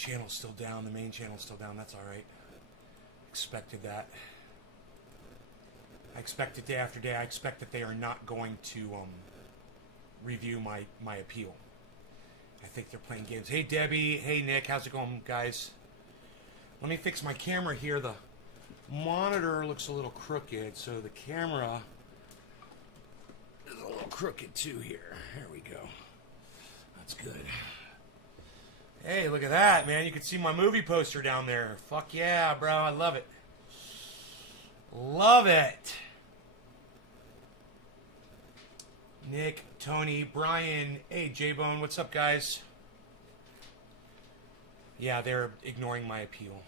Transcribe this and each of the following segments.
channel's still down. The main channel's still down. That's all right. Expected that. I expect it day after day. I expect that they are not going to review my appeal. I think they're playing games. Hey, Debbie. Hey, Nick. How's it going, guys? Let me fix my camera here. The monitor looks a little crooked, so the camera is a little crooked too here. There we go. That's good. Hey, look at that, man. You can see my movie poster down there. Fuck yeah, bro. I love it. Love it. Nick, Tony, Brian. Hey, J-Bone. What's up, guys? Yeah, they're ignoring my appeal.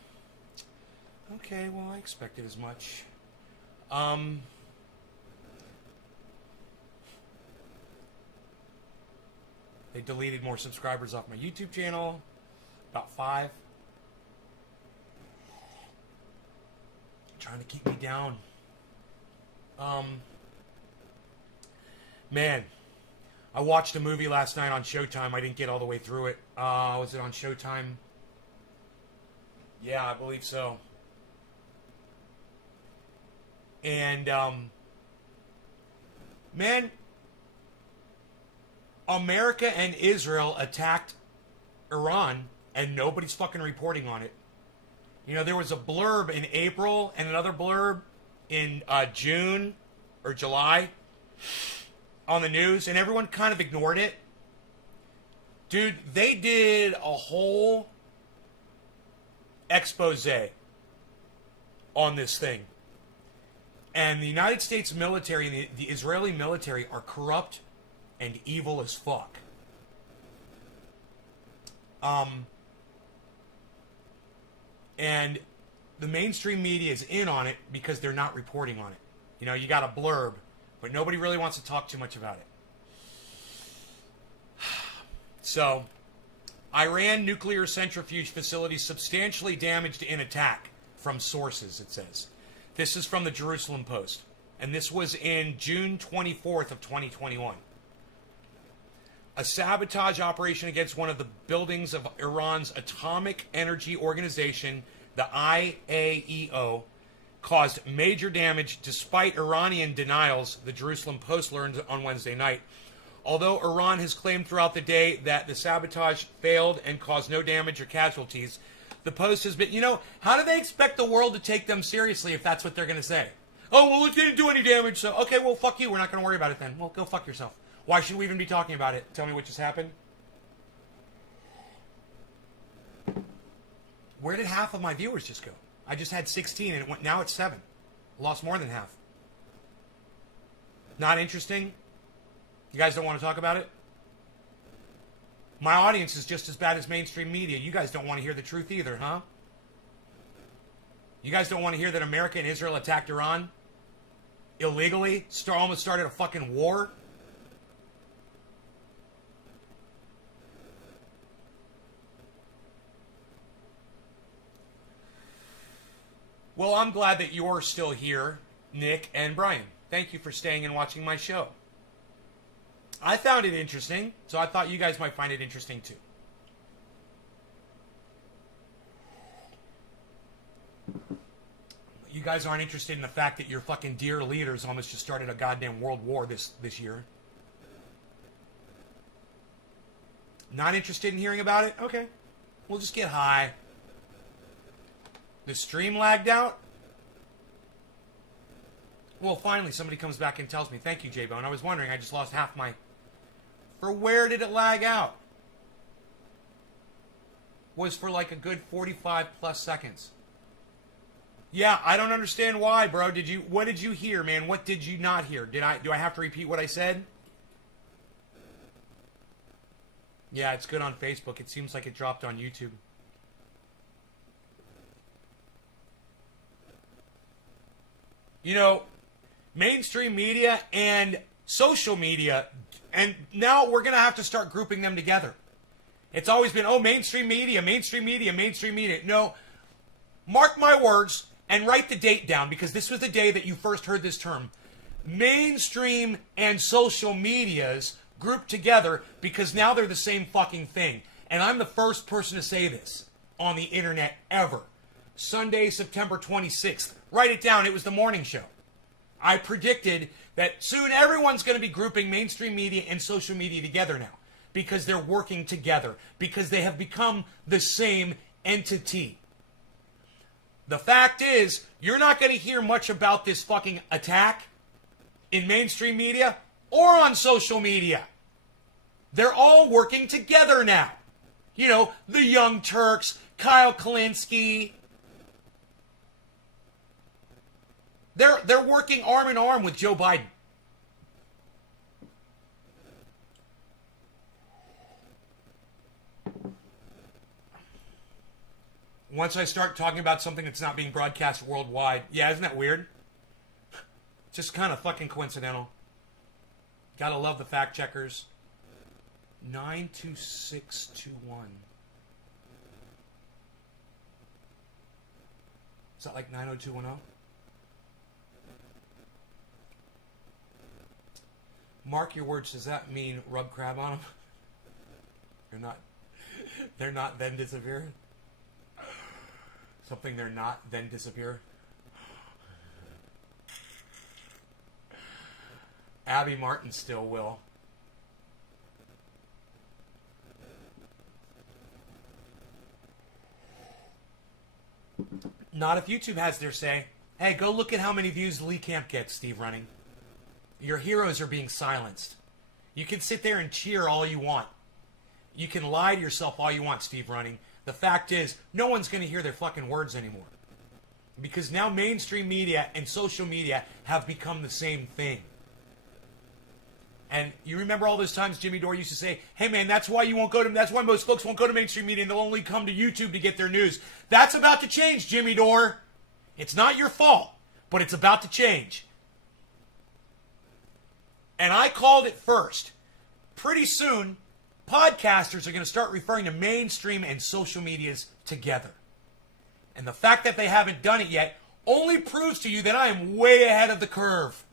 Okay, well, I expected as much. They deleted more subscribers off my YouTube channel. About 5. Trying to keep me down. Man, I watched a movie last night on Showtime. I didn't get all the way through it. Was it on Showtime? Yeah, I believe so. And, man, America and Israel attacked Iran, and nobody's fucking reporting on it. You know, there was a blurb in April and another blurb in June or July on the news, and everyone kind of ignored it. Dude, they did a whole expose on this thing. And the United States military and the Israeli military are corrupt and evil as fuck. And the mainstream media is in on it because they're not reporting on it. You know, you got a blurb, but nobody really wants to talk too much about it. So, Iran nuclear centrifuge facility substantially damaged in attack from sources, it says. This is from the Jerusalem Post. And this was in June 24th of 2021. A sabotage operation against one of the buildings of Iran's Atomic Energy Organization, the IAEO, caused major damage despite Iranian denials, the Jerusalem Post learned on Wednesday night. Although Iran has claimed throughout the day that the sabotage failed and caused no damage or casualties, the Post has been, you know, how do they expect the world to take them seriously if that's what they're going to say? Oh, well, it didn't do any damage, so, okay, well, fuck you. We're not going to worry about it then. Well, go fuck yourself. Why should we even be talking about it? Tell me what just happened. Where did half of my viewers just go? I just had 16, and now it's 7. Lost more than half. Not interesting? You guys don't want to talk about it? My audience is just as bad as mainstream media. You guys don't want to hear the truth either, huh? You guys don't want to hear that America and Israel attacked Iran? Illegally? Almost started a fucking war? Well, I'm glad that you're still here, Nick and Brian. Thank you for staying and watching my show. I found it interesting, so I thought you guys might find it interesting too. You guys aren't interested in the fact that your fucking dear leaders almost just started a goddamn world war this year. Not interested in hearing about it? Okay. We'll just get high. The stream lagged out? Well, finally somebody comes back and tells me. Thank you, J-Bone. I was wondering. I just lost half my... For where did it lag out? Was for like a good 45 plus seconds. Yeah, I don't understand why, bro. What did you hear, man? What did you not hear? Do I have to repeat what I said? Yeah, it's good on Facebook. It seems like it dropped on YouTube. You know, mainstream media and social media, and now we're going to have to start grouping them together. It's always been, oh, mainstream media, mainstream media, mainstream media. No, mark my words and write the date down, because this was the day that you first heard this term. Mainstream and social medias grouped together because now they're the same fucking thing. And I'm the first person to say this. on the internet ever. Sunday, September 26th. Write it down. It was the morning show. I predicted that soon everyone's going to be grouping mainstream media and social media together now because they're working together, because they have become the same entity. The fact is, you're not going to hear much about this fucking attack in mainstream media or on social media. They're all working together now. You know, the Young Turks, Kyle Kalinske. They're working arm in arm with Joe Biden. Once I start talking about something that's not being broadcast worldwide, yeah, isn't that weird? Just kind of fucking coincidental. Gotta love the fact checkers. 92621. Is that like 90210? Mark your words. Does that mean rub crab on them? They're not then disappear? Something they're not then disappear? Abby Martin still will. Not if YouTube has their say. Hey, go look at how many views Lee Camp gets, Steve Running. Your heroes are being silenced. You can sit there and cheer all you want. You can lie to yourself all you want, Steve Running. The fact is, no one's going to hear their fucking words anymore. Because now mainstream media and social media have become the same thing. And you remember all those times Jimmy Dore used to say, hey man, that's why most folks won't go to mainstream media and they'll only come to YouTube to get their news. That's about to change, Jimmy Dore. It's not your fault, but it's about to change. And I called it first. Pretty soon, podcasters are going to start referring to mainstream and social medias together. And the fact that they haven't done it yet only proves to you that I am way ahead of the curve.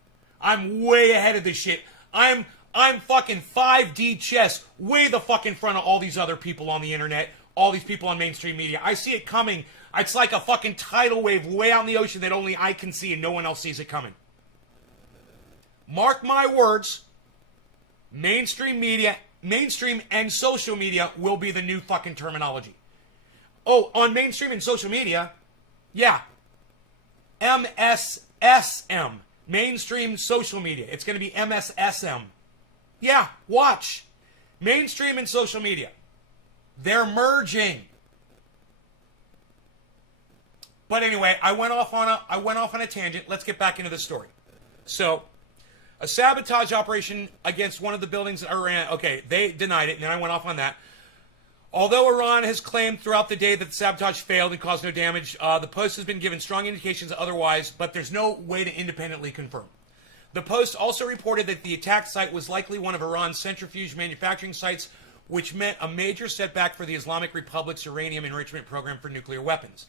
I'm way ahead of this shit. I'm fucking 5D chess, way the fuck in front of all these other people on the internet, all these people on mainstream media. I see it coming. It's like a fucking tidal wave way out in the ocean that only I can see and no one else sees it coming. Mark my words, mainstream media, mainstream and social media will be the new fucking terminology. Oh, on mainstream and social media, yeah, MSSM, mainstream social media. It's going to be MSSM. Yeah, watch. Mainstream and social media. They're merging. But anyway, I went off on a tangent. Let's get back into the story. So, a sabotage operation against one of the buildings in Iran. Okay, they denied it, and then I went off on that. Although Iran has claimed throughout the day that the sabotage failed and caused no damage, the Post has been given strong indications otherwise, but there's no way to independently confirm. The Post also reported that the attack site was likely one of Iran's centrifuge manufacturing sites, which meant a major setback for the Islamic Republic's uranium enrichment program for nuclear weapons.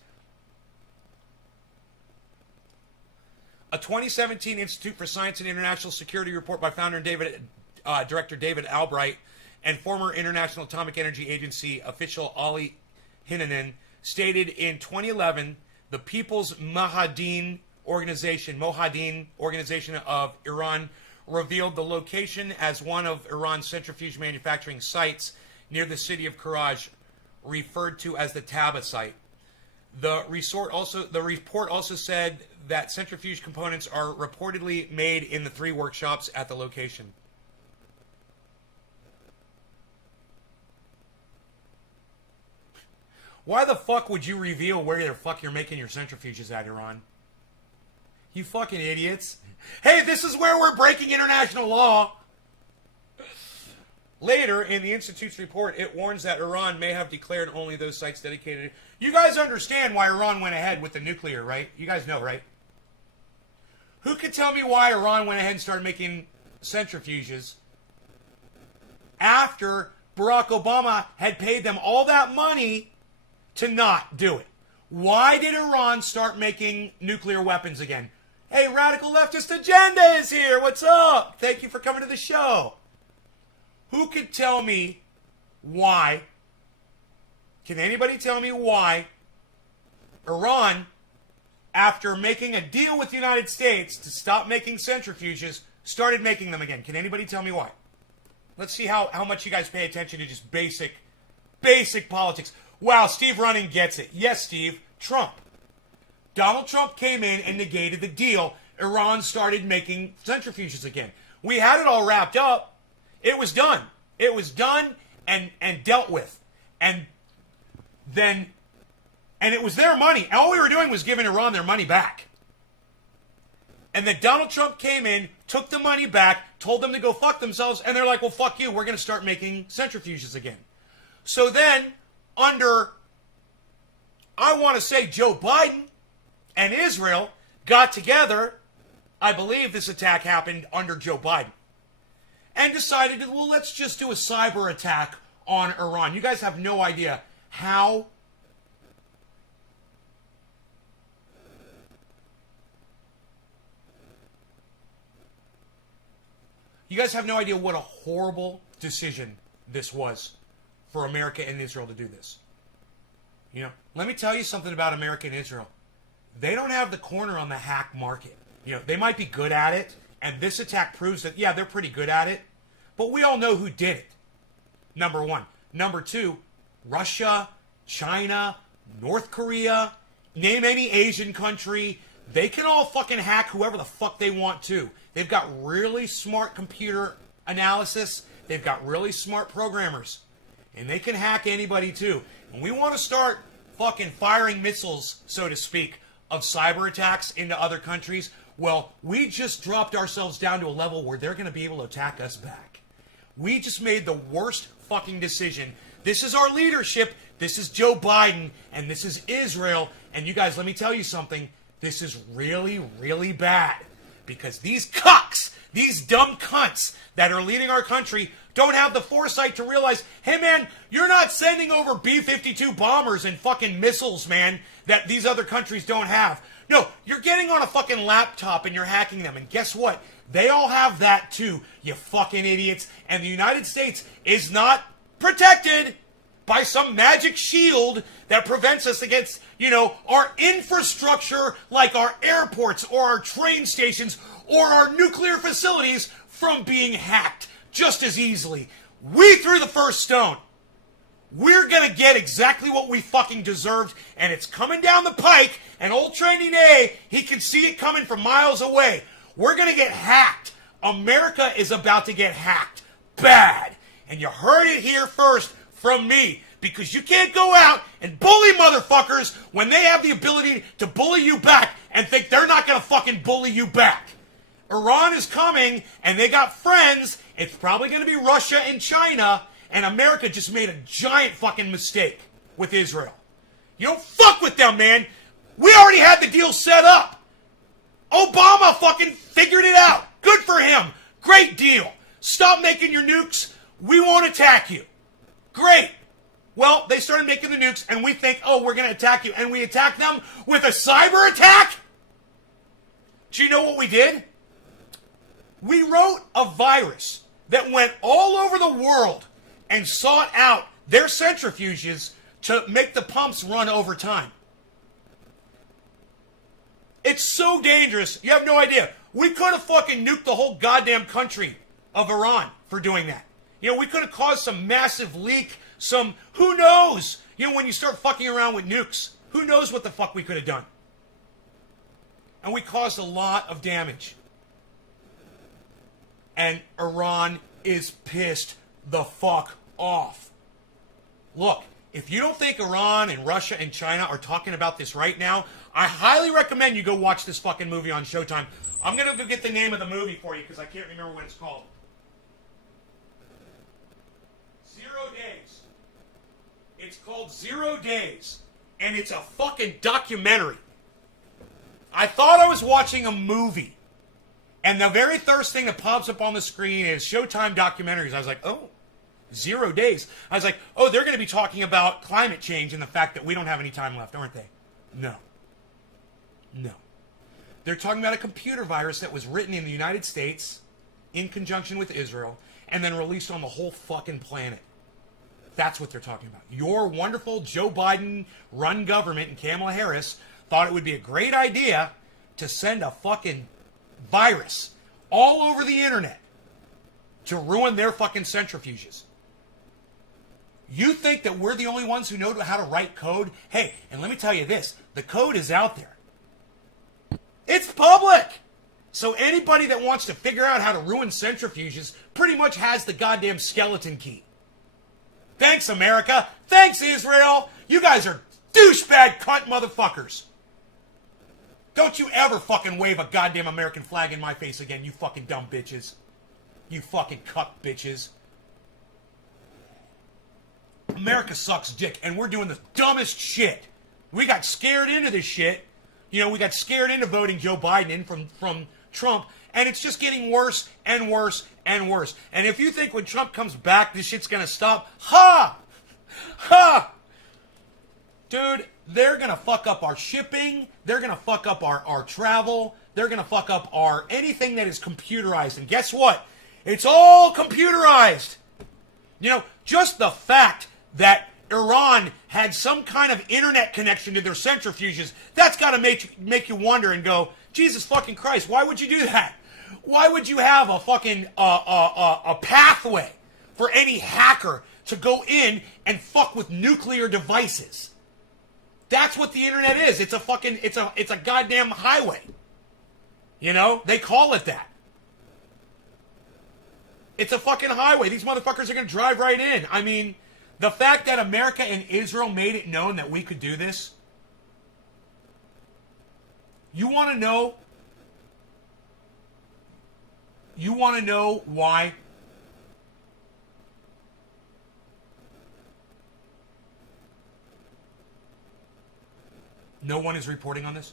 A 2017 Institute for Science and International Security report by founder and director David Albright and former International Atomic Energy Agency official Ali Hinanan stated in 2011 the People's Mojahedin Organization of Iran revealed the location as one of Iran's centrifuge manufacturing sites near the city of Karaj, referred to as the Taba site. The report also said that centrifuge components are reportedly made in the 3 workshops at the location. Why the fuck would you reveal where the fuck you're making your centrifuges at, Iran? You fucking idiots. Hey, this is where we're breaking international law. Later, in the Institute's report, it warns that Iran may have declared only those sites dedicated. You guys understand why Iran went ahead with the nuclear, right? You guys know, right? Who could tell me why Iran went ahead and started making centrifuges after Barack Obama had paid them all that money to not do it? Why did Iran start making nuclear weapons again? Hey, Radical Leftist Agenda is here. What's up? Thank you for coming to the show. Who could tell me why Can anybody tell me why Iran, after making a deal with the United States to stop making centrifuges, started making them again? Can anybody tell me why? Let's see how much you guys pay attention to just basic politics. Wow, Steve Running gets it. Yes, Steve. Trump. Donald Trump came in and negated the deal. Iran started making centrifuges again. We had it all wrapped up. It was done. It was done and dealt with. And it was their money. All we were doing was giving Iran their money back. And then Donald Trump came in, took the money back, told them to go fuck themselves, and they're like, well, fuck you, we're going to start making centrifuges again. So then, under, I want to say, Joe Biden and Israel got together, I believe this attack happened under Joe Biden, and decided, well, let's just do a cyber attack on Iran. You guys have no idea how what a horrible decision this was for America and Israel to do this. You know, let me tell you something about America and Israel. They don't have the corner on the hack market. You know, they might be good at it, and this attack proves that, yeah, they're pretty good at it, but we all know who did it. Number one. Number two, Russia, China, North Korea, name any Asian country, they can all fucking hack whoever the fuck they want to. They've got really smart computer analysis. They've got really smart programmers. And they can hack anybody too. And we want to start fucking firing missiles, so to speak, of cyber attacks into other countries. Well, we just dropped ourselves down to a level where they're going to be able to attack us back. We just made the worst fucking decision. This is our leadership. This is Joe Biden. And this is Israel. And you guys, let me tell you something. This is really, really bad. Because these cucks, these dumb cunts that are leading our country don't have the foresight to realize, hey man, you're not sending over B-52 bombers and fucking missiles, man, that these other countries don't have. No, you're getting on a fucking laptop and you're hacking them. And guess what? They all have that too, you fucking idiots. And the United States is not protected by some magic shield that prevents us against, you know, our infrastructure like our airports or our train stations or our nuclear facilities from being hacked just as easily. We threw the first stone. We're going to get exactly what we fucking deserved, and it's coming down the pike, and old Trendy Nay, he can see it coming from miles away. We're going to get hacked. America is about to get hacked. Bad. And you heard it here first from me, because you can't go out and bully motherfuckers when they have the ability to bully you back and think they're not going to fucking bully you back. Iran is coming, and they got friends. It's probably going to be Russia and China, and America just made a giant fucking mistake with Israel. You don't fuck with them, man. We already had the deal set up. Obama fucking figured it out. Good for him. Great deal. Stop making your nukes. We won't attack you. Great. Well, they started making the nukes, and we think, oh, we're going to attack you. And we attack them with a cyber attack? Do you know what we did? We wrote a virus that went all over the world and sought out their centrifuges to make the pumps run over time. It's so dangerous. You have no idea. We could have fucking nuked the whole goddamn country of Iran for doing that. You know, we could have caused some massive leak, who knows? You know, when you start fucking around with nukes, who knows what the fuck we could have done? And we caused a lot of damage. And Iran is pissed the fuck off. Look, if you don't think Iran and Russia and China are talking about this right now, I highly recommend you go watch this fucking movie on Showtime. I'm going to go get the name of the movie for you because I can't remember what it's called. 0 Days. It's called 0 Days. And it's a fucking documentary. I thought I was watching a movie. And the very first thing that pops up on the screen is Showtime documentaries. I was like, oh, 0 Days. I was like, oh, they're going to be talking about climate change and the fact that we don't have any time left, aren't they? No. No. They're talking about a computer virus that was written in the United States in conjunction with Israel and then released on the whole fucking planet. That's what they're talking about. Your wonderful Joe Biden run government and Kamala Harris thought it would be a great idea to send a fucking virus all over the internet to ruin their fucking centrifuges. You think that we're the only ones who know how to write code? Hey, and let me tell you this, the code is out there. It's public. So anybody that wants to figure out how to ruin centrifuges pretty much has the goddamn skeleton key. Thanks, America. Thanks, Israel. You guys are douchebag cunt motherfuckers. Don't you ever fucking wave a goddamn American flag in my face again, you fucking dumb bitches. You fucking cuck bitches. America sucks dick, and we're doing the dumbest shit. We got scared into this shit. You know, we got scared into voting Joe Biden in from Trump, and it's just getting worse and worse and worse. And if you think when Trump comes back, this shit's gonna stop, ha! Ha! Dude, they're gonna fuck up our shipping, they're gonna fuck up our travel, they're gonna fuck up our anything that is computerized. And guess what? It's all computerized. You know, just the fact that Iran had some kind of internet connection to their centrifuges, that's got to make you wonder and go, Jesus fucking Christ, why would you do that? Why would you have a fucking a pathway for any hacker to go in and fuck with nuclear devices? That's what the internet is. It's a fucking it's a goddamn highway. You know, they call it that. It's a fucking highway. These motherfuckers are going to drive right in. I mean, the fact that America and Israel made it known that we could do this. You want to know? You want to know why? No one is reporting on this?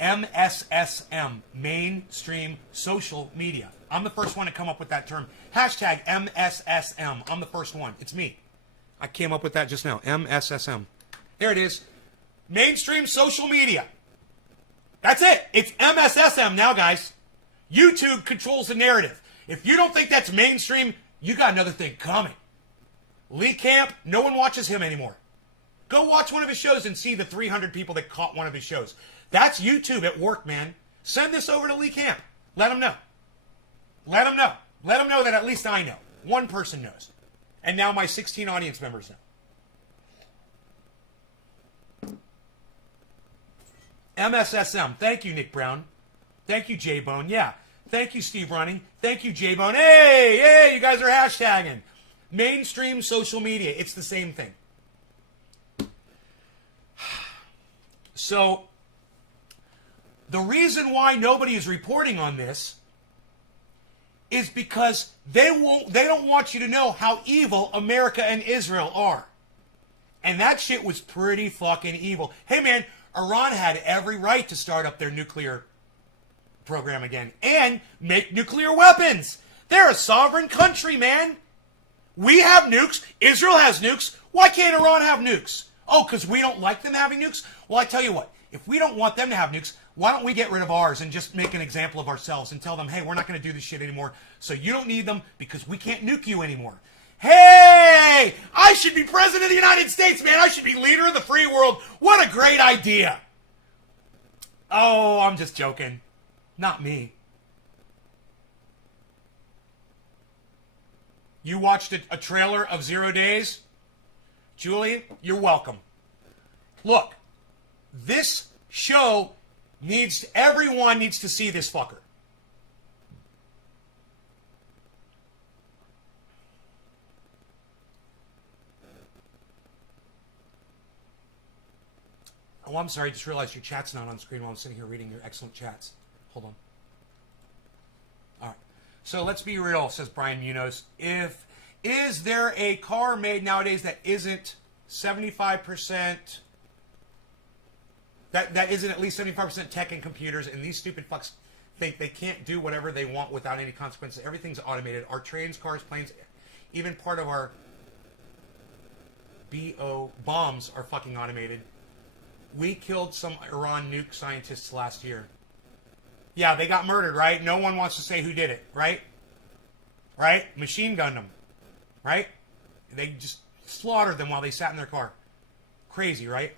MSSM, mainstream social media. I'm the first one to come up with that term. Hashtag MSSM. I'm the first one. It's me. I came up with that just now. MSSM. There it is. Mainstream social media. That's it. It's MSSM now, guys. YouTube controls the narrative. If you don't think that's mainstream, you got another thing coming. Lee Camp, no one watches him anymore. Go watch one of his shows and see the 300 people that caught one of his shows. That's YouTube at work, man. Send this over to Lee Camp. Let him know. Let him know. Let him know that at least I know. One person knows. And now my 16 audience members know. MSSM. Thank you, Nick Brown. Thank you, J-Bone. Yeah. Thank you, Steve Running. Thank you, J-Bone. Hey, you guys are hashtagging. Mainstream social media. It's the same thing. So, the reason why nobody is reporting on this is because they don't want you to know how evil America and Israel are. And that shit was pretty fucking evil. Hey man, Iran had every right to start up their nuclear program again and make nuclear weapons. They're a sovereign country, man. We have nukes. Israel has nukes. Why can't Iran have nukes? Oh, because we don't like them having nukes? Well, I tell you what, if we don't want them to have nukes, why don't we get rid of ours and just make an example of ourselves and tell them, hey, we're not going to do this shit anymore, so you don't need them because we can't nuke you anymore. Hey, I should be president of the United States, man. I should be leader of the free world. What a great idea. Oh, I'm just joking. Not me. You watched a trailer of 0 Days? Julie, you're welcome. Look, this show everyone needs to see this fucker. Oh, I'm sorry, I just realized your chat's not on screen while I'm sitting here reading your excellent chats. Hold on. All right. So let's be real, says Brian Munoz. Is there a car made nowadays that isn't 75%, that isn't at least 75% tech and computers, and these stupid fucks think they can't do whatever they want without any consequences? Everything's automated. Our trains, cars, planes, even part of our bombs are fucking automated. We killed some Iran nuke scientists last year. Yeah, they got murdered, right? No one wants to say who did it, right? Right? Machine gunned them. right? They just slaughtered them while they sat in their car. Crazy, right?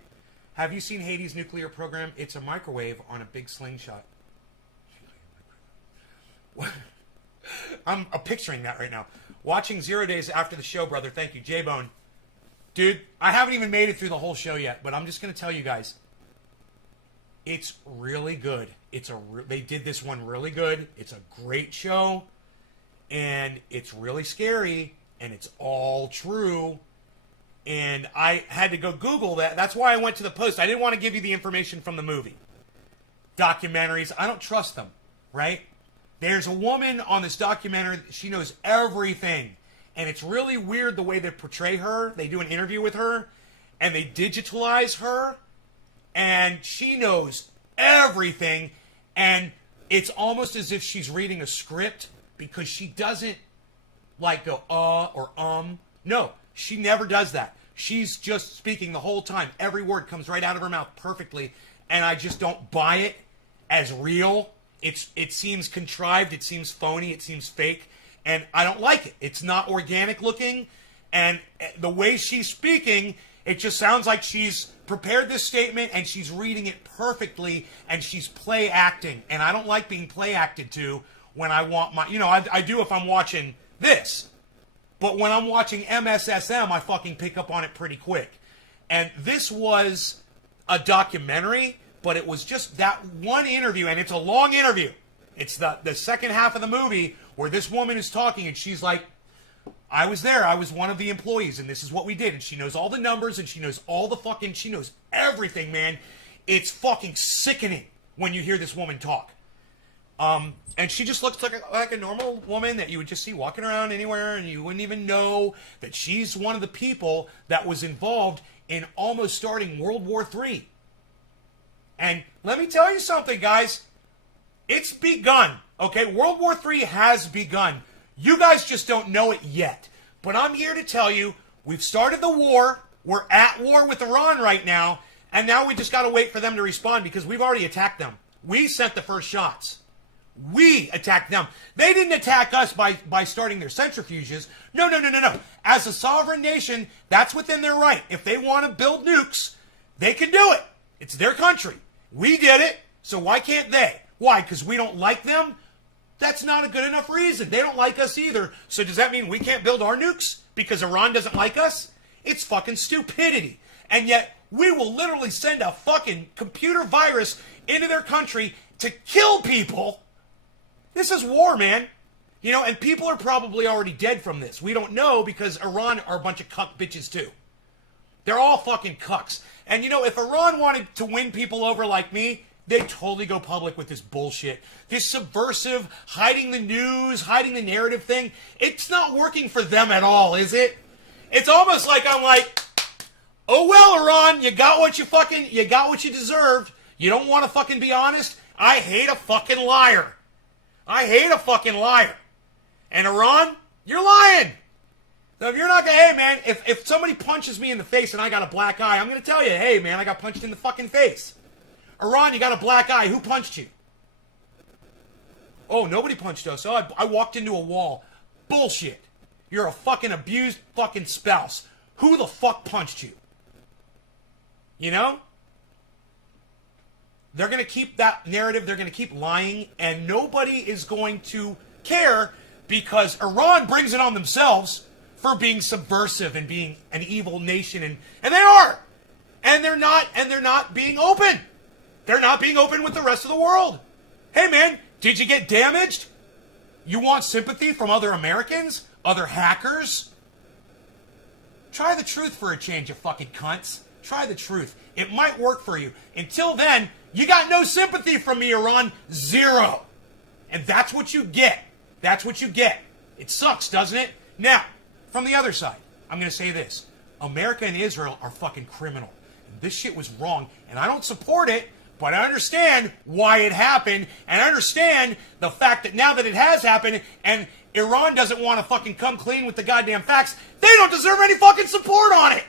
Have you seen Haiti's nuclear program? It's a microwave on a big slingshot. I'm picturing that right now. Watching 0 days after the show, brother. Thank you, J-Bone. Dude, I haven't even made it through the whole show yet, but I'm just going to tell you guys. It's really good. They did this one really good. It's a great show. And it's really scary. And it's all true. And I had to go Google that. That's why I went to the post. I didn't want to give you the information from the movie. Documentaries, I don't trust them, right? There's a woman on this documentary, she knows everything. And it's really weird the way they portray her. They do an interview with her, and they digitalize her, and she knows everything. And it's almost as if she's reading a script, because she doesn't like go or No, she never does that. She's just speaking the whole time. Every word comes right out of her mouth perfectly, and I just don't buy it as real. It seems contrived, it seems phony, it seems fake, and I don't like it. It's not organic looking, and the way she's speaking, it just sounds like she's prepared this statement and she's reading it perfectly, and she's play acting, and I don't like being play acted to when I want my, I do if I'm watching this, but when I'm watching MSSM, I fucking pick up on it pretty quick. And this was a documentary, but it was just that one interview, and it's a long interview. It's the second half of the movie where this woman is talking, and she's like, I was there, I was one of the employees, and this is what we did. And she knows all the numbers, and she knows she knows everything, man. It's fucking sickening when you hear this woman talk. And she just looks like a normal woman that you would just see walking around anywhere, and you wouldn't even know that she's one of the people that was involved in almost starting World War III. And let me tell you something, guys. It's begun, okay? World War III has begun. You guys just don't know it yet. But I'm here to tell you, we've started the war. We're at war with Iran right now. And now we just got to wait for them to respond, because we've already attacked them. We sent the first shots. We attacked them. They didn't attack us by starting their centrifuges. No. As a sovereign nation, that's within their right. If they want to build nukes, they can do it. It's their country. We did it, so why can't they? Why? Because we don't like them? That's not a good enough reason. They don't like us either. So does that mean we can't build our nukes because Iran doesn't like us? It's fucking stupidity. And yet, we will literally send a fucking computer virus into their country to kill people. This is war, man. And people are probably already dead from this. We don't know, because Iran are a bunch of cuck bitches too. They're all fucking cucks. And if Iran wanted to win people over like me, they'd totally go public with this bullshit. This subversive, hiding the news, hiding the narrative thing. It's not working for them at all, is it? It's almost like I'm like, oh well, Iran, you got what you deserved. You don't want to fucking be honest? I hate a fucking liar. I hate a fucking liar. And Iran, you're lying. So if you're not gonna, hey man, if somebody punches me in the face and I got a black eye, I'm gonna tell you, hey man, I got punched in the fucking face. Iran, you got a black eye. Who punched you? Oh, nobody punched us. Oh, I walked into a wall. Bullshit. You're a fucking abused fucking spouse. Who the fuck punched you? They're going to keep that narrative. They're going to keep lying. And nobody is going to care, because Iran brings it on themselves for being subversive and being an evil nation. And they are. And they're not being open. They're not being open with the rest of the world. Hey, man, did you get damaged? You want sympathy from other Americans? Other hackers? Try the truth for a change, you fucking cunts. Try the truth. It might work for you. Until then, you got no sympathy from me, Iran. Zero. And that's what you get. That's what you get. It sucks, doesn't it? Now, from the other side, I'm going to say this. America and Israel are fucking criminal. And this shit was wrong, and I don't support it, but I understand why it happened, and I understand the fact that now that it has happened, and Iran doesn't want to fucking come clean with the goddamn facts, they don't deserve any fucking support on it.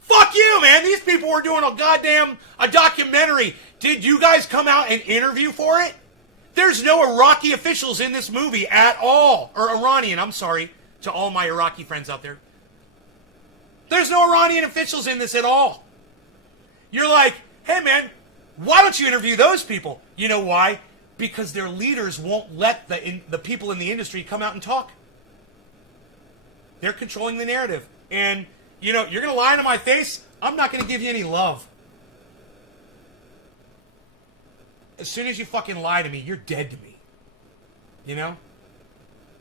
Fuck you, man. These people were doing a documentary. Did you guys come out and interview for it? There's no Iraqi officials in this movie at all. Or Iranian, I'm sorry. to all my Iraqi friends out there. There's no Iranian officials in this at all. You're like, hey man, why don't you interview those people? You know why? Because their leaders won't let the people in the industry come out and talk. They're controlling the narrative. And, you know, you're going to lie to my face, I'm not going to give you any love. As soon as you fucking lie to me, you're dead to me. You know?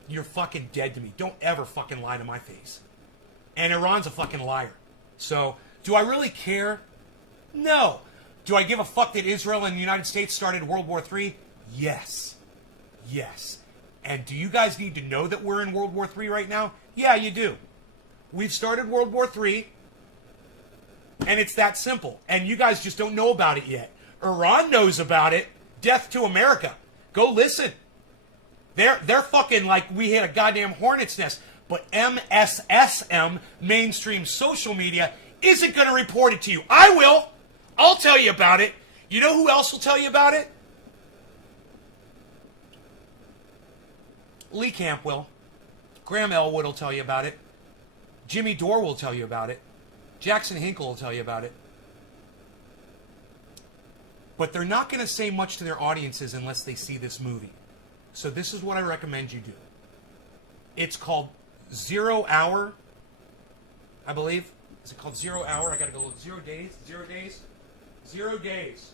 You're fucking dead to me. Don't ever fucking lie to my face. And Iran's a fucking liar. So, do I really care? No. Do I give a fuck that Israel and the United States started World War III? Yes. Yes. And do you guys need to know that we're in World War III right now? Yeah, you do. We've started World War III, and it's that simple. And you guys just don't know about it yet. Iran knows about it. Death to America. Go listen. They're fucking like we hit a goddamn hornet's nest. But MSSM, mainstream social media, isn't going to report it to you. I will. I'll tell you about it. You know who else will tell you about it? Lee Camp will. Graham Elwood will tell you about it. Jimmy Dore will tell you about it. Jackson Hinkle will tell you about it. But they're not going to say much to their audiences unless they see this movie. So this is what I recommend you do. It's called 0 Hour, I believe. Is it called 0 Hour? I got to go look. 0 Days? 0 Days? 0 Days.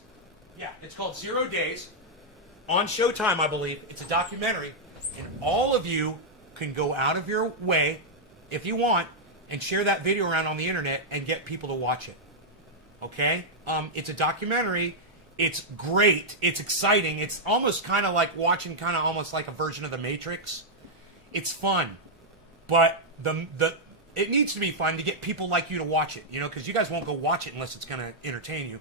Yeah, it's called 0 Days. On Showtime, I believe. It's a documentary. And all of you can go out of your way, if you want, and share that video around on the internet and get people to watch it. Okay? It's a documentary. It's great. It's exciting. It's almost kind of like watching kind of almost like a version of The Matrix. It's fun. But it needs to be fun to get people like you to watch it, you know, because you guys won't go watch it unless it's going to entertain you.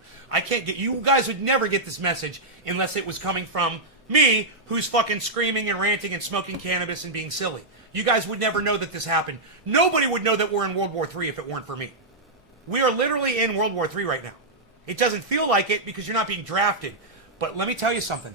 You guys would never get this message unless it was coming from me, who's fucking screaming and ranting and smoking cannabis and being silly. You guys would never know that this happened. Nobody would know that we're in World War III if it weren't for me. We are literally in World War III right now. It doesn't feel like it because you're not being drafted. But let me tell you something.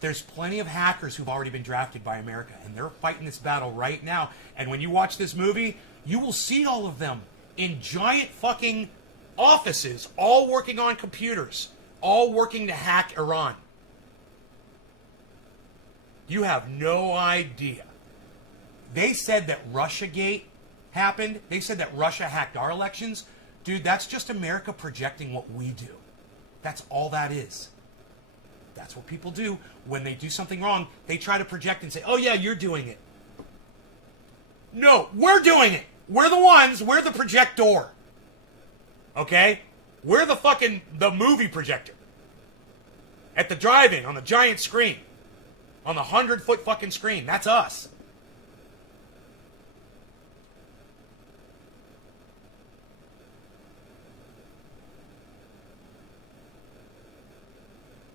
There's plenty of hackers who've already been drafted by America, and they're fighting this battle right now. And when you watch this movie, you will see all of them in giant fucking offices, all working on computers, all working to hack Iran. You have no idea. They said that Russiagate happened. They said that Russia hacked our elections. Dude, that's just America projecting what we do. That's all that is. That's what people do. When they do something wrong, they try to project and say, oh yeah, you're doing it. No, we're doing it. We're the projector. Okay? We're the movie projector. At the drive-in, on the giant screen. On the 100-foot fucking screen. That's us.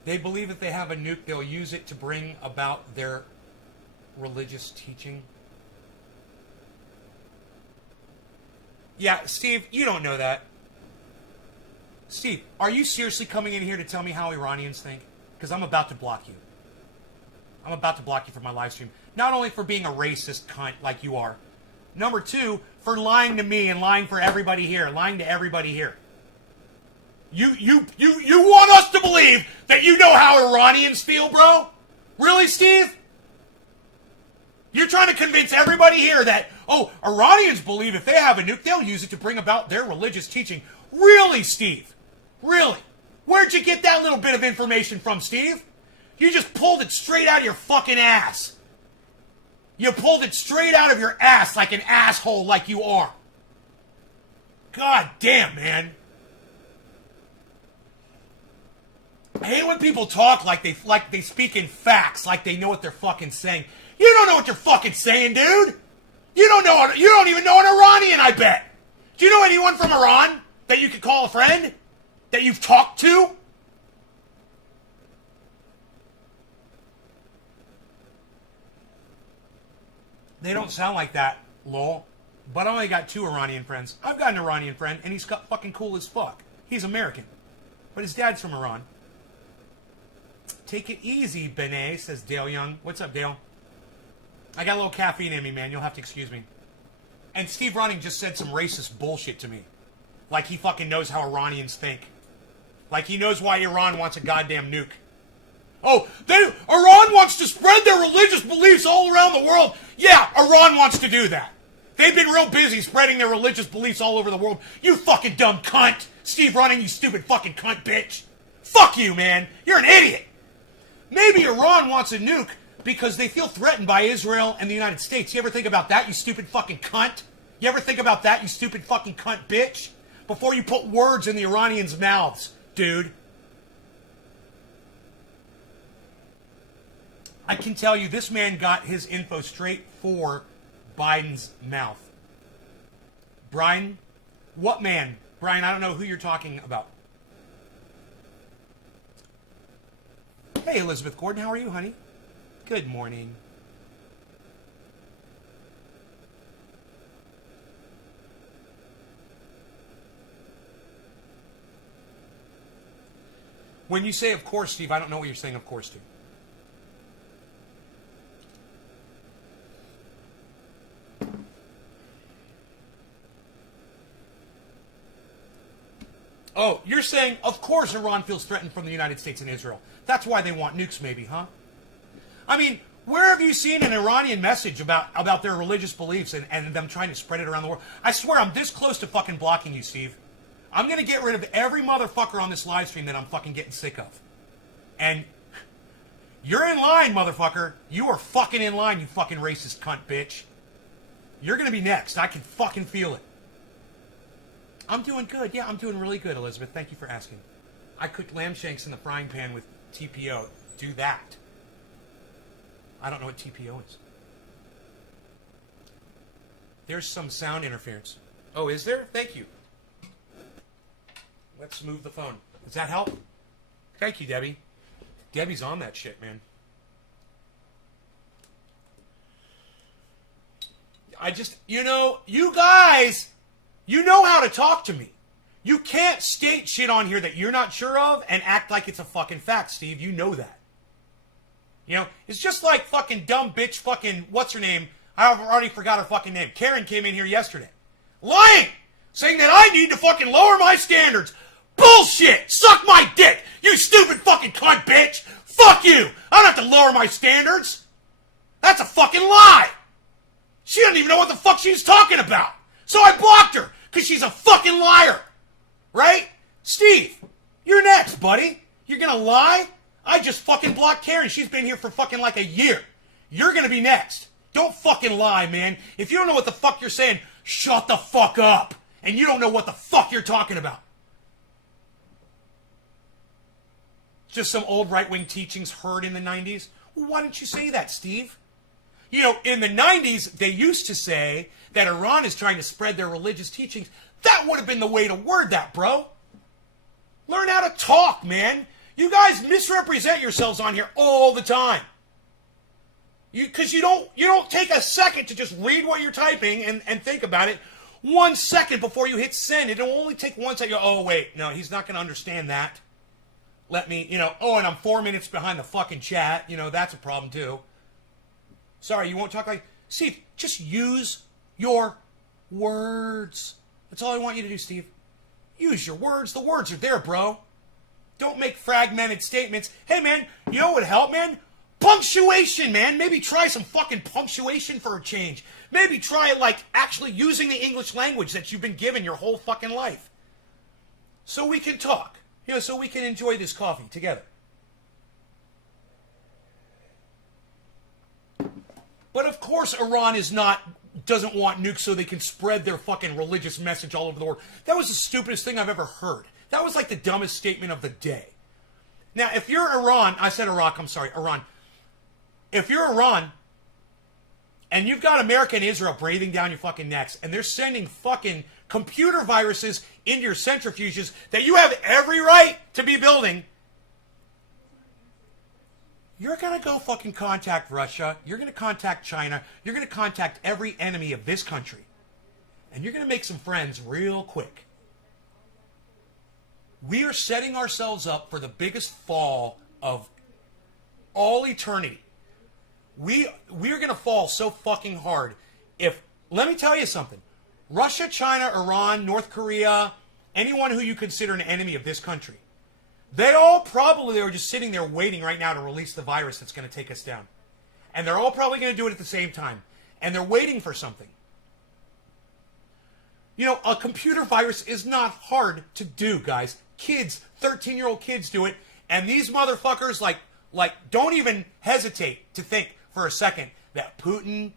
They believe if they have a nuke, they'll use it to bring about their religious teaching. Yeah, Steve, you don't know that. Steve, are you seriously coming in here to tell me how Iranians think? Because I'm about to block you. I'm about to block you from my live stream. Not only for being a racist cunt like you are. Number two, for lying to me and lying for everybody here. Lying to everybody here. You want us to believe that you know how Iranians feel, bro? Really, Steve? You're trying to convince everybody here that, oh, Iranians believe if they have a nuke, they'll use it to bring about their religious teaching. Really, Steve? Really? Where'd you get that little bit of information from, Steve? You just pulled it straight out of your fucking ass. You pulled it straight out of your ass like an asshole like you are. God damn, man. I hate when people talk like they speak in facts, like they know what they're fucking saying. You don't know what you're fucking saying, dude. You don't even know an Iranian, I bet. Do you know anyone from Iran that you could call a friend? That you've talked to? They don't sound like that, lol. But I only got 2 Iranian friends. I've got an Iranian friend, and he's fucking cool as fuck. He's American. But his dad's from Iran. Take it easy, Benet, says Dale Young. What's up, Dale? I got a little caffeine in me, man. You'll have to excuse me. And Steve Running just said some racist bullshit to me. Like he fucking knows how Iranians think. Like he knows why Iran wants a goddamn nuke. Oh, Iran wants to spread their religious beliefs all around the world. Yeah, Iran wants to do that. They've been real busy spreading their religious beliefs all over the world. You fucking dumb cunt. Steve Running, you stupid fucking cunt bitch. Fuck you, man. You're an idiot. Maybe Iran wants a nuke because they feel threatened by Israel and the United States. You ever think about that, you stupid fucking cunt? You ever think about that, you stupid fucking cunt bitch? Before you put words in the Iranians' mouths, dude. I can tell you this man got his info straight for Biden's mouth. Brian? What man? Brian, I don't know who you're talking about. Hey, Elizabeth Gordon, how are you, honey? Good morning. When you say of course, Steve, I don't know what you're saying of course to. Oh, you're saying, of course Iran feels threatened from the United States and Israel. That's why they want nukes, maybe, huh? I mean, where have you seen an Iranian message about their religious beliefs and them trying to spread it around the world? I swear I'm this close to fucking blocking you, Steve. I'm going to get rid of every motherfucker on this live stream that I'm fucking getting sick of. And you're in line, motherfucker. You are fucking in line, you fucking racist cunt bitch. You're going to be next. I can fucking feel it. I'm doing good. Yeah, I'm doing really good, Elizabeth. Thank you for asking. I cooked lamb shanks in the frying pan with TPO. Do that. I don't know what TPO is. There's some sound interference. Oh, is there? Thank you. Let's move the phone. Does that help? Thank you, Debbie. Debbie's on that shit, man. I just, you guys, you know how to talk to me. You can't state shit on here that you're not sure of and act like it's a fucking fact, Steve. You know that. It's just like fucking dumb bitch fucking, what's her name? I already forgot her fucking name. Karen came in here yesterday. Lying! Saying that I need to fucking lower my standards. Bullshit! Suck my dick! You stupid fucking cunt bitch! Fuck you! I don't have to lower my standards! That's a fucking lie! She doesn't even know what the fuck she's talking about! So I blocked her, because she's a fucking liar! Right? Steve, you're next, buddy. You're gonna lie? I just fucking blocked Karen. She's been here for fucking like a year. You're gonna be next. Don't fucking lie, man. If you don't know what the fuck you're saying, shut the fuck up. And you don't know what the fuck you're talking about. Just some old right-wing teachings heard in the 90s? Well, why didn't you say that, Steve? In the 90s, they used to say that Iran is trying to spread their religious teachings. That would have been the way to word that, bro. Learn how to talk, man. You guys misrepresent yourselves on here all the time. Because you don't take a second to just read what you're typing and think about it. 1 second before you hit send. It'll only take 1 second. Oh, wait. No, he's not going to understand that. Let me, and I'm 4 minutes behind the fucking chat. That's a problem, too. Sorry, you won't talk like... Steve, just use your words. That's all I want you to do, Steve. Use your words. The words are there, bro. Don't make fragmented statements. Hey, man, you know what would help, man? Punctuation, man. Maybe try some fucking punctuation for a change. Maybe try, actually using the English language that you've been given your whole fucking life. So we can talk. So we can enjoy this coffee together. But of course Iran doesn't want nukes so they can spread their fucking religious message all over the world. That was the stupidest thing I've ever heard. That was like the dumbest statement of the day. Now, if you're Iran, I said Iraq, I'm sorry, Iran. If you're Iran, and you've got America and Israel breathing down your fucking necks, and they're sending fucking computer viruses into your centrifuges that you have every right to be building, you're going to go fucking contact Russia, you're going to contact China, you're going to contact every enemy of this country, and you're going to make some friends real quick. We are setting ourselves up for the biggest fall of all eternity. We are going to fall so fucking hard. Let me tell you something. Russia, China, Iran, North Korea, anyone who you consider an enemy of this country, they all probably are just sitting there waiting right now to release the virus that's going to take us down. And they're all probably going to do it at the same time. And they're waiting for something. You know, a computer virus is not hard to do, guys. Kids, 13-year-old kids do it. And these motherfuckers, like, don't even hesitate to think for a second that Putin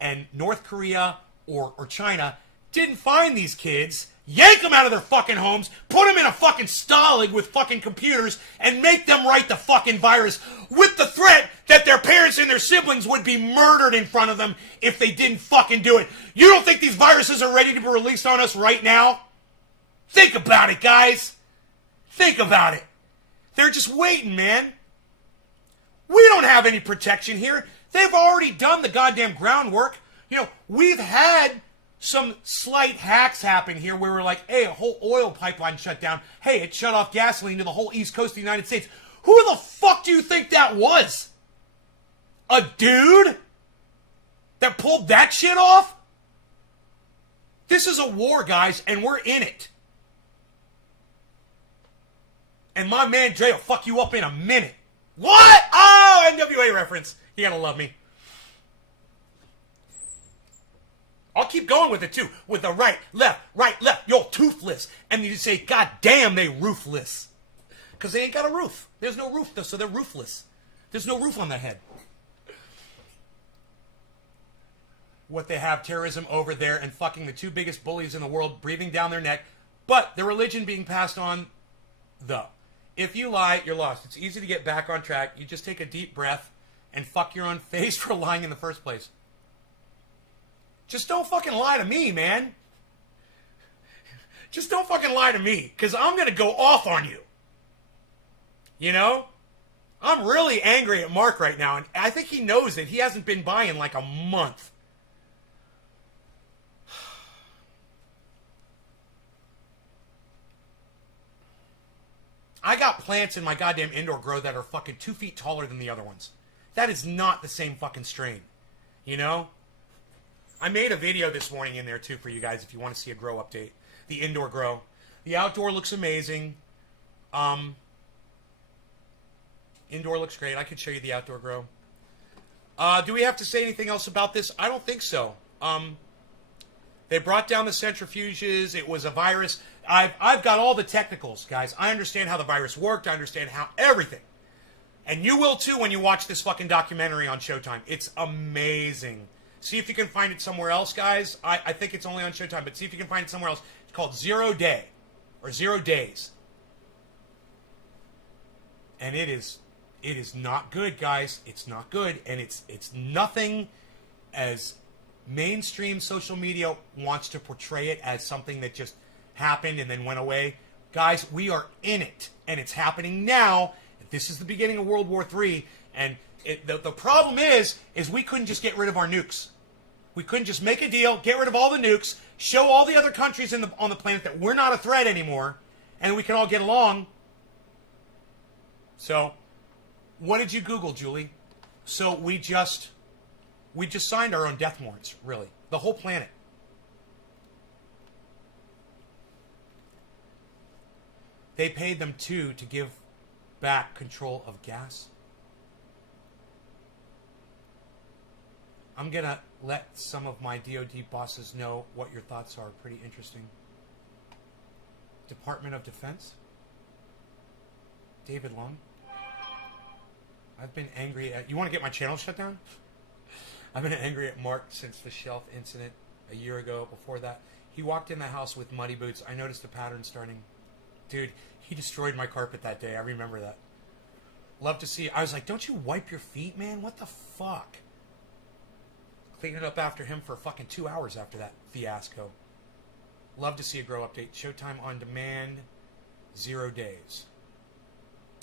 and North Korea or China didn't find these kids, yank them out of their fucking homes, put them in a fucking stalag with fucking computers, and make them write the fucking virus with the threat that their parents and their siblings would be murdered in front of them if they didn't fucking do it. You don't think these viruses are ready to be released on us right now? Think about it, guys. Think about it. They're just waiting, man. We don't have any protection here. They've already done the goddamn groundwork. You know, we've had some slight hacks happen here where we're like, hey, a whole oil pipeline shut down. Hey, it shut off gasoline to the whole east coast of the United States. Who the fuck do you think that was? A dude that pulled that shit off? This is a war, guys, and we're in it. And my man Dre will fuck you up in a minute. What? Oh, NWA reference. You gotta love me. I'll keep going with it, too. With the right, left, you're toothless. And you say, God damn, they roofless. Because they ain't got a roof. There's no roof, though, so they're roofless. There's no roof on their head. What they have, terrorism over there and fucking the two biggest bullies in the world breathing down their neck. But the religion being passed on, though. If you lie, you're lost. It's easy to get back on track. You just take a deep breath and fuck your own face for lying in the first place. Just don't fucking lie to me, man. Just don't fucking lie to me, because I'm going to go off on you. You know? I'm really angry at Mark right now, and I think he knows it. He hasn't been by in like a month. I got plants in my goddamn indoor grow that are fucking 2 feet taller than the other ones. That is not the same fucking strain. You know? I made a video this morning in there, too, for you guys if you want to see a grow update. The indoor grow. The outdoor looks amazing. Indoor looks great. I could show you the outdoor grow. Do we have to say anything else about this? I don't think so. They brought down the centrifuges. It was a virus. I've got all the technicals, guys. I understand how the virus worked. I understand how everything. And you will, too, when you watch this fucking documentary on Showtime. It's amazing. See if you can find it somewhere else, guys. I think it's only on Showtime, but see if you can find it somewhere else. It's called 0 Day, or 0 Days. And it is not good, guys. It's not good, and it's nothing as mainstream social media wants to portray it as something that just happened and then went away. Guys, we are in it, and it's happening now. This is the beginning of World War III, and the problem is we couldn't just get rid of our nukes. We couldn't just make a deal, get rid of all the nukes, show all the other countries on the planet that we're not a threat anymore, and we can all get along. So, what did you Google, Julie? So we just signed our own death warrants, really. The whole planet. They paid them to give back control of gas. I'm going to let some of my DoD bosses know what your thoughts are. Pretty interesting. Department of Defense? David Long? I've been angry at... You want to get my channel shut down? I've been angry at Mark since the shelf incident a year ago. Before that, he walked in the house with muddy boots. I noticed a pattern starting. Dude, he destroyed my carpet that day. I remember that. Love to see... I was like, don't you wipe your feet, man? What the fuck? Cleaned it up after him for fucking 2 hours after that fiasco. Love to see a grow update. Showtime on demand. 0 Days.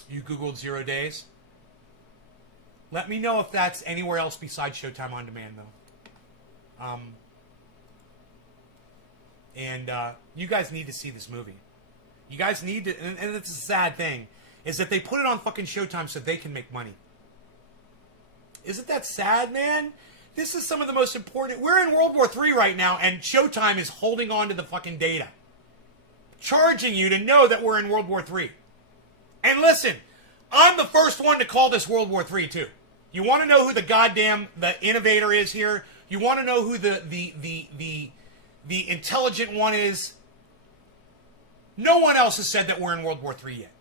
You Googled 0 Days? Let me know if that's anywhere else besides Showtime on demand, though. You guys need to see this movie. You guys need to... And it's a sad thing. Is that they put it on fucking Showtime so they can make money. Isn't that sad, man? This is some of the most important. We're in World War III right now, and Showtime is holding on to the fucking data, charging you to know that we're in World War III. And listen, I'm the first one to call this World War III too. You want to know who the innovator is here? You want to know who the intelligent one is? No one else has said that we're in World War III yet.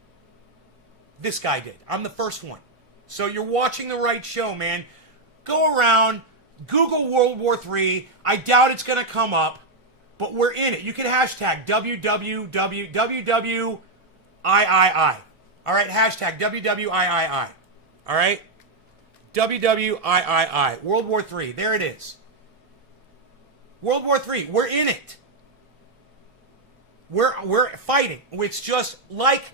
This guy did. I'm the first one. So you're watching the right show, man. Go around, Google World War III. I doubt it's going to come up, but we're in it. You can hashtag WWWWWIII. All right, hashtag WWIII. All right? WWIII. World War III. There it is. World War III. We're in it. We're fighting. It's just like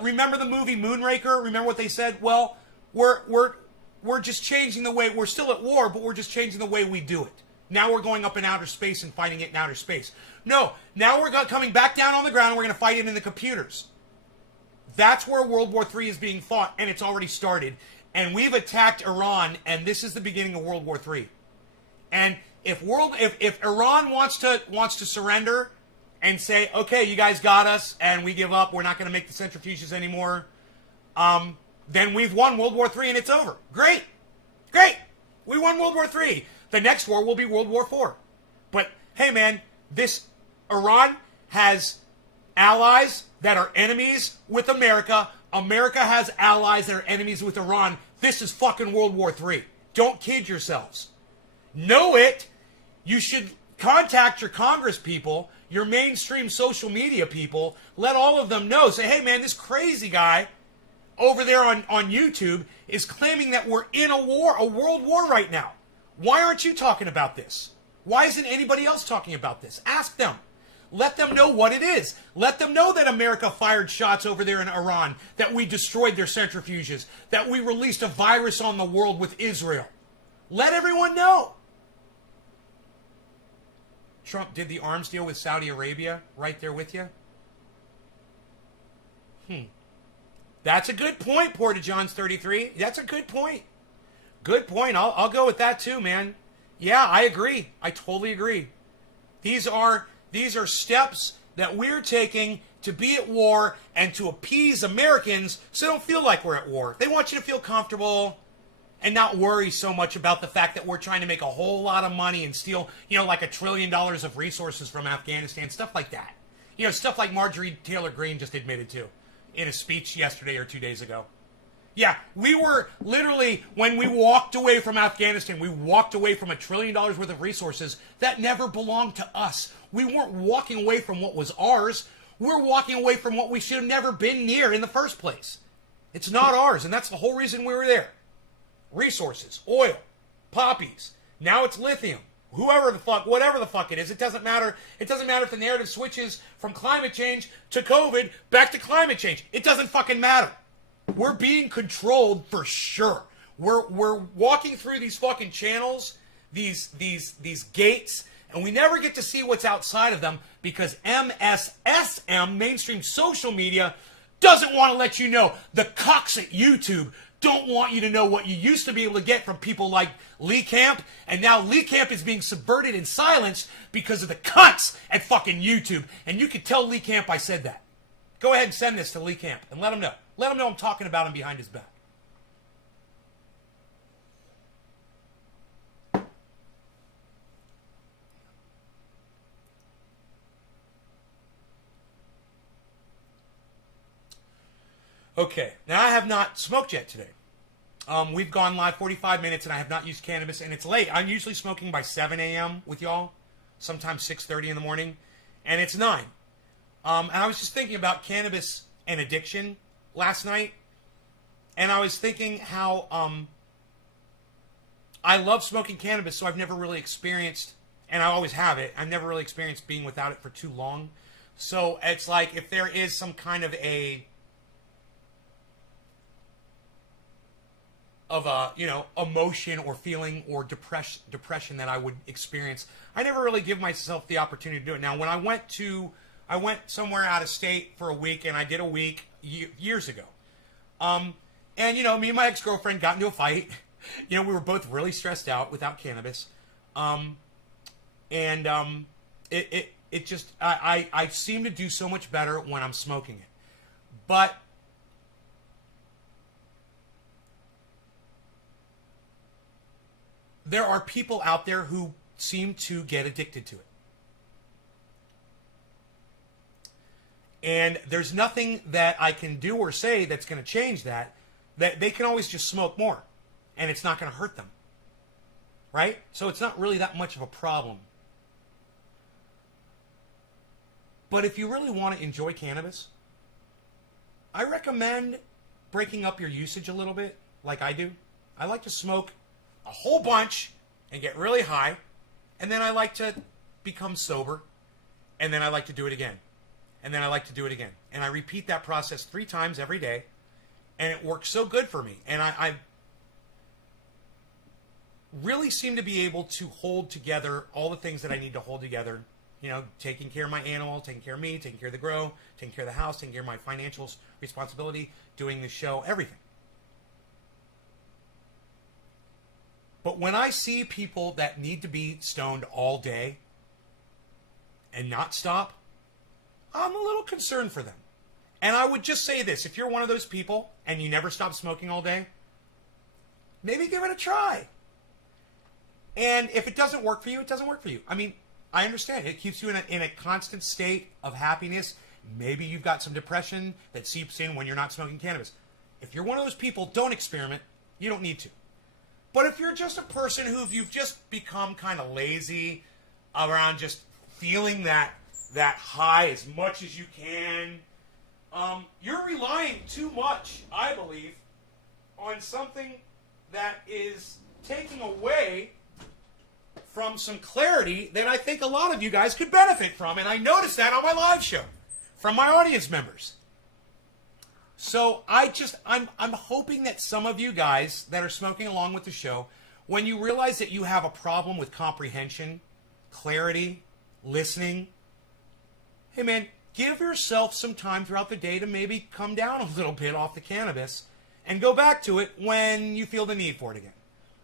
remember the movie Moonraker? Remember what they said? Well, we're just changing the way. We're still at war, but we're just changing the way we do it. Now we're going up in outer space and fighting it in outer space. No, now we're coming back down on the ground and we're going to fight it in the computers. That's where World War III is being fought, and it's already started. And we've attacked Iran, and this is the beginning of World War III. And if Iran wants to surrender and say, okay, you guys got us, and we give up, we're not going to make the centrifuges anymore, then we've won World War III and it's over. Great. Great. We won World War III. The next war will be World War IV. But, hey, man, this Iran has allies that are enemies with America. America has allies that are enemies with Iran. This is fucking World War III. Don't kid yourselves. Know it. You should contact your Congress people, your mainstream social media people. Let all of them know. Say, hey, man, this crazy guy over there on YouTube is claiming that we're in a world war right now. Why aren't you talking about this? Why isn't anybody else talking about this? Ask them. Let them know what it is. Let them know that America fired shots over there in Iran, that we destroyed their centrifuges, that we released a virus on the world with Israel. Let everyone know. Trump did the arms deal with Saudi Arabia right there with you? That's a good point, Porta Johns 33. That's a good point. Good point. I'll go with that too, man. Yeah, I agree. I totally agree. These are steps that we're taking to be at war and to appease Americans so they don't feel like we're at war. They want you to feel comfortable and not worry so much about the fact that we're trying to make a whole lot of money and steal, like $1 trillion of resources from Afghanistan, stuff like that. Stuff like Marjorie Taylor Greene just admitted to in a speech yesterday or 2 days ago. Yeah, we were literally, when we walked away from Afghanistan, we walked away from $1 trillion worth of resources that never belonged to us. We weren't walking away from what was ours. We're walking away from what we should have never been near in the first place. It's not ours, and that's the whole reason we were there. Resources, oil, poppies, now it's lithium. Whatever the fuck it is, it doesn't matter. It doesn't matter if the narrative switches from climate change to COVID back to climate change. It doesn't fucking matter. We're being controlled for sure. We're walking through these fucking channels, these gates, and we never get to see what's outside of them because MSSM, mainstream social media, doesn't want to let you know. The cocks at YouTube don't want you to know what you used to be able to get from people like Lee Camp, and now Lee Camp is being subverted and silenced because of the cunts at fucking YouTube. And you can tell Lee Camp I said that. Go ahead and send this to Lee Camp and let him know. Let him know I'm talking about him behind his back. Okay, now I have not smoked yet today. We've gone live 45 minutes and I have not used cannabis, and it's late. I'm usually smoking by 7 a.m. with y'all, sometimes 6:30 in the morning, and it's 9. And I was just thinking about cannabis and addiction last night, and I was thinking how I love smoking cannabis, so I've never really experienced, and I always have it, I've never really experienced being without it for too long. So it's like if there is some kind of emotion or feeling or depression that I would experience, I never really give myself the opportunity to do it. Now, when I went somewhere out of state for a week, and I did a week years ago. And, me and my ex-girlfriend got into a fight. You know, we were both really stressed out without cannabis. It just, I seem to do so much better when I'm smoking it. But there are people out there who seem to get addicted to it. And there's nothing that I can do or say that's going to change that. That they can always just smoke more, and it's not going to hurt them. Right? So it's not really that much of a problem. But if you really want to enjoy cannabis, I recommend breaking up your usage a little bit, like I do. I like to smoke a whole bunch and get really high, and then I like to become sober, and then I like to do it again, and then I like to do it again. And I repeat that process 3 times every day, and it works so good for me. And I really seem to be able to hold together all the things that I need to hold together. You know, taking care of my animal, taking care of me, taking care of the grow, taking care of the house, taking care of my financial responsibility, doing the show, everything. But when I see people that need to be stoned all day and not stop, I'm a little concerned for them. And I would just say this, if you're one of those people and you never stop smoking all day, maybe give it a try. And if it doesn't work for you, it doesn't work for you. I mean, I understand. It keeps you in a constant state of happiness. Maybe you've got some depression that seeps in when you're not smoking cannabis. If you're one of those people, don't experiment. You don't need to. But if you're just a person you've just become kind of lazy around just feeling that high as much as you can, you're relying too much, I believe, on something that is taking away from some clarity that I think a lot of you guys could benefit from. And I noticed that on my live show from my audience members. So I'm hoping that some of you guys that are smoking along with the show, when you realize that you have a problem with comprehension, clarity, listening, hey man, give yourself some time throughout the day to maybe come down a little bit off the cannabis and go back to it when you feel the need for it again.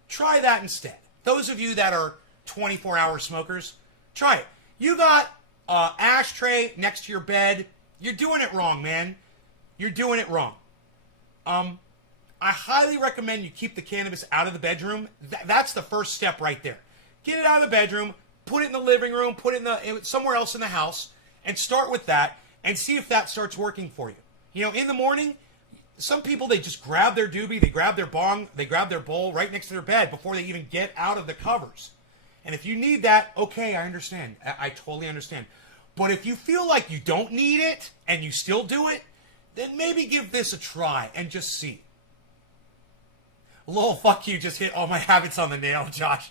Try that instead. Those of you that are 24-hour smokers, try it. You got an ashtray next to your bed. You're doing it wrong, man. You're doing it wrong. I highly recommend you keep the cannabis out of the bedroom. That's the first step right there. Get it out of the bedroom, put it in the living room, put it somewhere else in the house, and start with that and see if that starts working for you. You know, in the morning, some people, they just grab their doobie, they grab their bong, they grab their bowl right next to their bed before they even get out of the covers. And if you need that, okay, I understand. I totally understand. But if you feel like you don't need it and you still do it, then maybe give this a try and just see. Lol, fuck you, just hit all my habits on the nail, Josh.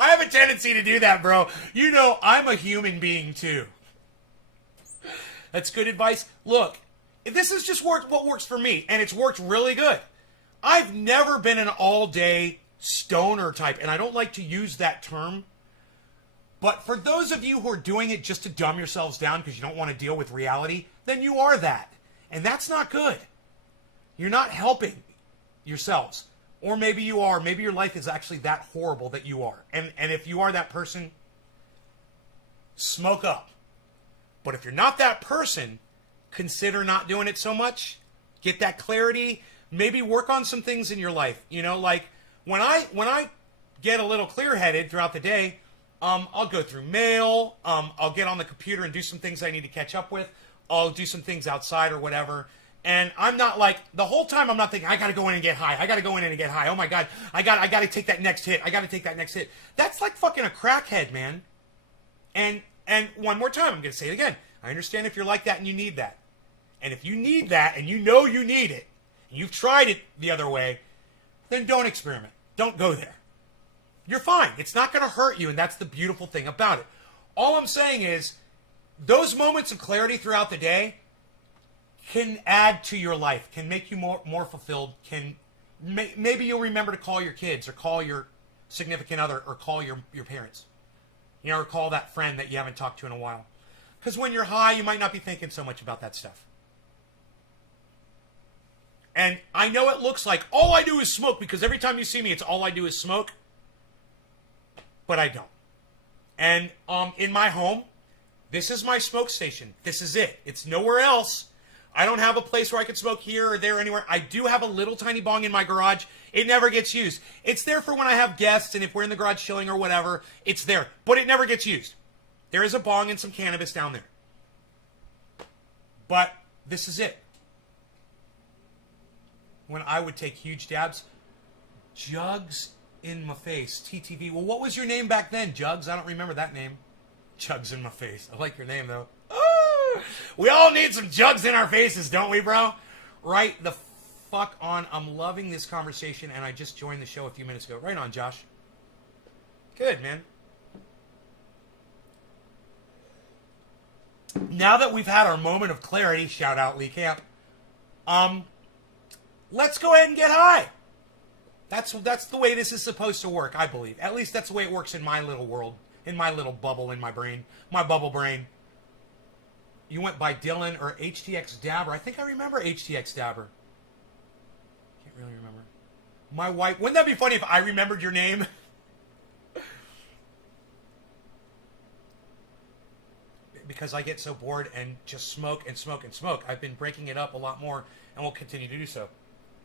I have a tendency to do that, bro. You know, I'm a human being too. That's good advice. Look, this has just worked what works for me, and it's worked really good. I've never been an all-day stoner type, and I don't like to use that term. But for those of you who are doing it just to dumb yourselves down because you don't want to deal with reality, then you are that. And that's not good. You're not helping yourselves. Or maybe you are. Maybe your life is actually that horrible that you are. And if you are that person, smoke up. But if you're not that person, consider not doing it so much. Get that clarity. Maybe work on some things in your life. You know, like when I get a little clear-headed throughout the day, I'll go through mail. I'll get on the computer and do some things I need to catch up with. I'll do some things outside or whatever. And I'm not like, the whole time I'm not thinking, I got to go in and get high. I got to go in and get high. Oh my God. I got to take that next hit. I got to take that next hit. That's like fucking a crackhead, man. And one more time, I'm going to say it again. I understand if you're like that and you need that. And if you need that and you know you need it, and you've tried it the other way, then don't experiment. Don't go there. You're fine. It's not going to hurt you, and that's the beautiful thing about it. All I'm saying is, those moments of clarity throughout the day can add to your life, can make you more fulfilled, maybe you'll remember to call your kids, or call your significant other, or call your parents. You know, or call that friend that you haven't talked to in a while. Because when you're high, you might not be thinking so much about that stuff. And I know it looks like all I do is smoke because every time you see me, it's all I do is smoke. But I don't. And in my home, this is my smoke station. This is it. It's nowhere else. I don't have a place where I can smoke here or there or anywhere. I do have a little tiny bong in my garage. It never gets used. It's there for when I have guests and if we're in the garage chilling or whatever, it's there. But it never gets used. There is a bong and some cannabis down there. But this is it. When I would take huge dabs, Jugs in my face, TTV. Well, what was your name back then, Jugs? I don't remember that name. Jugs in my face. I like your name, though. We all need some jugs in our faces, don't we, bro? Right the fuck on. I'm loving this conversation, and I just joined the show a few minutes ago. Right on, Josh. Good, man. Now that we've had our moment of clarity, shout out Lee Camp, let's go ahead and get high. That's the way this is supposed to work, I believe. At least that's the way it works in my little world, in my little bubble in my brain, my bubble brain. You went by Dylan or HTX Dabber. I think I remember HTX Dabber. Can't really remember. My wife. Wouldn't that be funny if I remembered your name? Because I get so bored and just smoke and smoke and smoke. I've been breaking it up a lot more and will continue to do so.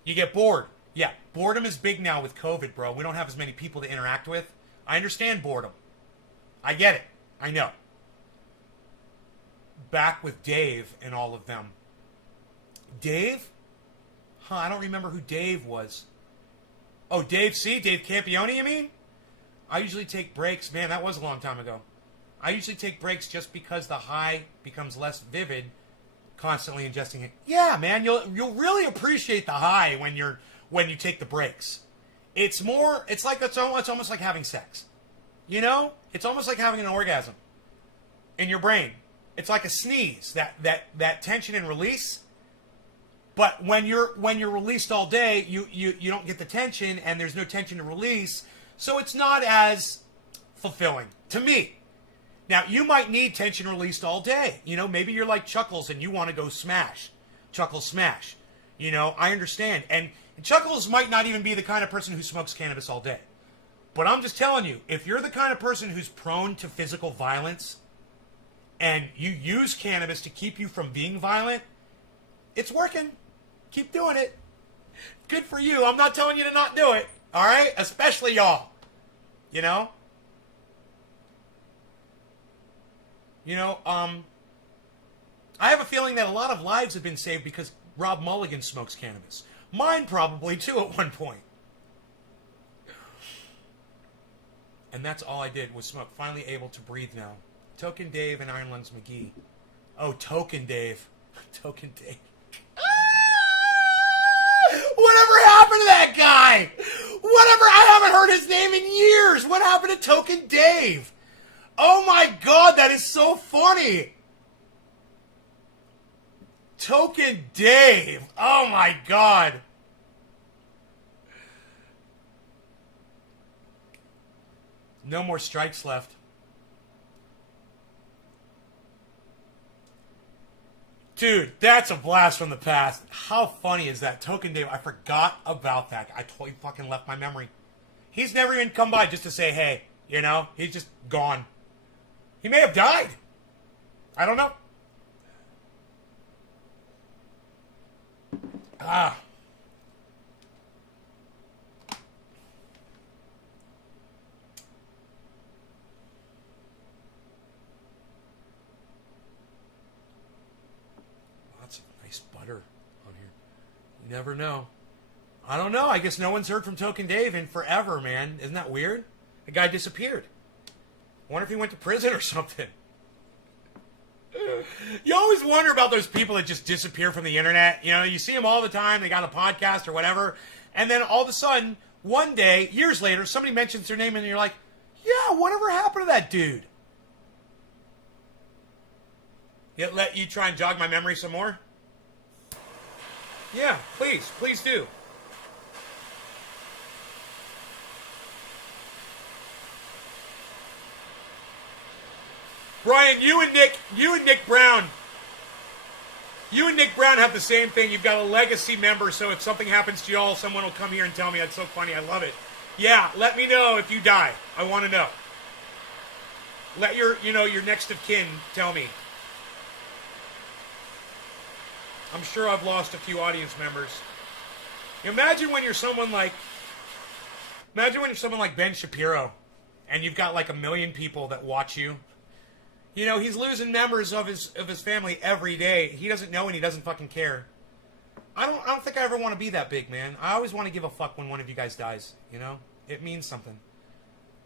You get bored. Yeah, boredom is big now with COVID, bro. We don't have as many people to interact with. I understand boredom. I get it. I know. Back with Dave and all of them. Dave? I don't remember who Dave was. Oh, Dave C? Dave Campione, you mean? I usually take breaks. Man, that was a long time ago. I usually take breaks just because the high becomes less vivid constantly ingesting it. Yeah, man, you'll really appreciate the high when you take the breaks. It's almost like having sex. You know? It's almost like having an orgasm in your brain. It's like a sneeze, that tension and release. But when you're released all day, you don't get the tension, and there's no tension to release, so it's not as fulfilling to me. Now, you might need tension released all day. You know, maybe you're like Chuckles and you want to go smash. Chuckles smash. You know, I understand. And Chuckles might not even be the kind of person who smokes cannabis all day. But I'm just telling you, if you're the kind of person who's prone to physical violence and you use cannabis to keep you from being violent, it's working. Keep doing it. Good for you. I'm not telling you to not do it. All right? Especially y'all. You know? I have a feeling that a lot of lives have been saved because Rob Mulligan smokes cannabis. Mine probably, too, at one point. And that's all I did was smoke. Finally able to breathe now. Token Dave and Iron Lungs McGee. Oh, Token Dave. Token Dave. Whatever happened to that guy? I haven't heard his name in years. What happened to Token Dave? Oh my God, that is so funny. Token Dave. Oh my God. No more strikes left. Dude, that's a blast from the past. How funny is that? Token Dave, I forgot about that. I totally fucking left my memory. He's never even come by just to say hey, you know? He's just gone. He may have died. I don't know. Lots of nice butter on here. You never know. I don't know. I guess no one's heard from Token Dave in forever, man. Isn't that weird? The guy disappeared. I wonder if he went to prison or something. You always wonder about those people that just disappear from the internet. You know, you see them all the time. They got a podcast or whatever. And then all of a sudden, one day, years later, somebody mentions their name and you're like, yeah, whatever happened to that dude? Let you try and jog my memory some more? Yeah, please. Please do. Brian, you and Nick Brown. You and Nick Brown have the same thing. You've got a legacy member, so if something happens to y'all, someone will come here and tell me. That's so funny. I love it. Yeah, let me know if you die. I want to know. Let your next of kin tell me. I'm sure I've lost a few audience members. Imagine when you're someone like Ben Shapiro, and you've got like 1 million people that watch you. You know, he's losing members of his family every day. He doesn't know and he doesn't fucking care. I don't think I ever want to be that big, man. I always want to give a fuck when one of you guys dies. You know, it means something.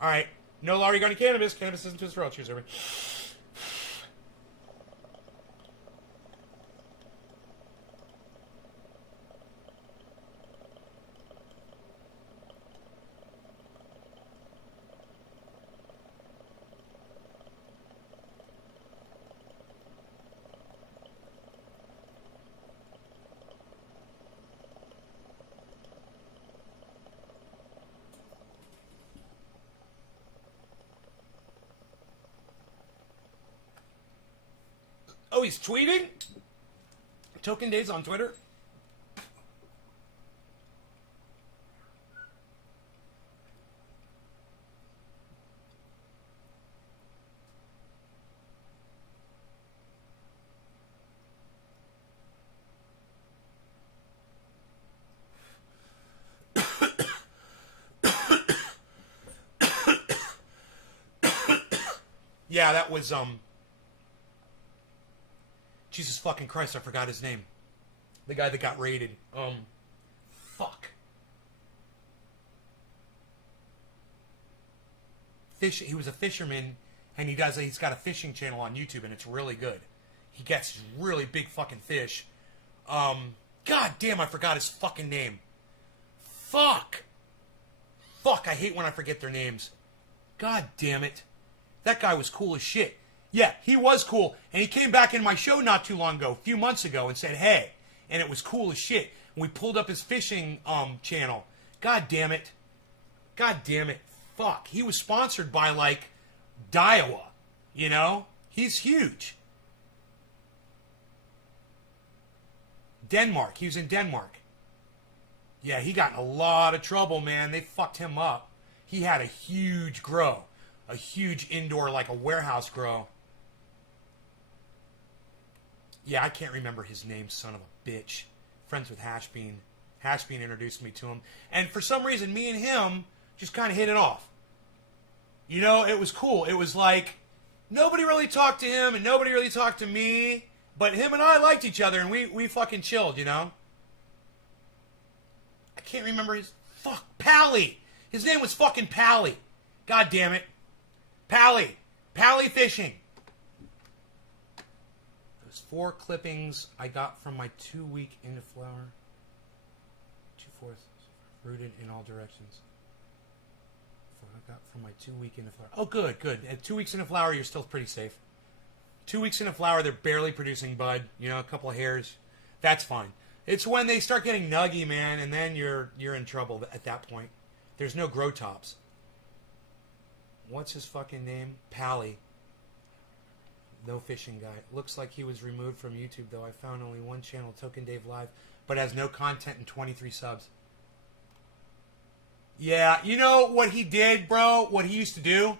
All right, no law regarding cannabis. Cannabis isn't just for all. Cheers, everybody. Oh, he's tweeting? Token Days on Twitter? Yeah, that was, Jesus fucking Christ, I forgot his name. The guy that got raided. Fuck. He was a fisherman, and he's got a fishing channel on YouTube, and it's really good. He gets really big fucking fish. God damn, I forgot his fucking name. Fuck, I hate when I forget their names. God damn it. That guy was cool as shit. Yeah, he was cool. And he came back in my show not too long ago, a few months ago, and said, hey. And it was cool as shit. And we pulled up his fishing channel. God damn it. Fuck. He was sponsored by, like, Daiwa. You know? He's huge. Denmark. He was in Denmark. Yeah, he got in a lot of trouble, man. They fucked him up. He had a huge grow. A huge indoor, like a warehouse grow. Yeah, I can't remember his name, son of a bitch. Friends with Hashbean. Hashbean introduced me to him. And for some reason, me and him just kind of hit it off. You know, it was cool. It was like, nobody really talked to him and nobody really talked to me. But him and I liked each other and we fucking chilled, you know? I can't remember his... Fuck, Pally! His name was fucking Pally. God damn it. Pally Fishing. Those 4 clippings I got from my 2-week into flower. 2/4 rooted in all directions. I got from my 2-week into flower. Oh, good. At 2 weeks into flower, you're still pretty safe. 2 weeks into flower, they're barely producing bud. You know, a couple of hairs. That's fine. It's when they start getting nuggy, man, and then you're in trouble at that point. There's no grow tops. What's his fucking name? Pally. No fishing guy. Looks like he was removed from YouTube, though. I found only one channel, Token Dave Live, but has no content and 23 subs. Yeah, you know what he did, bro? What he used to do?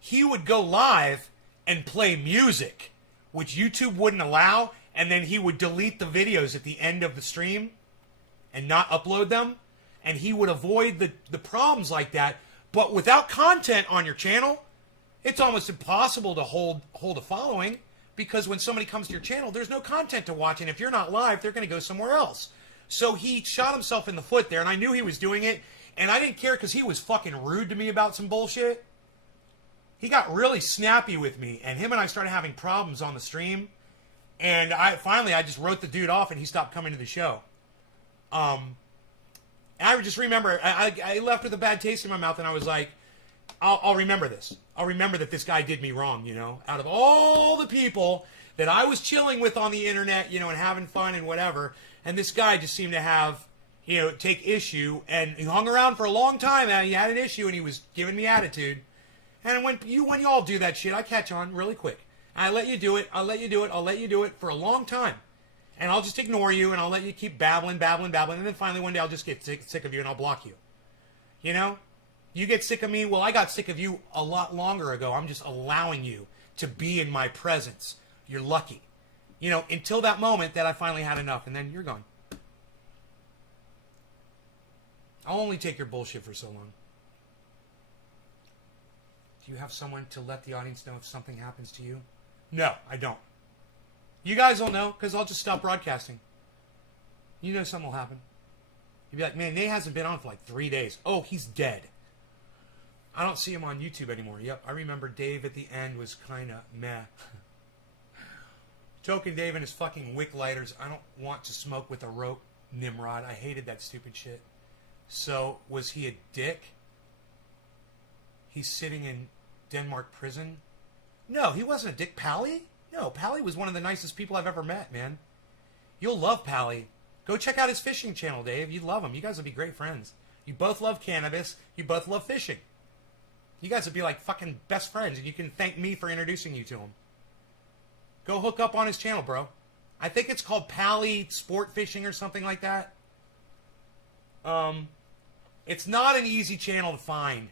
He would go live and play music, which YouTube wouldn't allow, and then he would delete the videos at the end of the stream and not upload them, and he would avoid the problems like that. But without content on your channel, it's almost impossible to hold a following, because when somebody comes to your channel, there's no content to watch, and if you're not live, they're going to go somewhere else. So he shot himself in the foot there, and I knew he was doing it, and I didn't care because he was fucking rude to me about some bullshit. He got really snappy with me, and him and I started having problems on the stream, and I just wrote the dude off, and he stopped coming to the show. I just remember, I left with a bad taste in my mouth, and I was like, I'll remember this. I'll remember that this guy did me wrong, you know? Out of all the people that I was chilling with on the internet, you know, and having fun and whatever, and this guy just seemed to have, you know, take issue, and he hung around for a long time, and he had an issue, and he was giving me attitude. And when you all do that shit, I catch on really quick. I let you do it for a long time. And I'll just ignore you, and I'll let you keep babbling, and then finally one day I'll just get sick of you, and I'll block you. You know? You get sick of me, well, I got sick of you a lot longer ago. I'm just allowing you to be in my presence. You're lucky. You know, until that moment that I finally had enough, and then you're gone. I'll only take your bullshit for so long. Do you have someone to let the audience know if something happens to you? No, I don't. You guys will know, because I'll just stop broadcasting. You know something will happen. You'll be like, man, Nate hasn't been on for like 3 days. Oh, he's dead. I don't see him on YouTube anymore. Yep, I remember Dave at the end was kind of meh. Token Dave and his fucking wick lighters. I don't want to smoke with a rope, Nimrod. I hated that stupid shit. So, was he a dick? He's sitting in Denmark prison? No, he wasn't a dick. Pally? No, Pally was one of the nicest people I've ever met, man. You'll love Pally. Go check out his fishing channel, Dave. You'd love him. You guys would be great friends. You both love cannabis. You both love fishing. You guys would be like fucking best friends, and you can thank me for introducing you to him. Go hook up on his channel, bro. I think it's called Pally Sport Fishing or something like that. It's not an easy channel to find.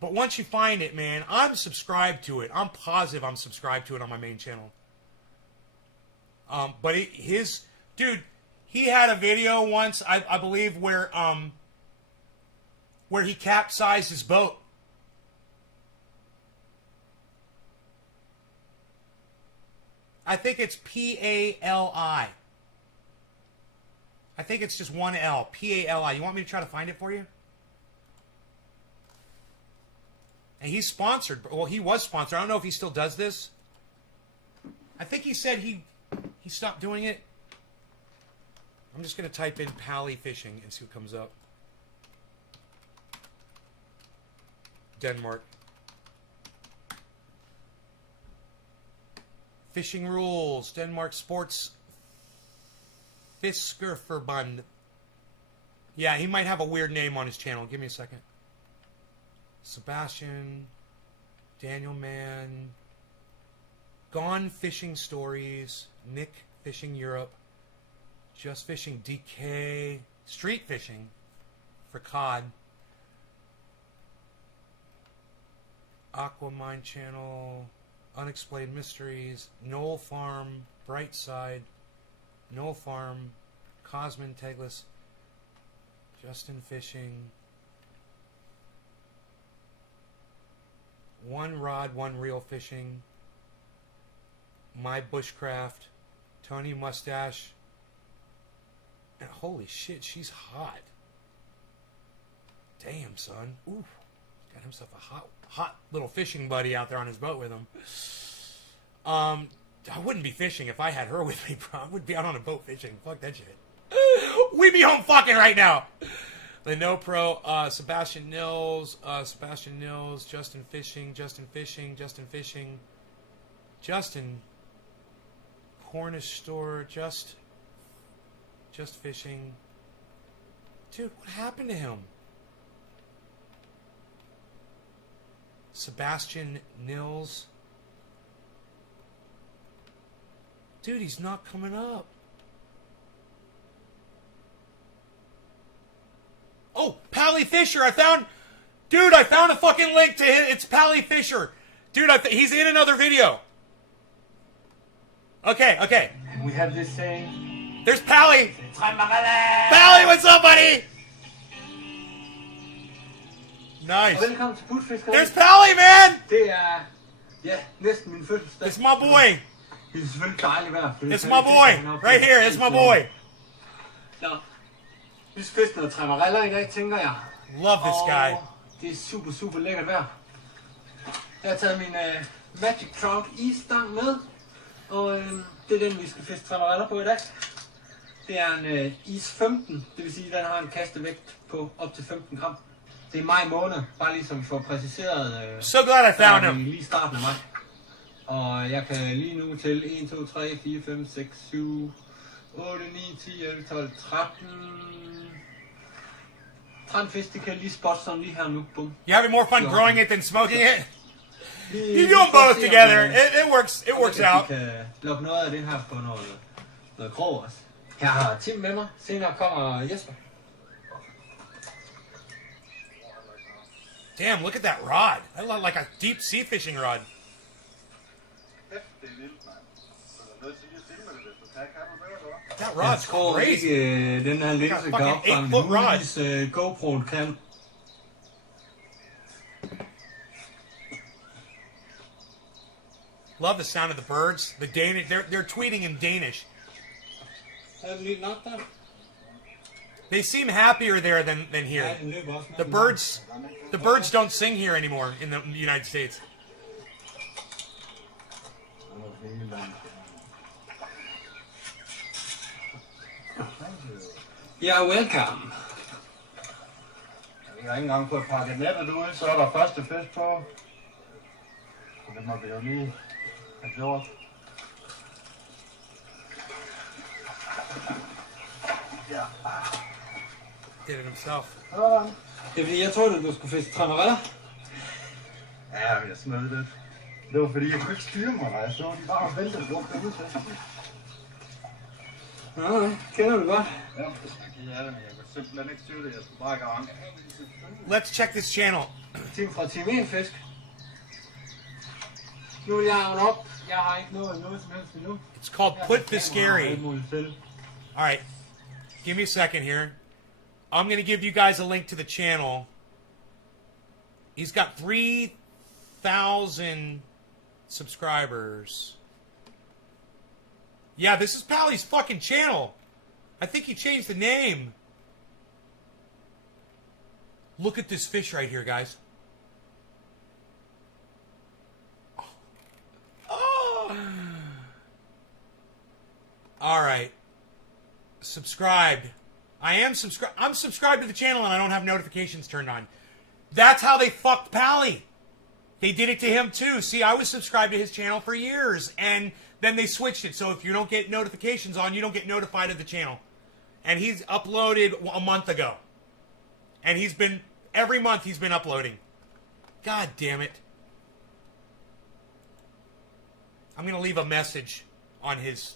But once you find it, man, I'm subscribed to it. I'm positive I'm subscribed to it on my main channel. But dude, he had a video once, I believe, where he capsized his boat. I think it's P-A-L-I. I think it's just one L. P-A-L-I. You want me to try to find it for you? And he's sponsored. Well, he was sponsored. I don't know if he still does this. I think he said he stopped doing it. I'm just going to type in Pally Fishing and see what comes up. Denmark. Fishing rules. Denmark Sports Fiskerforbund. Yeah, he might have a weird name on his channel. Give me a second. Sebastian, Daniel Mann, Gone Fishing Stories, Nick Fishing Europe, Just Fishing DK, Street Fishing for cod, Aquamine Channel, Unexplained Mysteries, Knoll Farm, Brightside, Knoll Farm, Cosmin Tegless, Justin Fishing, One Rod, One Reel Fishing, My Bushcraft, Tony Mustache, and holy shit, she's hot. Damn, son. Ooh, got himself a hot little fishing buddy out there on his boat with him. I wouldn't be fishing if I had her with me, bro. I would be out on a boat fishing. Fuck that shit. We'd be home fucking right now. The No Pro, Sebastian Nils, Justin Fishing, Justin Cornish Store, Just Fishing. Dude, what happened to him? Sebastian Nils. Dude, he's not coming up. Oh, Pally Fisher. I found a fucking link to him. It's Pally Fisher. Dude, he's in another video. Okay. And we have this saying. There's Pally. Pally, what's up, buddy? Nice. Velkommen til Putfiskeri. There's Pally, man. Det ja, næsten min fødselsdag. It's my boy. Det er selvfølgelig dejligt vejr. It's my boy. Right here, it's my boy. Nå, vi skal fiske noget tremmereller i dag, tænker jeg. Love this guy. Det er super lækkert vejr. Jeg har taget min Magic Trout isstang med. Og det er den, vi skal fiske tremmereller på i dag. Det er en is 15, det vil sige, at den har en kastevægt på op til 15 gram. Det er maj måned, bare lige så vi får præciseret. So glad I found him. Lige starten af maj. Og jeg kan lige nu til 1, 2, 3, 4, 5, 6, 7, 8, 9, 10, 11, 12, 13 fisk, det kan jeg lige spotte sådan lige her nu. Bum. You having more fun growing it than smoking it? You do them both together. It works. It works out. Vi kan lukke noget af det her på noget krog også. Her har Tim med mig. Senere kommer Jesper. Damn, look at that rod. That looked like a deep sea fishing rod. That rod's crazy. Den her linse kan opfange muligvis GoPro'en kan. Love the sound of the birds. The Danish, they're tweeting in Danish. They seem happier there than here. The birds don't sing here anymore in the United States. Yeah, welcome. Jeg har ikke engang fået pakket nettet ud, så er der første fisk på. Så det må vi jo lige have gjort. Ja. Did it himself. Sådan. Det er fordi, jeg troede, du skulle fiske træneritter. Ja, jeg smed lidt. Det var fordi, jeg kunne ikke styre mig, når jeg så de bare væltede lugt ud til. Nej, kender du godt. Ja, jeg kan det, men jeg kunne simpelthen ikke styre det. Jeg skulle bare i gang. Let's check this channel. Tim fra Team 1 Fisk. Nu vil jeg havne op. Jeg har ikke noget som helst endnu. It's called Put Fiscari. All right, give me a second here. I'm going to give you guys a link to the channel. He's got 3,000 subscribers. Yeah, this is Pally's fucking channel. I think he changed the name. Look at this fish right here, guys. Oh. All right. Subscribed. I'm subscribed to the channel and I don't have notifications turned on. That's how they fucked Pally. They did it to him too. See, I was subscribed to his channel for years and then they switched it. So if you don't get notifications on, you don't get notified of the channel. And he's uploaded a month ago. And every month he's been uploading. God damn it. I'm going to leave a message on his...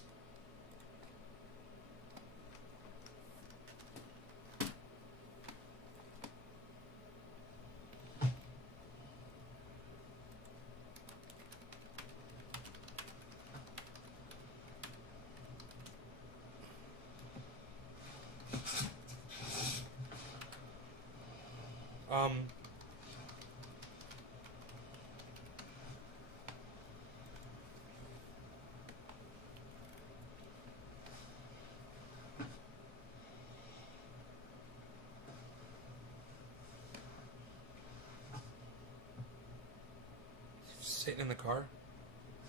Sitting in the car.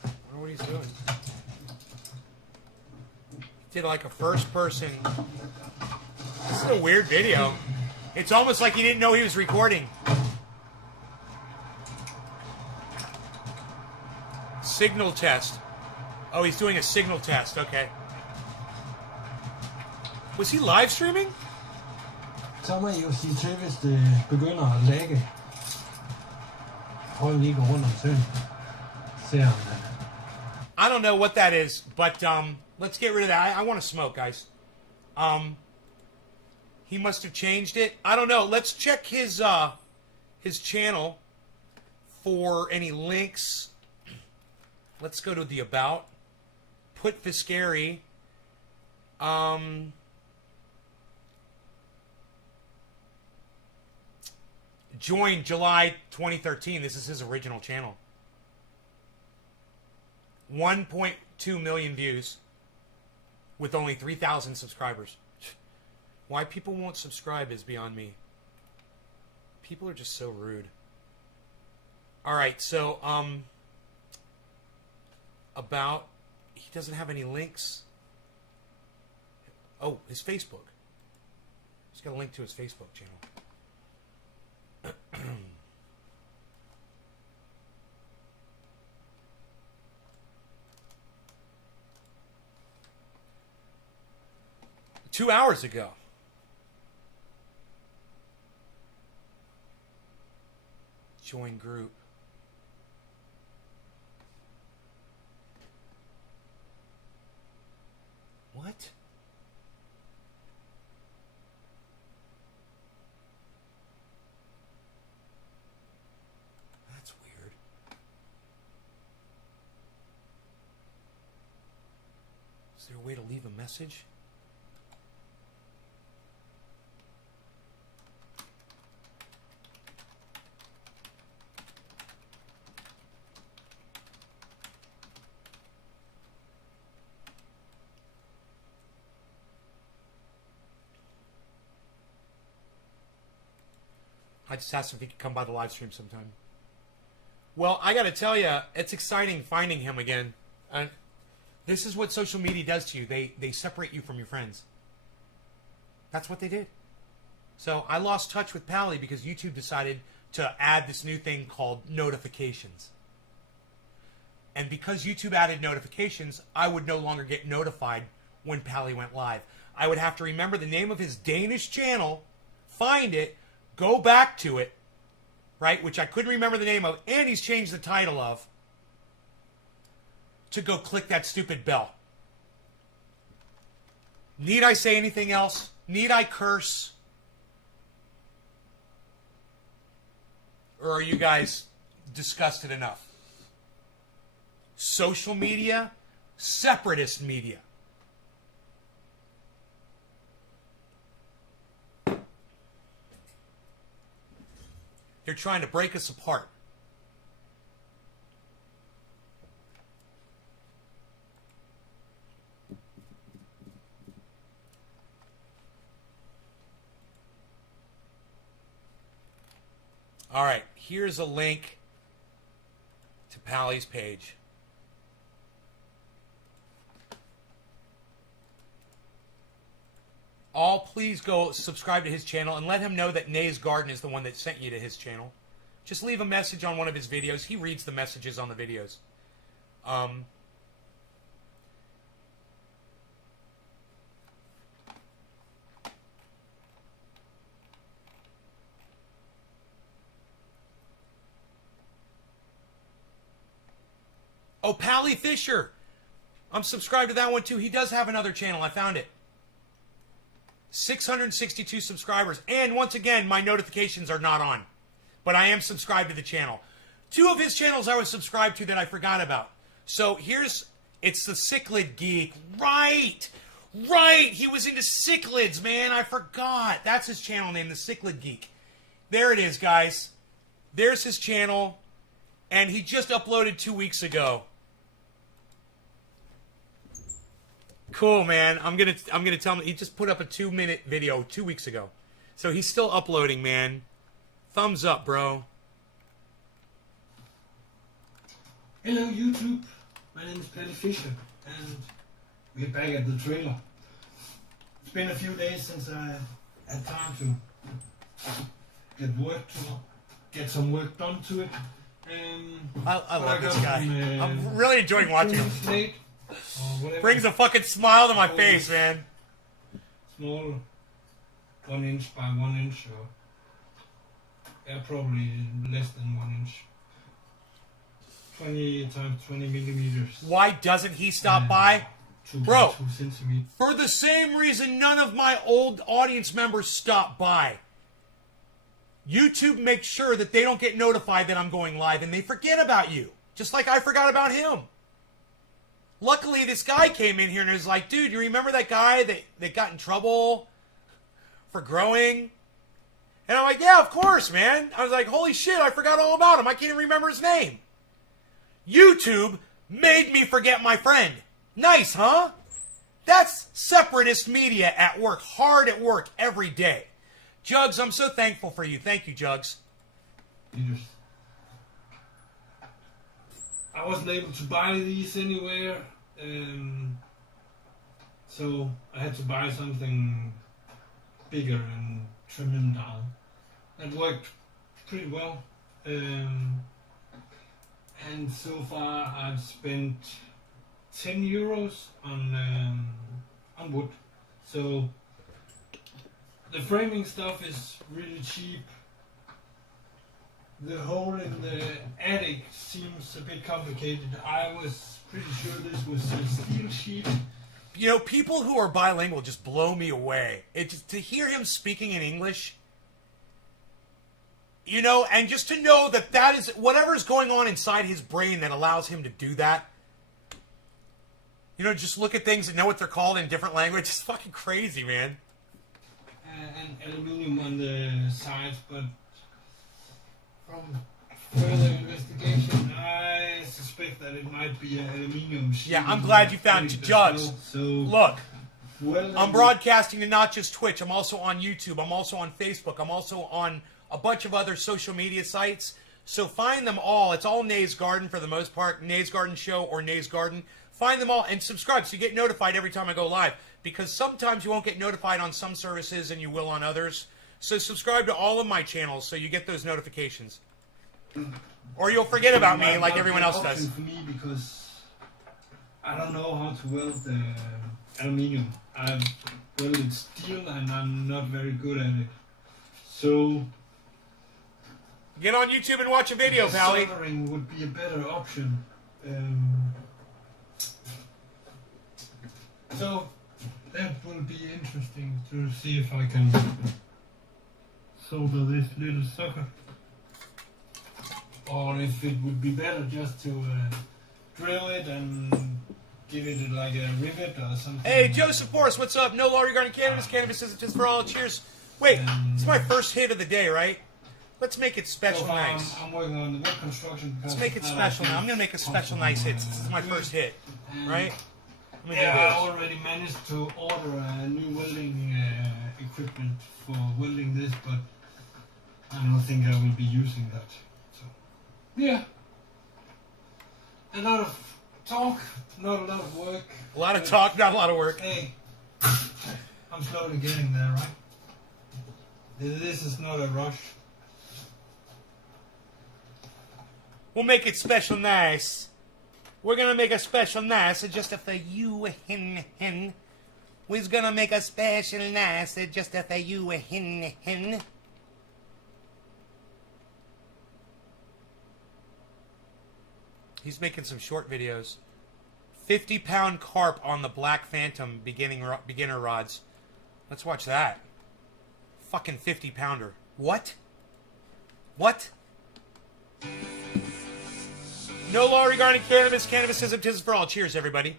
I don't know what he's doing. He did like a first person. This is a weird video. It's almost like he didn't know he was recording. Signal test. Oh, he's doing a signal test. Okay. Was he live streaming? Så må I jo sige til, hvis det begynder at lægge. Prøv lige at gå rundt om søen. Se om I don't know what that is, but let's get rid of that. I want to smoke, guys. He must have changed it. I don't know. Let's check his channel for any links. Let's go to the about. Put Fiscari. Joined July 2013. This is his original channel. 1.2 million views with only 3,000 subscribers. Why people won't subscribe is beyond me. People are just so rude. All right, so about, he doesn't have any links. Oh, his Facebook. He's got a link to his Facebook channel. 2 hours ago. Join group. Is there a way to leave a message? I just asked him if he could come by the live stream sometime. Well, I got to tell you, it's exciting finding him again. This is what social media does to you. They separate you from your friends. That's what they did. So I lost touch with Pally because YouTube decided to add this new thing called notifications. And because YouTube added notifications, I would no longer get notified when Pally went live. I would have to remember the name of his Danish channel, find it, go back to it, right, which I couldn't remember the name of, and he's changed the title of, to go click that stupid bell. Need I say anything else? Need I curse? Or are you guys disgusted enough? Social media, separatist media. They're trying to break us apart. All right, here's a link to Pally's page. All please go subscribe to his channel and let him know that Nay's Garden is the one that sent you to his channel. Just leave a message on one of his videos. He reads the messages on the videos. Oh, Pally Fisher. I'm subscribed to that one too. He does have another channel. I found it. 662 subscribers. And once again, my notifications are not on. But I am subscribed to the channel. Two of his channels I was subscribed to that I forgot about. So it's the Cichlid Geek. Right! Right! He was into cichlids, man. I forgot. That's his channel name, the Cichlid Geek. There it is, guys. There's his channel. And he just uploaded 2 weeks ago. Cool, man. I'm gonna tell him he just put up a 2-minute video 2 weeks ago. So he's still uploading, man. Thumbs up, bro. Hello YouTube, my name is Pally Fisher and we're back at the trailer. It's been a few days since I had time to get some work done to it. I love this guy. I'm really enjoying watching him. Late, Brings a fucking smile to my face, man. Small, 1 inch by 1 inch, or probably less than 1 inch. 20 times 20 millimeters. Why doesn't he stop by? 2 centimeters. For the same reason none of my old audience members stop by. YouTube makes sure that they don't get notified that I'm going live and they forget about you. Just like I forgot about him. Luckily, this guy came in here and was like, dude, you remember that guy that got in trouble for growing? And I'm like, yeah, of course, man. I was like, holy shit, I forgot all about him. I can't even remember his name. YouTube made me forget my friend. Nice, huh? That's separatist media at work, hard at work every day. Jugs, I'm so thankful for you. Thank you, Jugs. I wasn't able to buy these anywhere, so I had to buy something bigger and trim them down. That worked pretty well, and so far I've spent 10 euros on wood. So the framing stuff is really cheap. The hole in the attic seems a bit complicated. I was pretty sure this was a steel sheet. You know, people who are bilingual just blow me away. To hear him speaking in English, you know, and just to know that is whatever's going on inside his brain that allows him to do that. You know, just look at things and know what they're called in different languages. It's fucking crazy, man. And aluminium on the sides, but from further investigation, I suspect that it might be an aluminium sheet. Yeah, I'm glad you found Jugs. So look, well, I'm broadcasting to not just Twitch. I'm also on YouTube. I'm also on Facebook. I'm also on a bunch of other social media sites. So find them all. It's all Nays Garden for the most part. Nays Garden Show or Nays Garden. Find them all and subscribe so you get notified every time I go live. Because sometimes you won't get notified on some services and you will on others. So subscribe to all of my channels so you get those notifications. Or you'll forget about me like everyone else does. For me, because I don't know how to weld the aluminium. I've welded steel and I'm not very good at it. So get on YouTube and watch a video, Pally. Soldering would be a better option. So that will be interesting to see if I can solder this little sucker. Or if it would be better just to drill it and give it like a rivet or something. Hey, Joseph Forrest, what's up? No law regarding cannabis. Cannabis isn't just for all. Cheers. Wait, it's my first hit of the day, right? Let's make it special nice. I'm working on the wood construction. Let's make it special now. I'm going to make a special nice hit. This is my first hit, right? I already managed to order a new welding equipment for welding this, but I don't think I will be using that. So, yeah. A lot of talk, not a lot of work. A lot of talk, not a lot of work. Hey, I'm slowly getting there, right? This is not a rush. We'll make it special nice. We're gonna make a special nice just for you, hen. We're gonna make a special nice just for you, hen. He's making some short videos. 50-pound carp on the Black Phantom beginner rods. Let's watch that. Fucking 50-pounder. What? What? No law regarding cannabis. Cannabis is for all. Cheers, everybody.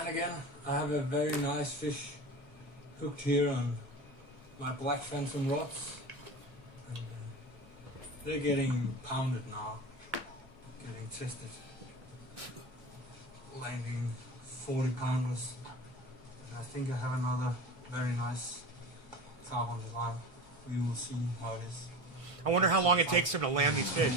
And again, I have a very nice fish hooked here on my Black Phantom rods. And, they're getting pounded now, getting tested, landing 40 pounders. And I think I have another very nice carp on the line. We will see how it is. I wonder how long it takes him to land these fish.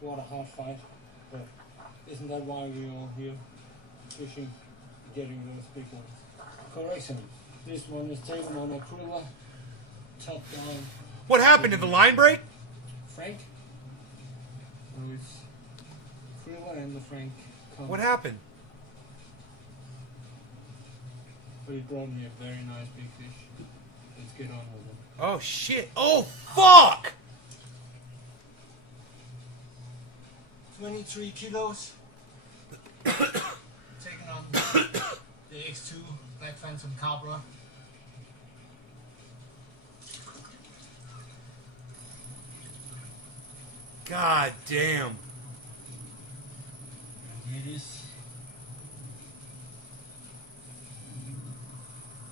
water hard fight. But isn't that why we are here fishing, getting those big ones? Correction. This one is taken on a cruiser, top down. What happened? Did the line break? Frank. So it's Krilla and the Frank. What happened? But he brought me a very nice big fish. Let's get on with it. Oh shit! Oh fuck! 23 kilos. Taking on the X2 Black Phantom Cabra. God damn. It is.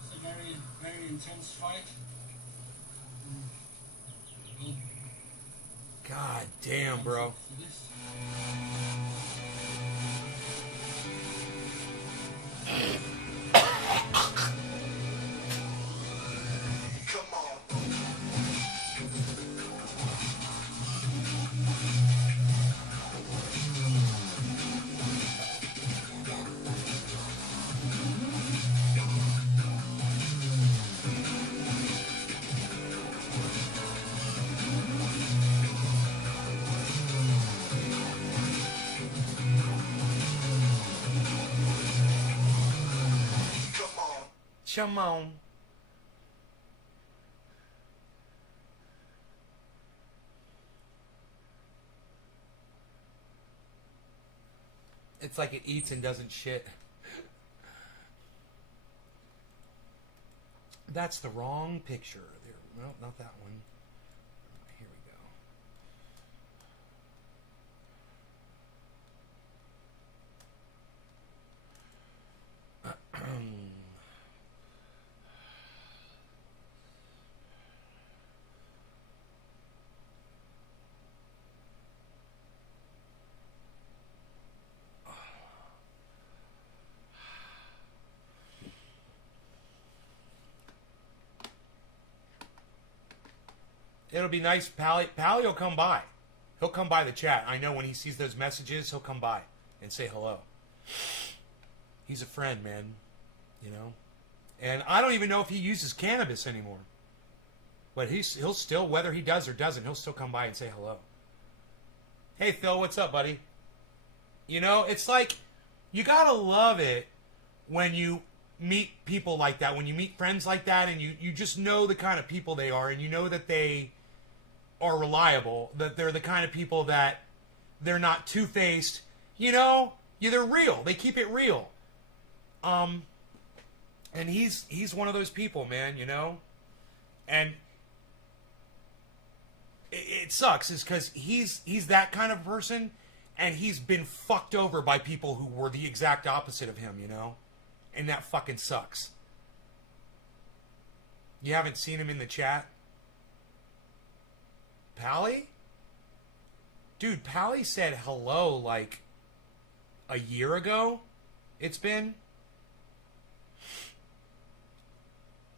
It's a very, very intense fight. God damn, bro. For this. Come on. It's like it eats and doesn't shit. That's the wrong picture. There, no, not that one. Here we go. It'll be nice. Pally will come by. He'll come by the chat. I know when he sees those messages, he'll come by and say hello. He's a friend, man. You know? And I don't even know if he uses cannabis anymore. But he'll still, whether he does or doesn't, he'll still come by and say hello. Hey, Phil, what's up, buddy? You know, it's like, you gotta love it when you meet people like that, when you meet friends like that, and you just know the kind of people they are, and you know that they are reliable, that they're the kind of people that they're not two-faced, you know? Yeah, they're real. They keep it real. And he's one of those people, man, you know? And it sucks, is because he's that kind of person, and he's been fucked over by people who were the exact opposite of him, you know? And that fucking sucks. You haven't seen him in the chat? Pally? Dude, Pally said hello like a year ago. It's been.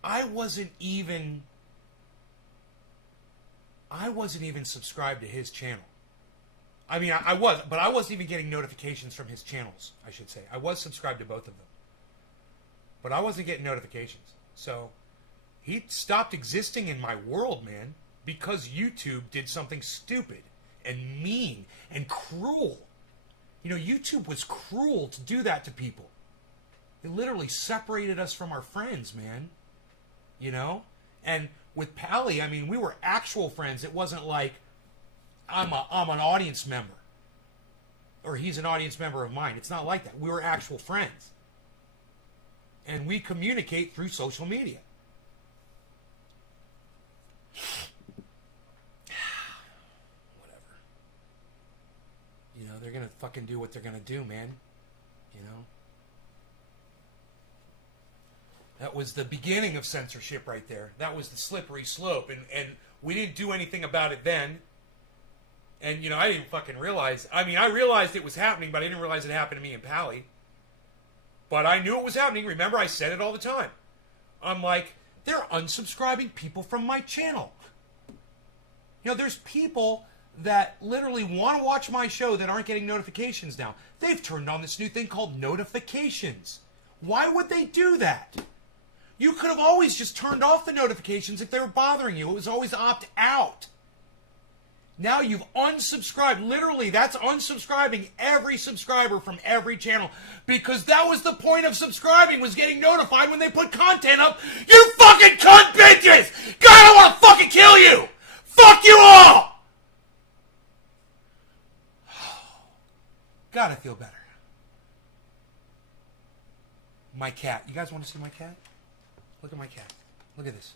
I wasn't even subscribed to his channel. I mean, I was, but I wasn't even getting notifications from his channels, I should say. I was subscribed to both of them. But I wasn't getting notifications. So, he stopped existing in my world, man, because YouTube did something stupid and mean and cruel. You know, YouTube was cruel to do that to people. It literally separated us from our friends, man. You know? And with Pally, I mean, we were actual friends. It wasn't like, I'm an audience member, or he's an audience member of mine. It's not like that. We were actual friends. And we communicate through social media. Whatever. You know, they're going to fucking do what they're going to do, man. You know? That was the beginning of censorship right there. That was the slippery slope. And we didn't do anything about it then. And, you know, I didn't fucking realize. I mean, I realized it was happening, but I didn't realize it happened to me and Pally. But I knew it was happening. Remember, I said it all the time. I'm like, they're unsubscribing people from my channel. You know, there's people that literally want to watch my show that aren't getting notifications now. They've turned on this new thing called notifications. Why would they do that? You could have always just turned off the notifications if they were bothering you. It was always opt out. Now you've unsubscribed. Literally, that's unsubscribing every subscriber from every channel. Because that was the point of subscribing, was getting notified when they put content up. You fucking cunt bitches! God, I want to fucking kill you! Fuck you all! God, I feel better. My cat. You guys want to see my cat? Look at my cat. Look at this.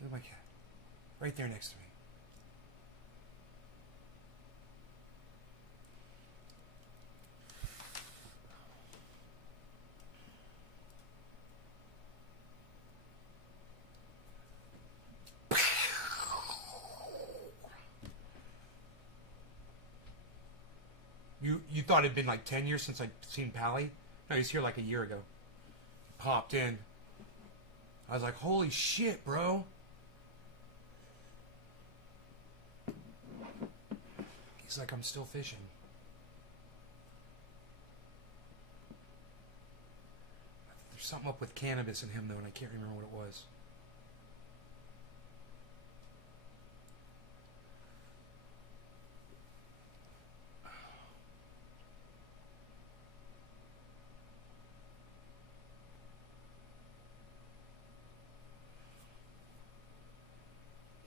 Look at my cat. Right there next to me. You thought it'd been like 10 years since I'd seen Pally? No, he was here like a year ago. Popped in. I was like, holy shit, bro. He's like, I'm still fishing. There's something up with cannabis in him, though, and I can't remember what it was.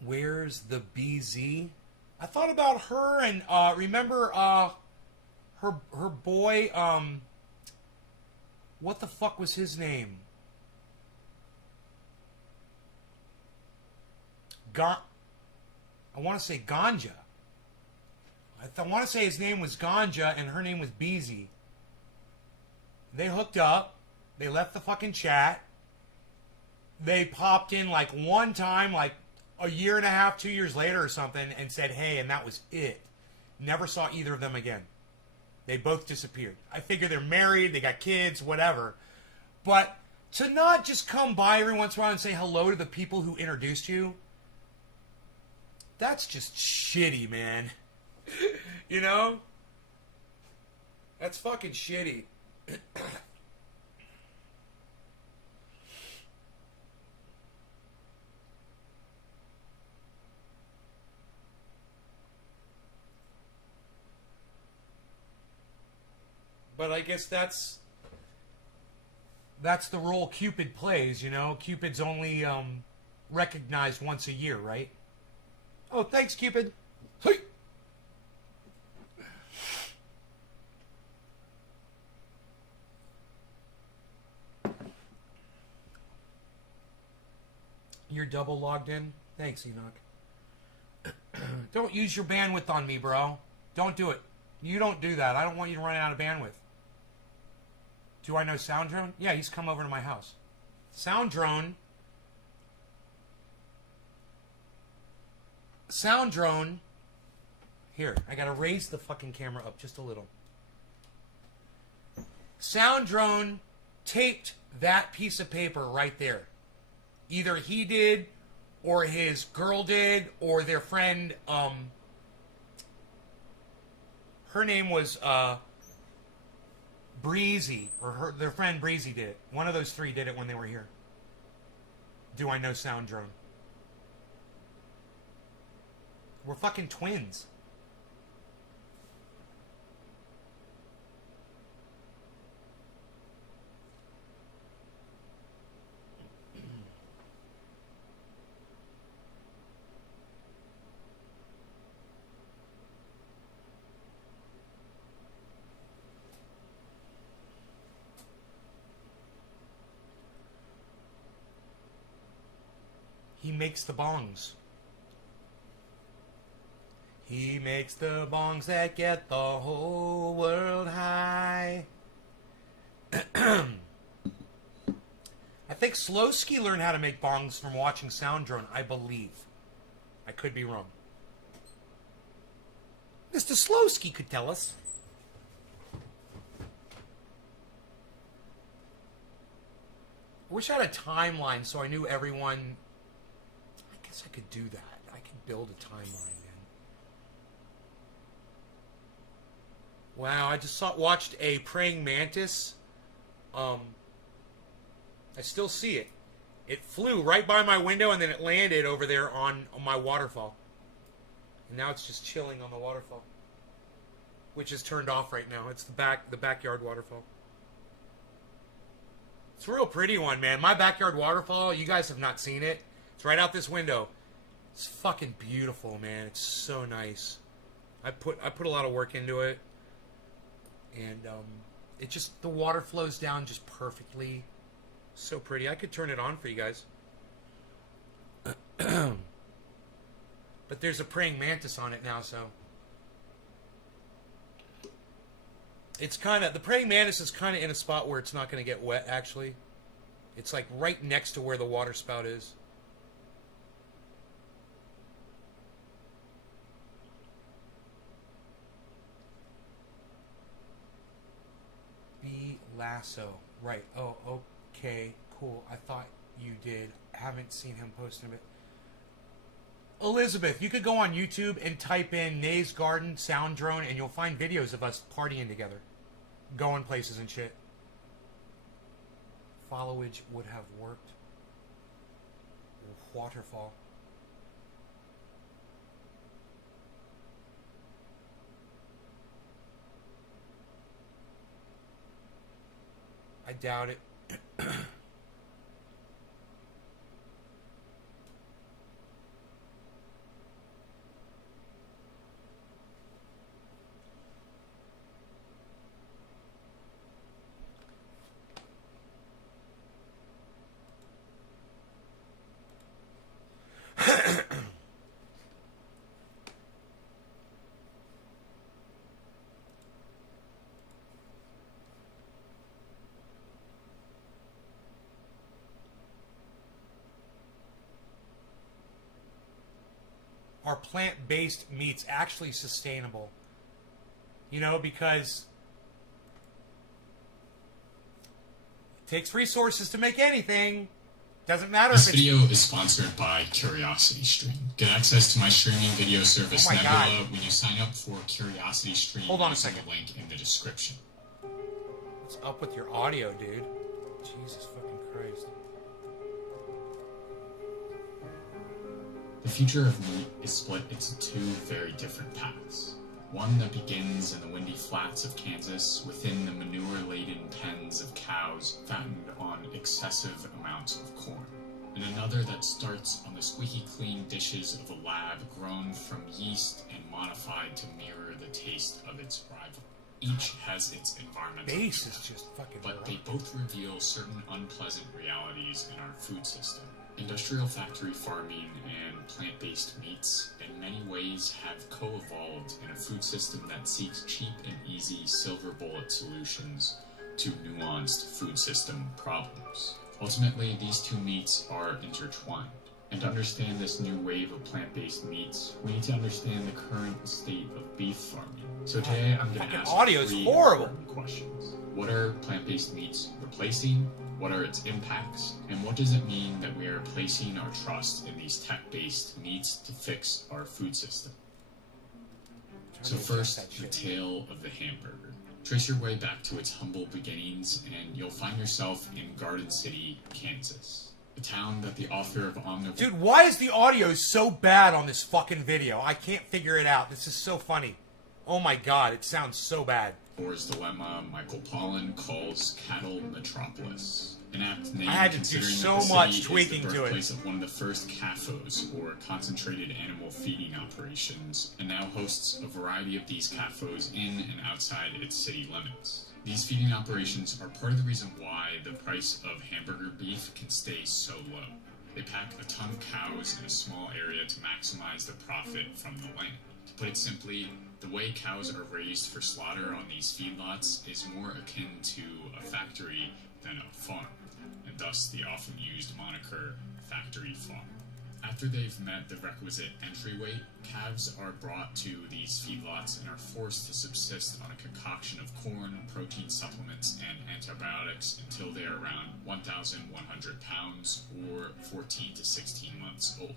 Where's the BZ? I thought about her and remember her boy, what the fuck was his name? I want to say Ganja. I want to say his name was Ganja and her name was BZ. They hooked up. They left the fucking chat. They popped in like one time, like a year and a half, 2 years later or something, and said, hey, and that was it. Never saw either of them again. They both disappeared. I figure they're married, they got kids, whatever. But to not just come by every once in a while and say hello to the people who introduced you, that's just shitty, man. You know? That's fucking shitty. But I guess that's the role Cupid plays, you know? Cupid's only recognized once a year, right? Oh, thanks, Cupid. Hey. You're double logged in? Thanks, Enoch. Don't use your bandwidth on me, bro. Don't do it. You don't do that. I don't want you to run out of bandwidth. Do I know Sound Drone? Yeah, he's come over to my house. Sound Drone. Here, I gotta raise the fucking camera up just a little. Sound Drone taped that piece of paper right there. Either he did, or his girl did, or their friend, her name was, Breezy, or their friend Breezy did it. One of those three did it when they were here. Do I know Sound Drone? We're fucking twins. He makes the bongs. He makes the bongs that get the whole world high. I think Slowski learned how to make bongs from watching Sound Drone, I believe. I could be wrong. Mr. Slowski could tell us. I wish I had a timeline so I knew everyone guess I could do that. I could build a timeline, man. Wow, I just watched a praying mantis. I still see it. It flew right by my window and then it landed over there on my waterfall. And now it's just chilling on the waterfall, which is turned off right now. It's the backyard waterfall. It's a real pretty one, man. My backyard waterfall, you guys have not seen it. It's right out this window. It's fucking beautiful, man. It's so nice. I put a lot of work into it. And it just, the water flows down just perfectly. So pretty. I could turn it on for you guys. But there's a praying mantis on it now, so. It's kind of, the praying mantis is kind of in a spot where it's not going to get wet, actually. It's like right next to where the water spout is. Bee Lasso. Right. Oh, okay. Cool. I thought you did. Haven't seen him post in a bit. Elizabeth, you could go on YouTube and type in Nay's Garden Sound Drone and you'll find videos of us partying together. Going places and shit. Followage would have worked. Waterfall. I doubt it. Are plant-based meats actually sustainable? You know, because it takes resources to make anything. Doesn't matter This if it's... video is sponsored by CuriosityStream. Get access to my streaming video service Oh my Nebula God. when you sign up for CuriosityStream. Hold on a using second. the link in the description. What's up with your audio, dude? Jesus fucking Christ. The future of meat is split into two very different paths. One that begins in the windy flats of Kansas within the manure-laden pens of cows fattened on excessive amounts of corn. And another that starts on the squeaky clean dishes of a lab grown from yeast and modified to mirror the taste of its rival. Each has its environmental Bass is impact, just fucking but they wrong. both reveal certain unpleasant realities in our food system. Industrial factory farming and plant-based meats in many ways have co-evolved in a food system that seeks cheap and easy silver bullet solutions to nuanced food system problems. Ultimately, these two meats are intertwined. And to understand this new wave of plant-based meats, we need to understand the current state of beef farming. So today I'm going to Fucking ask audio is three horrible. important questions. What are plant-based meats replacing? What are its impacts? And what does it mean that we are placing our trust in these tech-based meats to fix our food system? So first, the tale of the hamburger. Trace your way back to its humble beginnings and you'll find yourself in Garden City, Kansas. A town that the author of Omnivore... Dude, why is the audio so bad on this fucking video? I can't figure it out. This is so funny. Oh my god, it sounds so bad. Moore's Dilemma, Michael Pollan calls Cattle Metropolis. An apt name I had to do considering so that the much city tweaking is to the it. birthplace of one of the first CAFOs, or concentrated animal feeding operations, and now hosts a variety of these CAFOs in and outside its city limits. These feeding operations are part of the reason why the price of hamburger beef can stay so low. They pack a ton of cows in a small area to maximize the profit from the land. To put it simply, the way cows are raised for slaughter on these feedlots is more akin to a factory than a farm, and thus the often used moniker factory farm. After they've met the requisite entry weight, calves are brought to these feedlots and are forced to subsist on a concoction of corn, protein supplements, and antibiotics until they are around 1,100 pounds or 14 to 16 months old.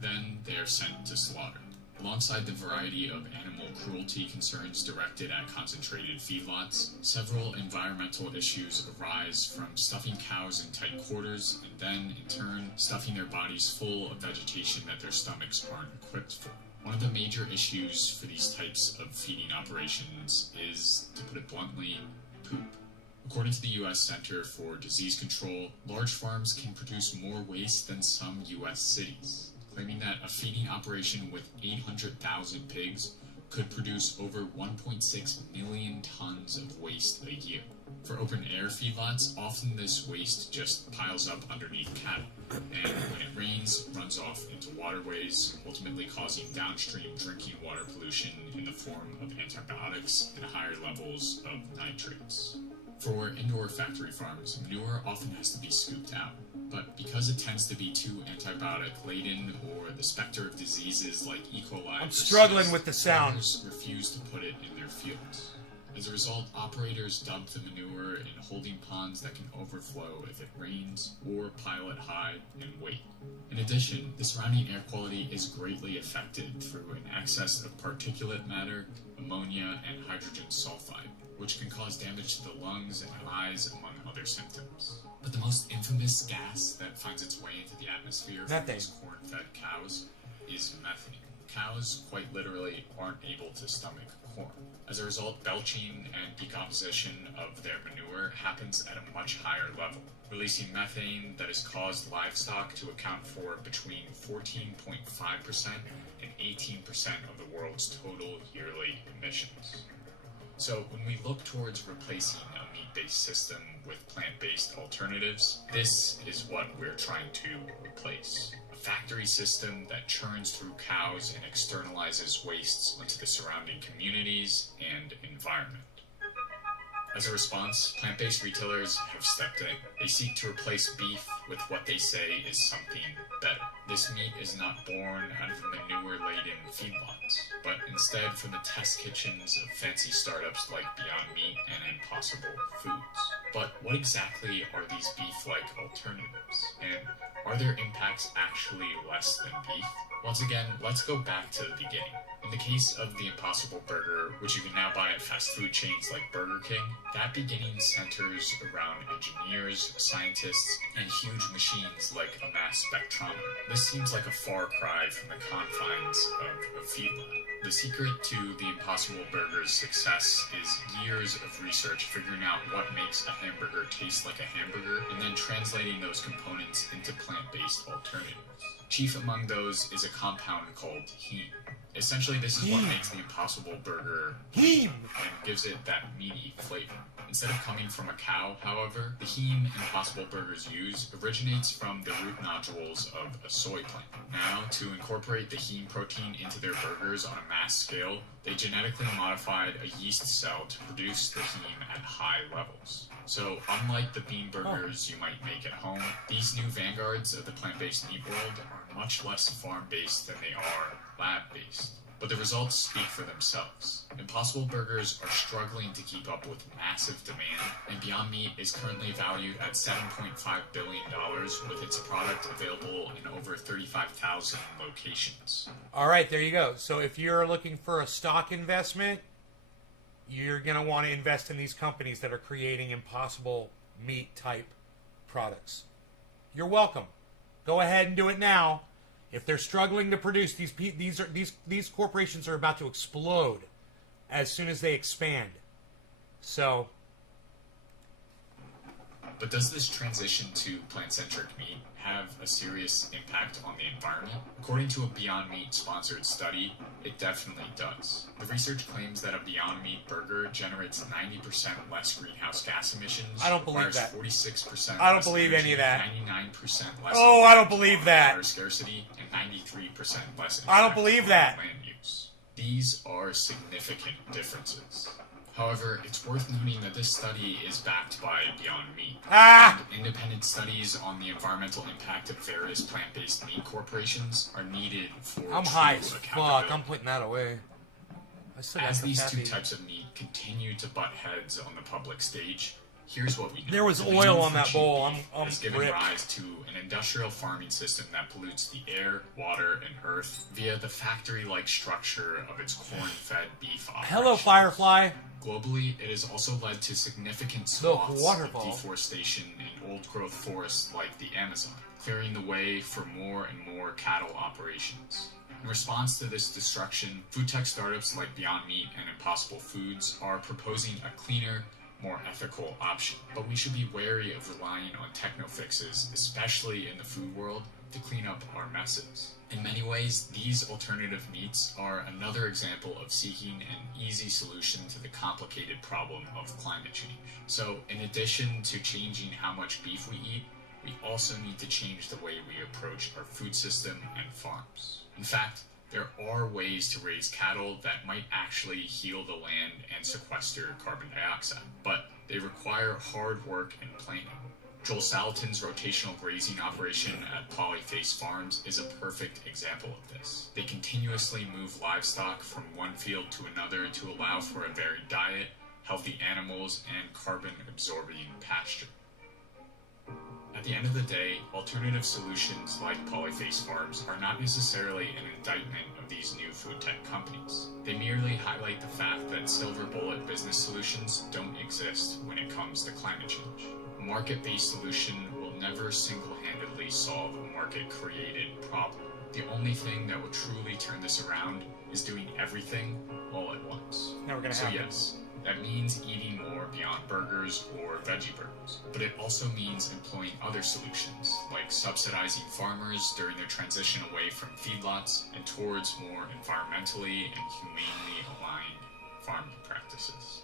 Then they are sent to slaughter. Alongside the variety of animal cruelty concerns directed at concentrated feedlots, several environmental issues arise from stuffing cows in tight quarters and then, in turn, stuffing their bodies full of vegetation that their stomachs aren't equipped for. One of the major issues for these types of feeding operations is, to put it bluntly, poop. According to the U.S. Center for Disease Control, large farms can produce more waste than some U.S. cities, claiming that a feeding operation with 800,000 pigs could produce over 1.6 million tons of waste a year. For open-air feedlots, often this waste just piles up underneath cattle, and when it rains, runs off into waterways, ultimately causing downstream drinking water pollution in the form of antibiotics and higher levels of nitrates. For indoor factory farms, manure often has to be scooped out, but because it tends to be too antibiotic-laden or the specter of diseases like E. coli I'm struggling persists, with the sound. farmers refuse to put it in their fields. As a result, operators dump the manure in holding ponds that can overflow if it rains, or pile it high and wait. In addition, the surrounding air quality is greatly affected through an excess of particulate matter, ammonia, and hydrogen sulfide, which can cause damage to the lungs and eyes, among other symptoms. But the most infamous gas that finds its way into the atmosphere from Methane. these corn-fed cows is methane. Cows, quite literally, aren't able to stomach corn. As a result, belching and decomposition of their manure happens at a much higher level, releasing methane that has caused livestock to account for between 14.5% and 18% of the world's total yearly emissions. So when we look towards replacing a meat-based system with plant-based alternatives, this is what we're trying to replace. A factory system that churns through cows and externalizes wastes into the surrounding communities and environment. As a response, plant-based retailers have stepped in. They seek to replace beef with what they say is something better. This meat is not born out of manure-laden feedlots, but instead from the test kitchens of fancy startups like Beyond Meat and Impossible Foods. But what exactly are these beef-like alternatives? And are their impacts actually less than beef? Once again, let's go back to the beginning. In the case of the Impossible Burger, which you can now buy at fast food chains like Burger King, that beginning centers around engineers, scientists, and huge machines like a mass spectrometer. This seems like a far cry from the confines of a feedlot. The secret to the Impossible Burger's success is years of research figuring out what makes a hamburger taste like a hamburger, and then translating those components into plant-based alternatives. Chief among those is a compound called heme. Essentially, this is what makes the Impossible Burger heme and gives it that meaty flavor. Instead of coming from a cow, however, the heme Impossible Burgers use originates from the root nodules of a soy plant. Now, to incorporate the heme protein into their burgers on a mass scale, they genetically modified a yeast cell to produce the heme at high levels. So, unlike the bean burgers you might make at home, these new vanguards of the plant-based meat world are much less farm-based than they are lab-based. But the results speak for themselves. Impossible Burgers are struggling to keep up with massive demand, and Beyond Meat is currently valued at $7.5 billion, with its product available in over 35,000 locations. All right, there you go. So if you're looking for a stock investment, you're going to want to invest in these companies that are creating Impossible Meat type products. You're welcome. Go ahead and do it now. If they're struggling to produce, these corporations are about to explode as soon as they expand. So, but does this transition to plant-centric meat have a serious impact on the environment? According to a Beyond Meat sponsored study, it definitely does. The research claims that a Beyond Meat burger generates 90% less greenhouse gas emissions. I don't believe that. 46% I don't less believe energy, any of that. 99% less. Oh, I don't believe that. Water scarcity and 93% less. I don't believe that. Land use. These are significant differences. However, it's worth noting that this study is backed by Beyond Meat. And independent studies on the environmental impact of various plant-based meat corporations are needed for I'm true high as accountability. fuck. I'm putting that away. I still got As some these caffeine. two types of meat continue to butt heads on the public stage, Here's what we know. There was The oil need on for that cheap bowl. beef I'm has given ripped. rise to an industrial farming system that pollutes the air, water, and earth via the factory-like structure of its corn-fed beef operations. Hello, Firefly. Globally, it has also led to significant Look, swaths of waterfall. deforestation in old-growth forests like the Amazon, clearing the way for more and more cattle operations. In response to this destruction, food tech startups like Beyond Meat and Impossible Foods are proposing a cleaner, more ethical option. But we should be wary of relying on techno fixes, especially in the food world, to clean up our messes. In many ways, these alternative meats are another example of seeking an easy solution to the complicated problem of climate change. So, in addition to changing how much beef we eat, we also need to change the way we approach our food system and farms. In fact, there are ways to raise cattle that might actually heal the land and sequester carbon dioxide, but they require hard work and planning. Joel Salatin's rotational grazing operation at Polyface Farms is a perfect example of this. They continuously move livestock from one field to another to allow for a varied diet, healthy animals, and carbon-absorbing pasture. At the end of the day, alternative solutions like Polyface Farms are not necessarily an indictment of these new food tech companies. They merely highlight the fact that silver bullet business solutions don't exist when it comes to climate change. A market-based solution will never single-handedly solve a market-created problem. The only thing that will truly turn this around is doing everything all at once. Never gonna So happen. yes, that means eating more Beyond Burgers or veggie burgers. But it also means employing other solutions, like subsidizing farmers during their transition away from feedlots and towards more environmentally and humanely aligned farming practices.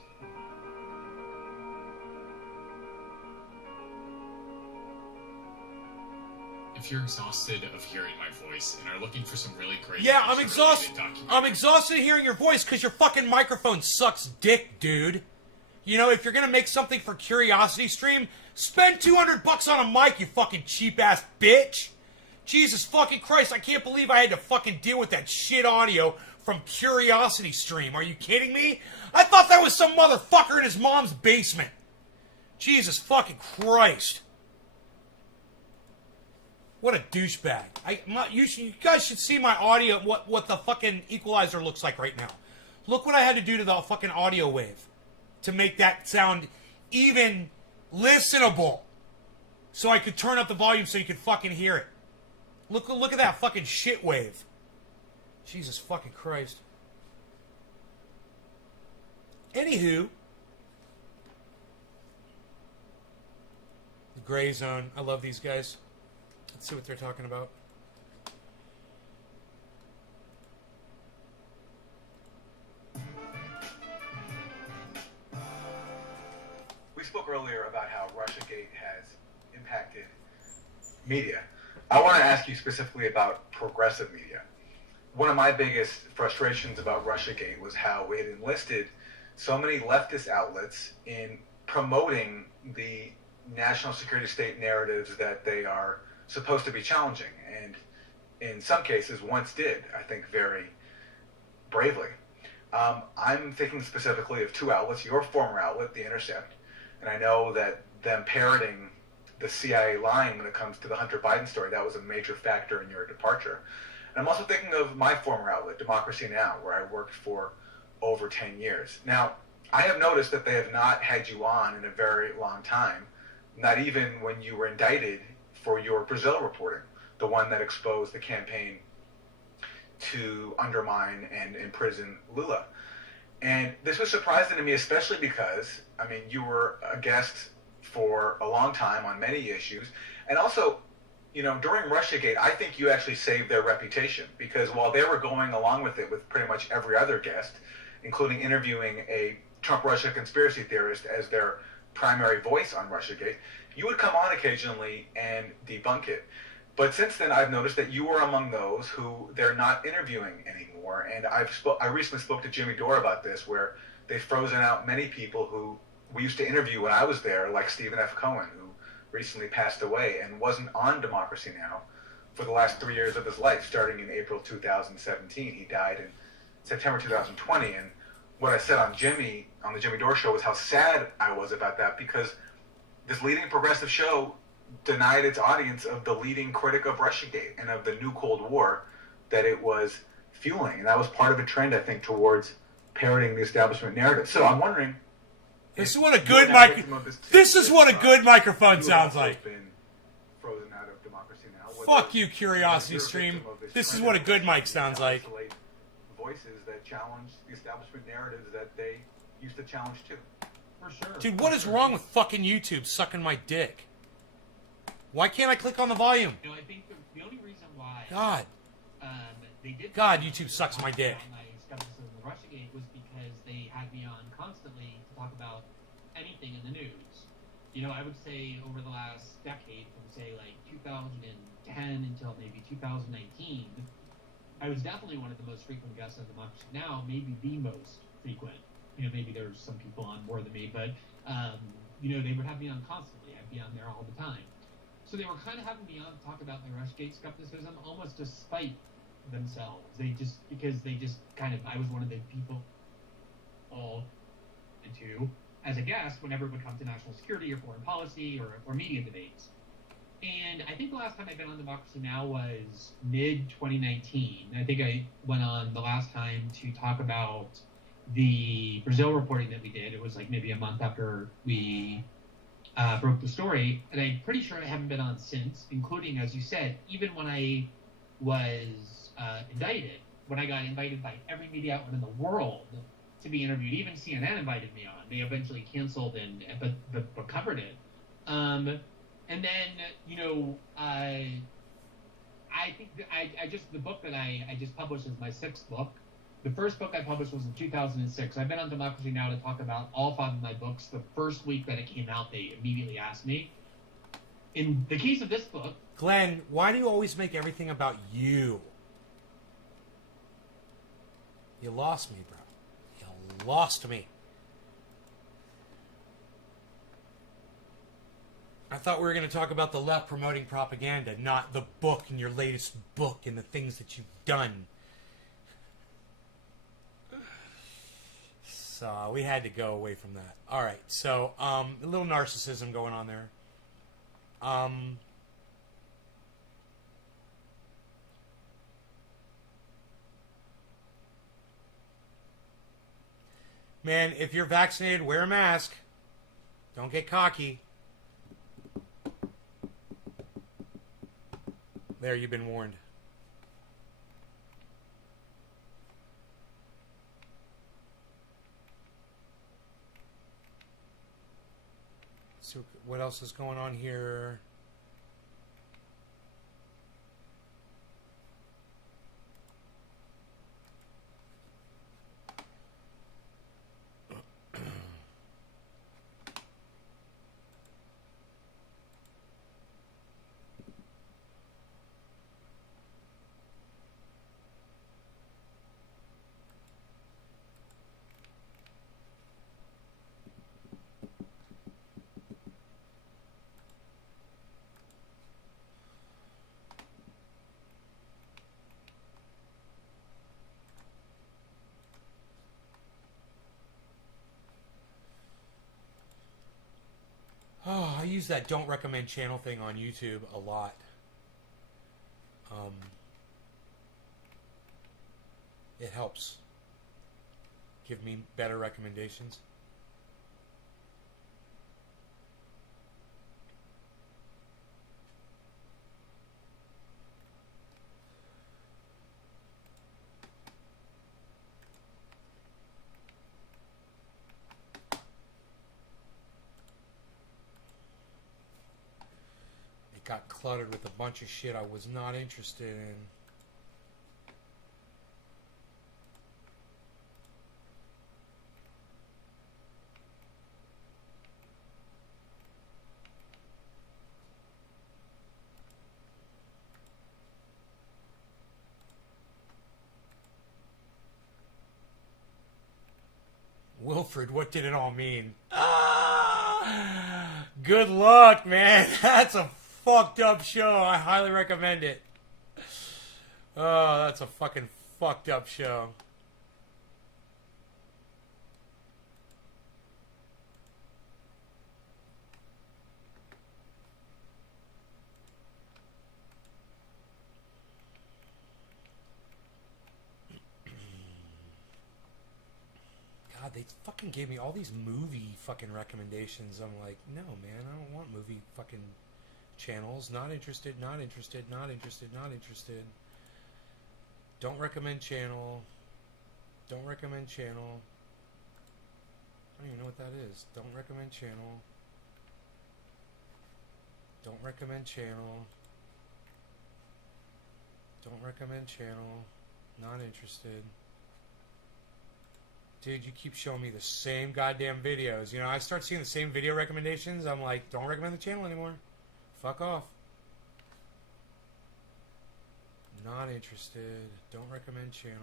If you're exhausted of hearing my voice and are looking for some really great Yeah, I'm nature-related exhausted. documentaries- I'm exhausted hearing your voice because your fucking microphone sucks dick, dude. You know, if you're gonna make something for Curiosity Stream, spend $200 on a mic, you fucking cheap ass bitch. Jesus fucking Christ, I can't believe I had to fucking deal with that shit audio from Curiosity Stream. Are you kidding me? I thought that was some motherfucker in his mom's basement. Jesus fucking Christ. What a douchebag. You guys should see my audio, what the fucking equalizer looks like right now. Look what I had to do to the fucking audio wave to make that sound even listenable. So I could turn up the volume so you could fucking hear it. Look at that fucking shit wave. Jesus fucking Christ. Anywho. The Gray Zone. I love these guys. Let's see what they're talking about. We spoke earlier about how Russiagate has impacted media. I want to ask you specifically about progressive media. One of my biggest frustrations about Russiagate was how it enlisted so many leftist outlets in promoting the national security state narratives that they are supposed to be challenging, and in some cases once did, I think, very bravely. I'm thinking specifically of two outlets, your former outlet, The Intercept, and I know that them parroting the CIA line when it comes to the Hunter Biden story, that was a major factor in your departure. And I'm also thinking of my former outlet, Democracy Now!, where I worked for over 10 years. Now, I have noticed that they have not had you on in a very long time, not even when you were indicted for your Brazil reporting, the one that exposed the campaign to undermine and imprison Lula. And this was surprising to me, especially because, I mean, you were a guest for a long time on many issues. And also, you know, during Russiagate, I think you actually saved their reputation, because while they were going along with it with pretty much every other guest, including interviewing a Trump-Russia conspiracy theorist as their primary voice on Russiagate, you would come on occasionally and debunk it. But since then, I've noticed that you were among those who they're not interviewing anymore. And I recently spoke to Jimmy Dore about this, where they've frozen out many people who we used to interview when I was there, like Stephen F. Cohen, who recently passed away and wasn't on Democracy Now! For the last 3 years of his life, starting in April 2017. He died in September 2020. And what I said on the Jimmy Dore show was how sad I was about that, because this leading progressive show denied its audience of the leading critic of Russiagate and of the new Cold War that it was fueling. And that was part of a trend, I think, towards parroting the establishment narrative. So I'm wondering... This is what a good microphone sounds like. Frozen out of Democracy Now. Fuck you, Curiosity Stream. This is what a good mic sounds like. Voices that challenge the establishment narratives that they used to challenge too. For sure. Dude, what is wrong with fucking YouTube sucking my dick? Why can't I click on the volume? You know, I think the only reason why God. They did God, YouTube sucks my dick. My skepticism of Russiagate was because they had me on constantly to talk about anything in the news. You know, I would say over the last decade, from say like 2010 until maybe 2019, I was definitely one of the most frequent guests on Democracy Now, maybe the most frequent. You know, maybe there's some people on more than me, but you know, they would have me on constantly. I'd be on there all the time. So they were kind of having me on to talk about my Russiagate skepticism, almost to spite themselves. Because I was one of the people all into as a guest whenever it would come to national security or foreign policy or media debates. And I think the last time I've been on Democracy Now was mid-2019. I think I went on the last time to talk about the Brazil reporting that we did. It was like maybe a month after we broke the story. And I'm pretty sure I haven't been on since, including, as you said, even when I was indicted, when I got invited by every media outlet in the world to be interviewed. Even CNN invited me on. They eventually canceled but covered it. And then, you know, I think the book that I just published is my 6th book. The first book I published was in 2006. I've been on Democracy Now! To talk about all 5 of my books. The first week that it came out, they immediately asked me. In the case of this book... Glenn, why do you always make everything about you? You lost me, bro. You lost me. I thought we were going to talk about the left promoting propaganda, not the book and your latest book and the things that you've done. So we had to go away from that. All right, so a little narcissism going on there. Man, if you're vaccinated, wear a mask. Don't get cocky. There, you've been warned. So what else is going on here? Oh, I use that don't recommend channel thing on YouTube a lot. It helps give me better recommendations. Got cluttered with a bunch of shit I was not interested in. Wilfred, what did it all mean? Ah, good luck, man. That's a fucked up show. I highly recommend it. Oh, that's a fucking fucked up show. God, they fucking gave me all these movie fucking recommendations. I'm like, no, man, I don't want movie fucking channels. Not interested, not interested, not interested, not interested. Don't recommend channel. Don't recommend channel. I don't even know what that is. Don't recommend channel. Don't recommend channel. Don't recommend channel. Not interested. Dude, you keep showing me the same goddamn videos. You know, I start seeing the same video recommendations. I'm like, don't recommend the channel anymore. Fuck off. Not interested. Don't recommend channel.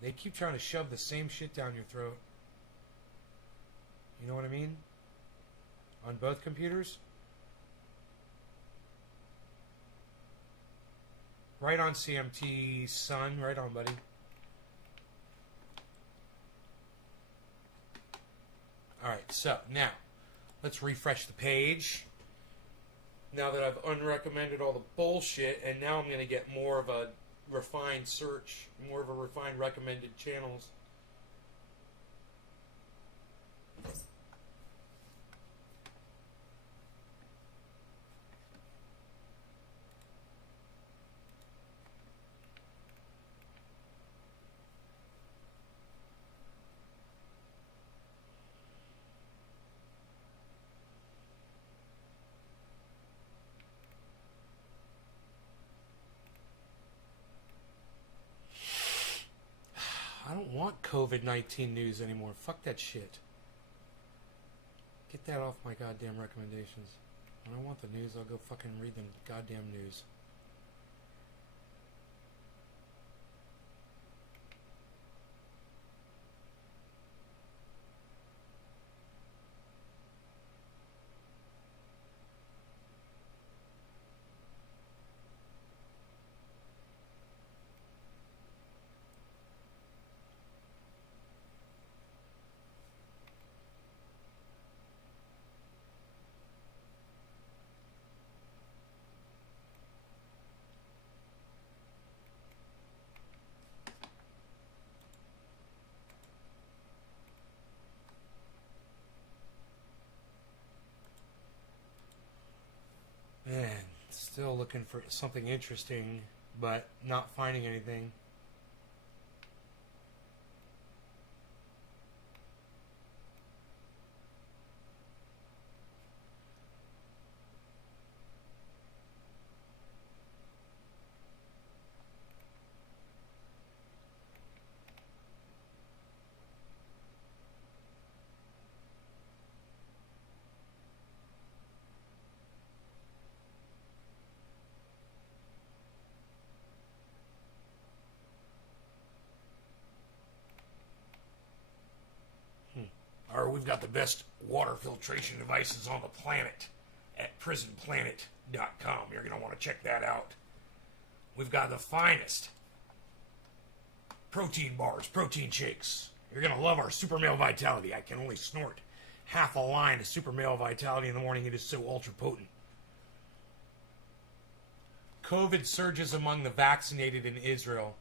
They keep trying to shove the same shit down your throat. You know what I mean? On both computers? Right on CMT, son. Right on, buddy. Alright, so now let's refresh the page. Now that I've unrecommended all the bullshit, and now I'm going to get more of a refined search, more of a refined recommended channels. I don't want COVID-19 news anymore. Fuck that shit. Get that off my goddamn recommendations. When I want the news, I'll go fucking read the goddamn news. Man, still looking for something interesting, but not finding anything. Or we've got the best water filtration devices on the planet at prisonplanet.com. You're going to want to check that out. We've got the finest protein bars, protein shakes. You're going to love our Super Male Vitality. I can only snort half a line of Super Male Vitality in the morning. It is so ultra potent. COVID surges among the vaccinated in Israel.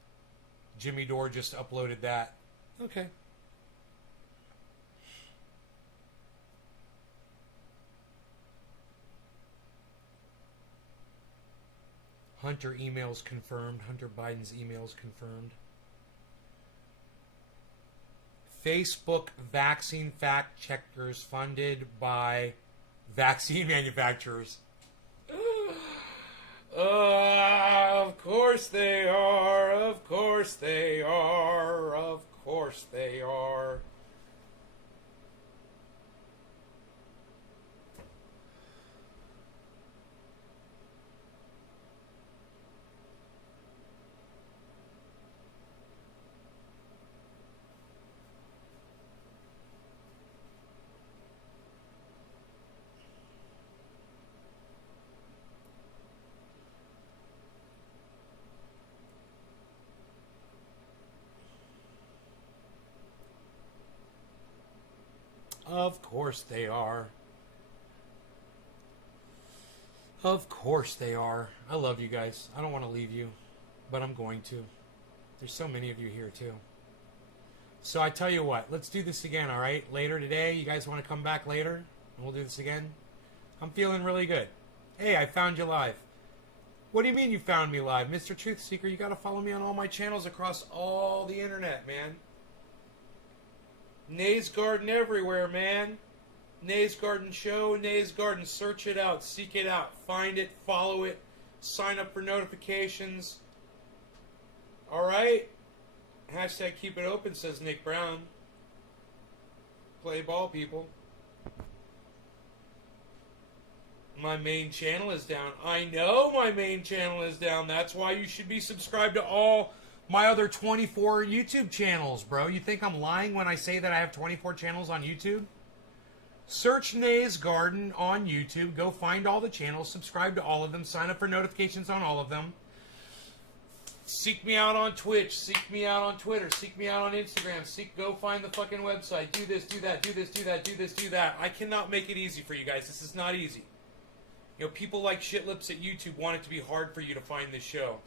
Jimmy Dore just uploaded that. Okay. Hunter emails confirmed. Hunter Biden's emails confirmed. Facebook vaccine fact checkers funded by vaccine manufacturers. Of course they are. Of course they are. Of course they are. Of course they are. Of course they are. I love you guys. I don't want to leave you, but I'm going to. There's so many of you here, too. So I tell you what, let's do this again, all right? Later today, you guys want to come back later? And we'll do this again? I'm feeling really good. Hey, I found you live. What do you mean you found me live? Mr. Truth Seeker, you got to follow me on all my channels across all the internet, man. Nays Garden everywhere, man. Nays Garden Show, Nays Garden. Search it out, seek it out, find it, follow it, sign up for notifications. All right? Hashtag keep it open, says Nick Brown. Play ball, people. My main channel is down. I know my main channel is down. That's why you should be subscribed to all my other 24 YouTube channels, bro. You think I'm lying when I say that I have 24 channels on YouTube? Search Nays Garden on YouTube. Go find all the channels. Subscribe to all of them. Sign up for notifications on all of them. Seek me out on Twitch. Seek me out on Twitter. Seek me out on Instagram. Go find the fucking website. Do this, do that, do this, do that, do this, do that. I cannot make it easy for you guys. This is not easy. You know, people like Shitlips at YouTube want it to be hard for you to find this show.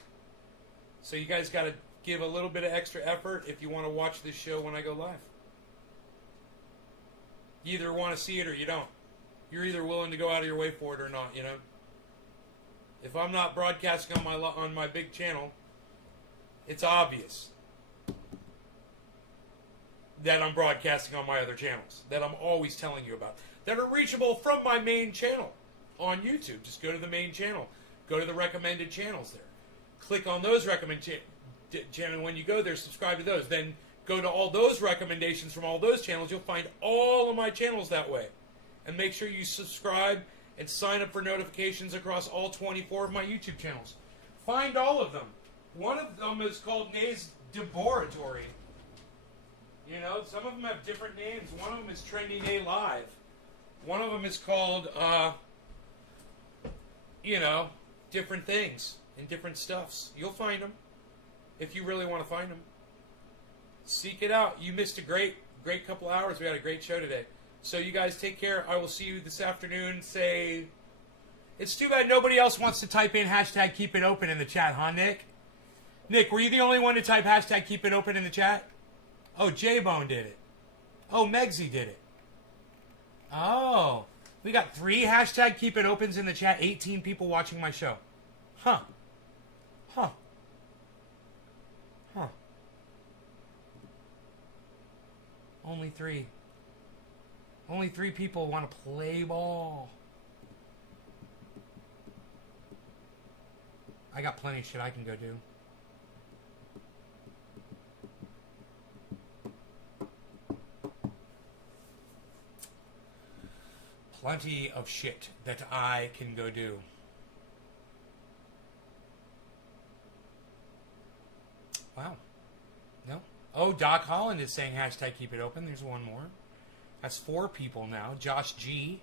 So you guys got to give a little bit of extra effort if you want to watch this show when I go live. You either want to see it or you don't. You're either willing to go out of your way for it or not, you know. If I'm not broadcasting on my big channel, it's obvious that I'm broadcasting on my other channels, that I'm always telling you about, that are reachable from my main channel on YouTube. Just go to the main channel. Go to the recommended channels there. Click on those recommended channels. When you go there, subscribe to those. Then go to all those recommendations from all those channels. You'll find all of my channels that way. And make sure you subscribe and sign up for notifications across all 24 of my YouTube channels. Find all of them. One of them is called Nays Laboratory. You know, some of them have different names. One of them is Trendy Nay Live. One of them is called, you know, different things and different stuffs. You'll find them if you really want to find them. Seek it out. You missed a great couple hours. We had a great show today. So you guys take care. I will see you this afternoon. Say, it's too bad nobody else wants to type in hashtag keep it open in the chat, huh, Nick? Nick, were you the only one to type hashtag keep it open in the chat? Oh, J-Bone did it. Oh, Megsy did it. Oh, we got 3 hashtag keep it opens in the chat. 18 people watching my show. Huh. Only 3. Only 3 people want to play ball. I got plenty of shit I can go do. Plenty of shit that I can go do. Wow. No. Oh, Doc Holland is saying hashtag keep it open. There's one more. That's 4 people now. Josh G.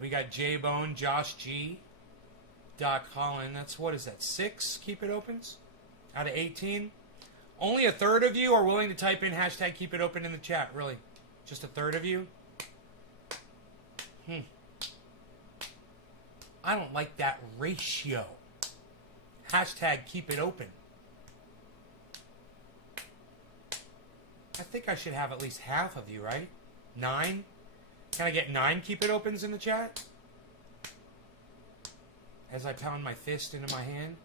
We got J-Bone, Josh G. Doc Holland. That's, what is that, 6 keep it opens? Out of 18? Only a third of you are willing to type in hashtag keep it open in the chat, really. Just a third of you? I don't like that ratio. Hashtag keep it open. I think I should have at least half of you, right? 9? Can I get 9 keep it opens in the chat? As I pound my fist into my hand.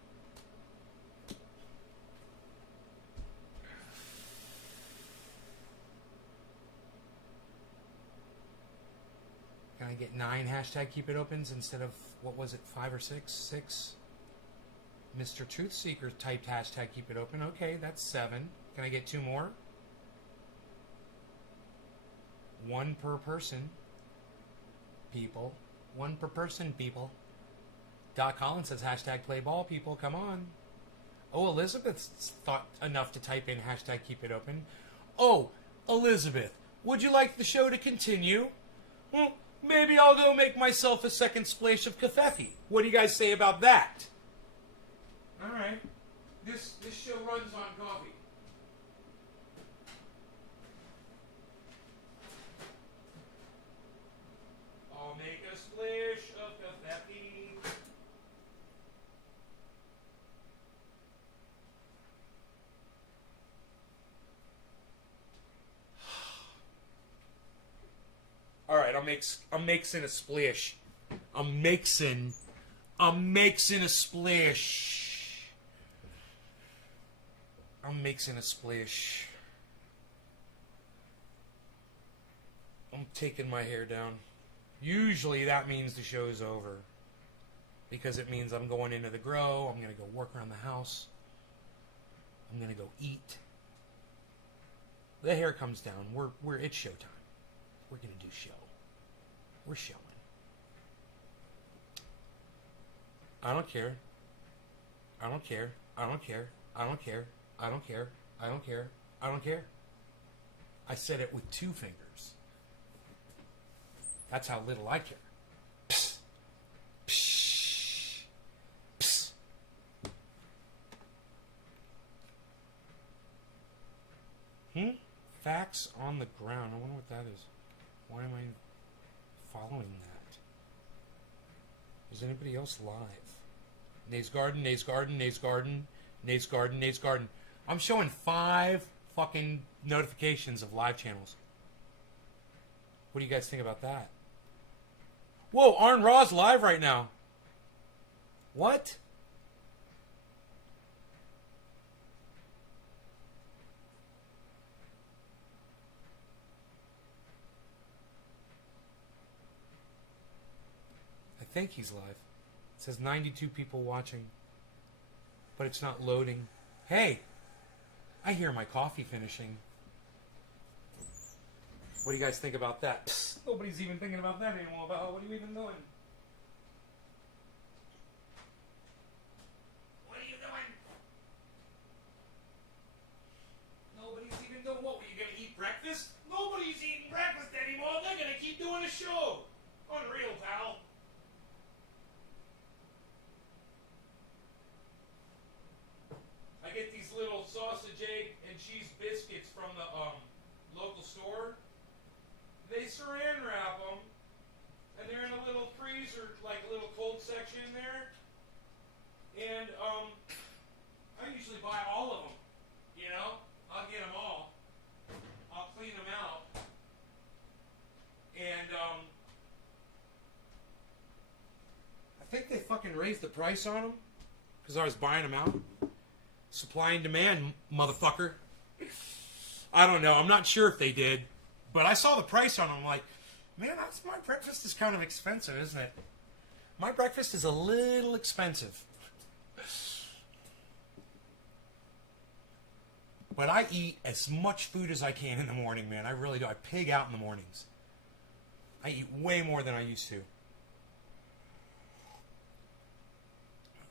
Can I get 9 hashtag keep it opens instead of, what was it, 5 or 6? 6. Mr. Truth Seeker typed hashtag keep it open. Okay, that's 7. Can I get 2 more? 1 per person. People. 1 per person, people. Doc Collins says hashtag play ball, people. Come on. Oh, Elizabeth's thought enough to type in hashtag keep it open. Oh, Elizabeth, would you like the show to continue? Well, maybe I'll go make myself a second splash of Kafefi. What do you guys say about that? All right. This show runs on coffee. I'll make a splash of Kafefi. I'm mixing a splish. I'm mixing a splish. I'm mixing a splish. I'm taking my hair down. Usually that means the show's over. Because it means I'm going into the grow. I'm going to go work around the house. I'm going to go eat. The hair comes down. It's showtime. We're going to do show. We're showing. I don't care. I don't care. I don't care. I don't care. I don't care. I don't care. I don't care. I said it with 2 fingers. That's how little I care. Psst. Psst. Psst. Facts on the ground. I wonder what that is. Why am I following that? Is anybody else live? Nays Garden, Nays Garden, Nays Garden, Nays Garden, Nays Garden. I'm showing 5 fucking notifications of live channels. What do you guys think about that? Whoa, Arn Raw's live right now. What? I think he's live. It says 92 people watching. But it's not loading. Hey! I hear my coffee finishing. What do you guys think about that? Psst, nobody's even thinking about that anymore. About what are you even doing? What are you doing? Nobody's even doing what? Were you gonna eat breakfast? Nobody's eating breakfast anymore. They're gonna keep doing a show. Unreal, pal. I get these little sausage, egg, and cheese biscuits from the local store. They saran wrap them, and they're in a little freezer, like a little cold section in there. And I usually buy all of them. You know, I'll get them all. I'll clean them out, and I think they fucking raised the price on them because I was buying them out. Supply and demand, motherfucker. I don't know. I'm not sure if they did. But I saw the price on them. I'm like, man, my breakfast is kind of expensive, isn't it? My breakfast is a little expensive. But I eat as much food as I can in the morning, man. I really do. I pig out in the mornings. I eat way more than I used to.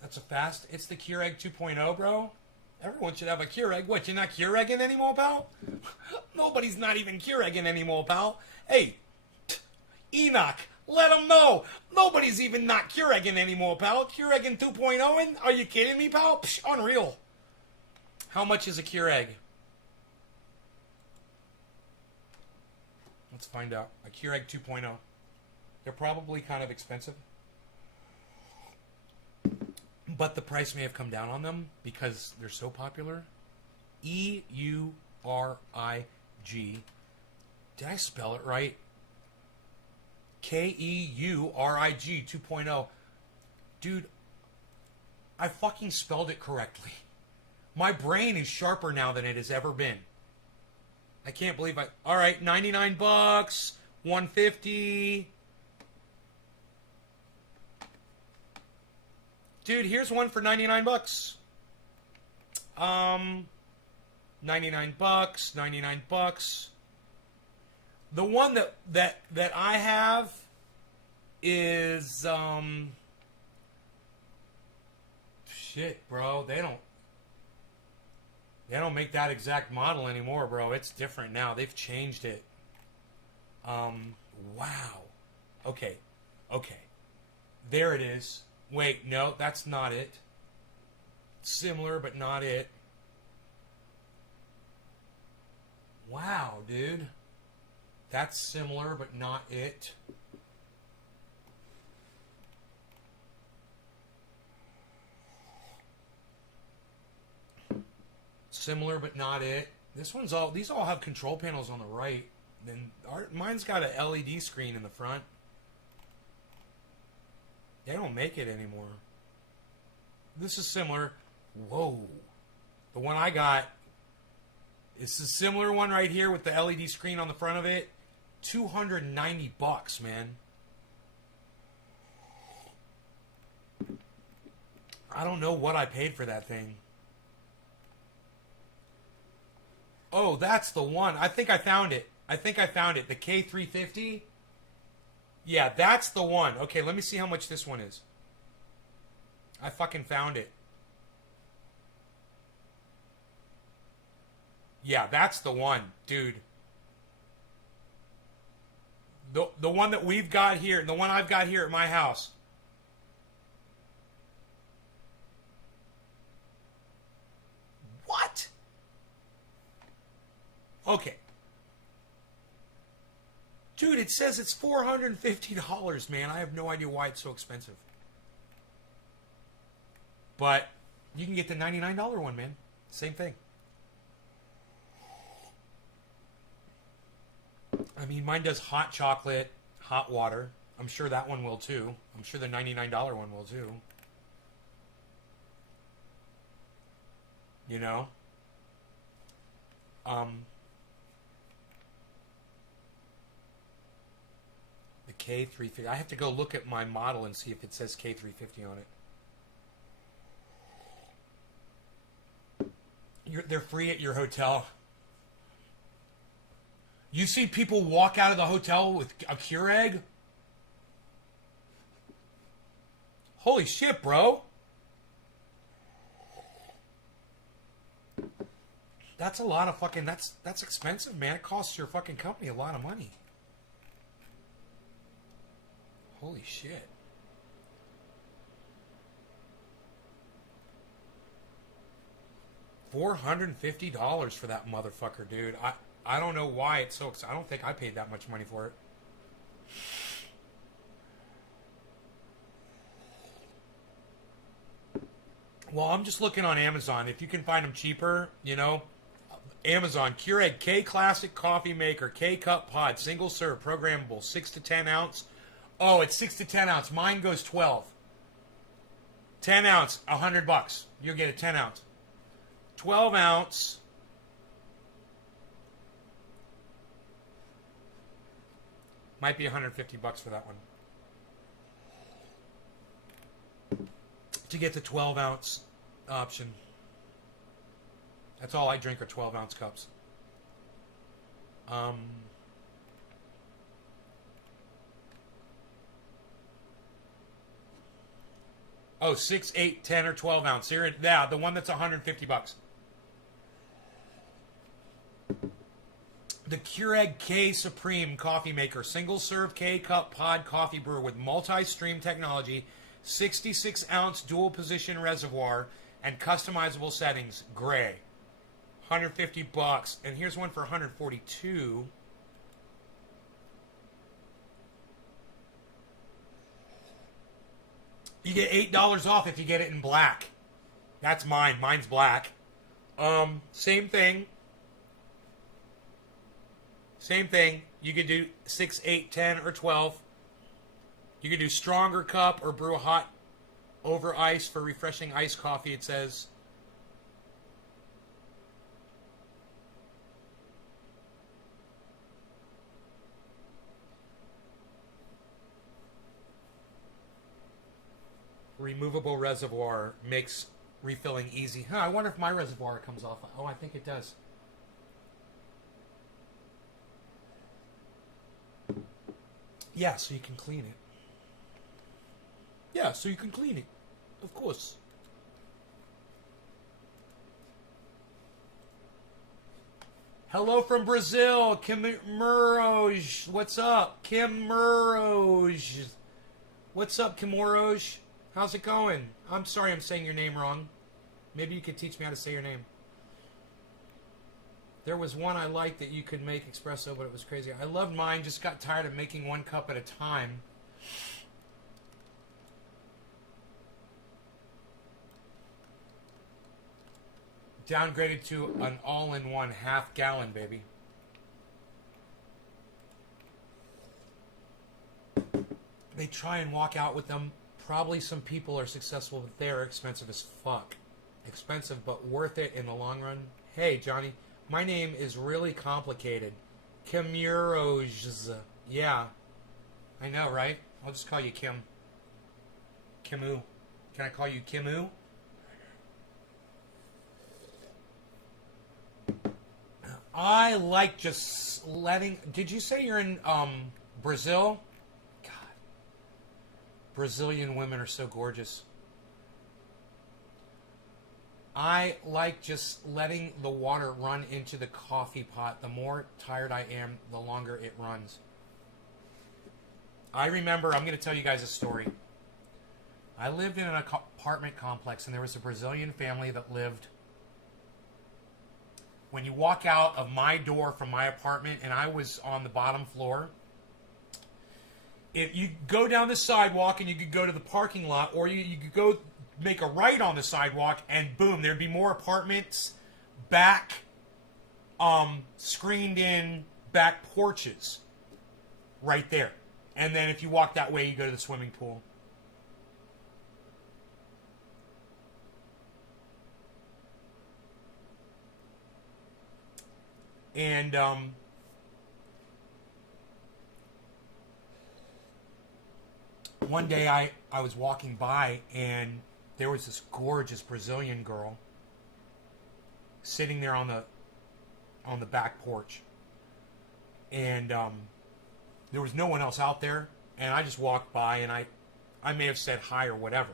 That's a fast. It's the Keurig 2.0, bro. Everyone should have a Keurig. What, you're not Keurigging anymore, pal? Nobody's not even Keurigging anymore, pal. Hey, Enoch, let them know. Nobody's even not Keurigging anymore, pal. Keurigging 2.0? Are you kidding me, pal? Psh, unreal. How much is a Keurig? Let's find out. A Keurig 2.0. They're probably kind of expensive. But the price may have come down on them because they're so popular. EURIG. Did I spell it right? KEURIG 2.0. Dude, I fucking spelled it correctly. My brain is sharper now than it has ever been. I can't believe I... All right, $99, $150. Dude, here's one for $99. $99, $99. The one that I have is shit, bro. They don't make that exact model anymore, bro. It's different now. They've changed it. Wow. Okay. There it is. Wait, no, that's not it. Similar, but not it. Wow, dude. That's similar, but not it. Similar, but not it. These all have control panels on the right. then mine's got a LED screen in the front. They don't make it anymore. This is similar. Whoa. The one I got, it's a similar one right here with the LED screen on the front of it. $290, man. I don't know what I paid for that thing. Oh, that's the one. I think I found it. The K350. Yeah, that's the one. Okay, let me see how much this one is. I fucking found it. Yeah, that's the one, dude. The one that we've got here, the one I've got here at my house. What? Okay. Dude, it says it's $450, man. I have no idea why it's so expensive. But you can get the $99 one, man. Same thing. I mean, mine does hot chocolate, hot water. I'm sure that one will too. I'm sure the $99 one will too. You know? The K350. I have to go look at my model and see if it says K350 on it. They're free at your hotel. You see people walk out of the hotel with a Keurig? Holy shit, bro. That's a lot of fucking... That's expensive, man. It costs your fucking company a lot of money. Holy shit. $450 for that motherfucker, dude. I don't know why it's so... I don't think I paid that much money for it. Well, I'm just looking on Amazon. If you can find them cheaper, you know... Amazon, Keurig K Classic Coffee Maker, K Cup Pod, single serve, programmable, 6 to 10 ounce. Oh, it's 6 to 10 ounce. Mine goes 12. 10 ounce, $100. You'll get a 10 ounce. 12 ounce. Might be $150 for that one. To get the 12 ounce option. That's all I drink are 12 ounce cups. Oh, 6, 8, 10, or 12 ounce. Yeah, the one that's $150. The Keurig K Supreme Coffee Maker, single serve K Cup Pod Coffee Brewer with multi-stream technology, 66 ounce dual position reservoir, and customizable settings. Gray. $150. And here's one for $142. You get $8 off if you get it in black. That's mine. Mine's black. Same thing. Same thing. You could do 6, 8, 10, or 12. You could do stronger cup or brew a hot over ice for refreshing iced coffee, it says. Removable reservoir makes refilling easy. Huh, I wonder if my reservoir comes off. Oh, I think it does. Yeah, so you can clean it. Yeah, so you can clean it. Of course. Hello from Brazil, Kim Muroj. What's up, Kim Muroj? What's up, Kim Muroj? How's it going? I'm sorry I'm saying your name wrong. Maybe you could teach me how to say your name. There was one I liked that you could make espresso, but it was crazy. I loved mine, just got tired of making one cup at a time. Downgraded to an all-in-one half gallon, baby. they try and walk out with them. Probably some people are successful, but they're expensive as fuck. Expensive, but worth it in the long run. Hey, Johnny, my name is really complicated. Kimuroj. Yeah. I know, right? I'll just call you Kim. Kimu. Can I call you Kimu? I like just letting... Did you say you're in Brazil? God. Brazilian women are so gorgeous. I like just letting the water run into the coffee pot. The more tired I am, the longer it runs. I remember, I'm going to tell you guys a story. I lived in an apartment complex, and there was a Brazilian family that lived... When you walk out of my door from my apartment, and I was on the bottom floor, if you go down the sidewalk and you could go to the parking lot, or you could go make a right on the sidewalk, and boom, there'd be more apartments, back, screened in back porches right there. And then if you walk that way, you go to the swimming pool. And one day I was walking by, and there was this gorgeous Brazilian girl sitting there on the back porch. And there was no one else out there, and I just walked by, and I may have said hi or whatever.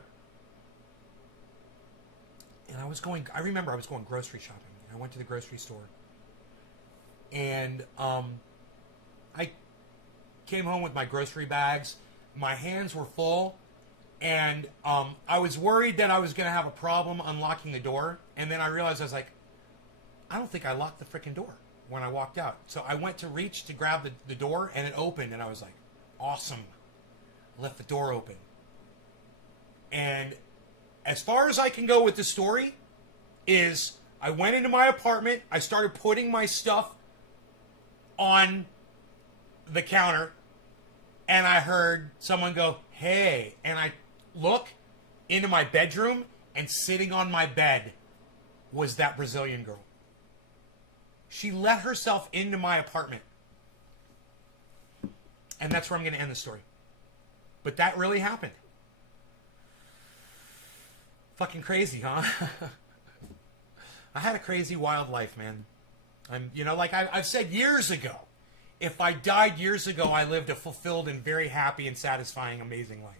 And I remember I was going grocery shopping. I went to the grocery store. And I came home with my grocery bags. My hands were full, and I was worried that I was going to have a problem unlocking the door. And then I realized, I was like, I don't think I locked the freaking door when I walked out. So I went to reach to grab the door, and it opened, and I was like, awesome. I left the door open. And as far as I can go with the story is I went into my apartment, I started putting my stuff on the counter, and I heard someone go, hey, and I look into my bedroom, and sitting on my bed was that Brazilian girl. She let herself into my apartment. And that's where I'm going to end the story. But that really happened. Fucking crazy, huh? I had a crazy, wild life, man. Like I've said years ago, if I died years ago, I lived a fulfilled and very happy and satisfying, amazing life.